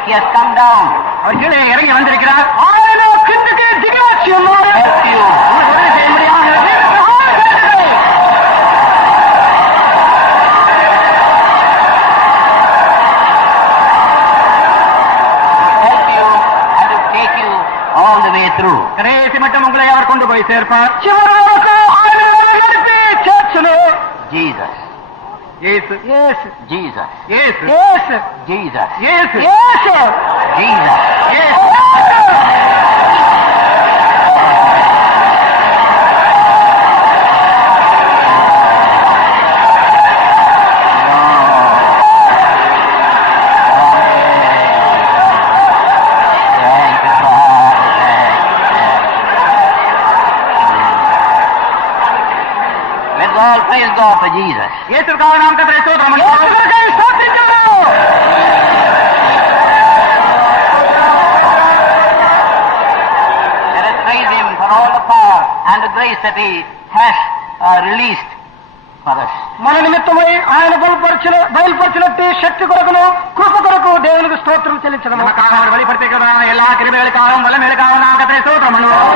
He has come down. அவர் கீழே இறங்கி வந்திருக்கிறார். ఆయన కిందకి దిగి వచ్చి ఉన్నారు. Help you. உதவி செய்ய முடியாது. Help you and to take you all the way through. கடைசி மட்டும் உங்களை அவர் கொண்டு போய் சேர்ப்பார். చివరి వరకు ఆయన నడిపి చేర్చును. Jesus. Yesu Yesu Jesus. Yesu Yesu Jesus. Yesu Yesu Jesus. Yesu. Praise God for Jesus. యేసుగావ నామమున స్తోత్రం. యేసుకై స్తుతించును. Let us praise Him for all the power and the grace that He has released for us. మన నిమిత్తమై ఆయన బయలుపరిచినట్టు శక్తి కొరకును కృప కొరకు దేవునికి స్తోత్రం చెల్లించడం. நமக்காக வெளிப்படுத்தியிருக்கிற எல்லா கிருபைகளுக்காகவும் வல்லமைகளுக்காகவும் நாம் கர்த்தரை ஸ்தோத்திரம் பண்ணுவோம்.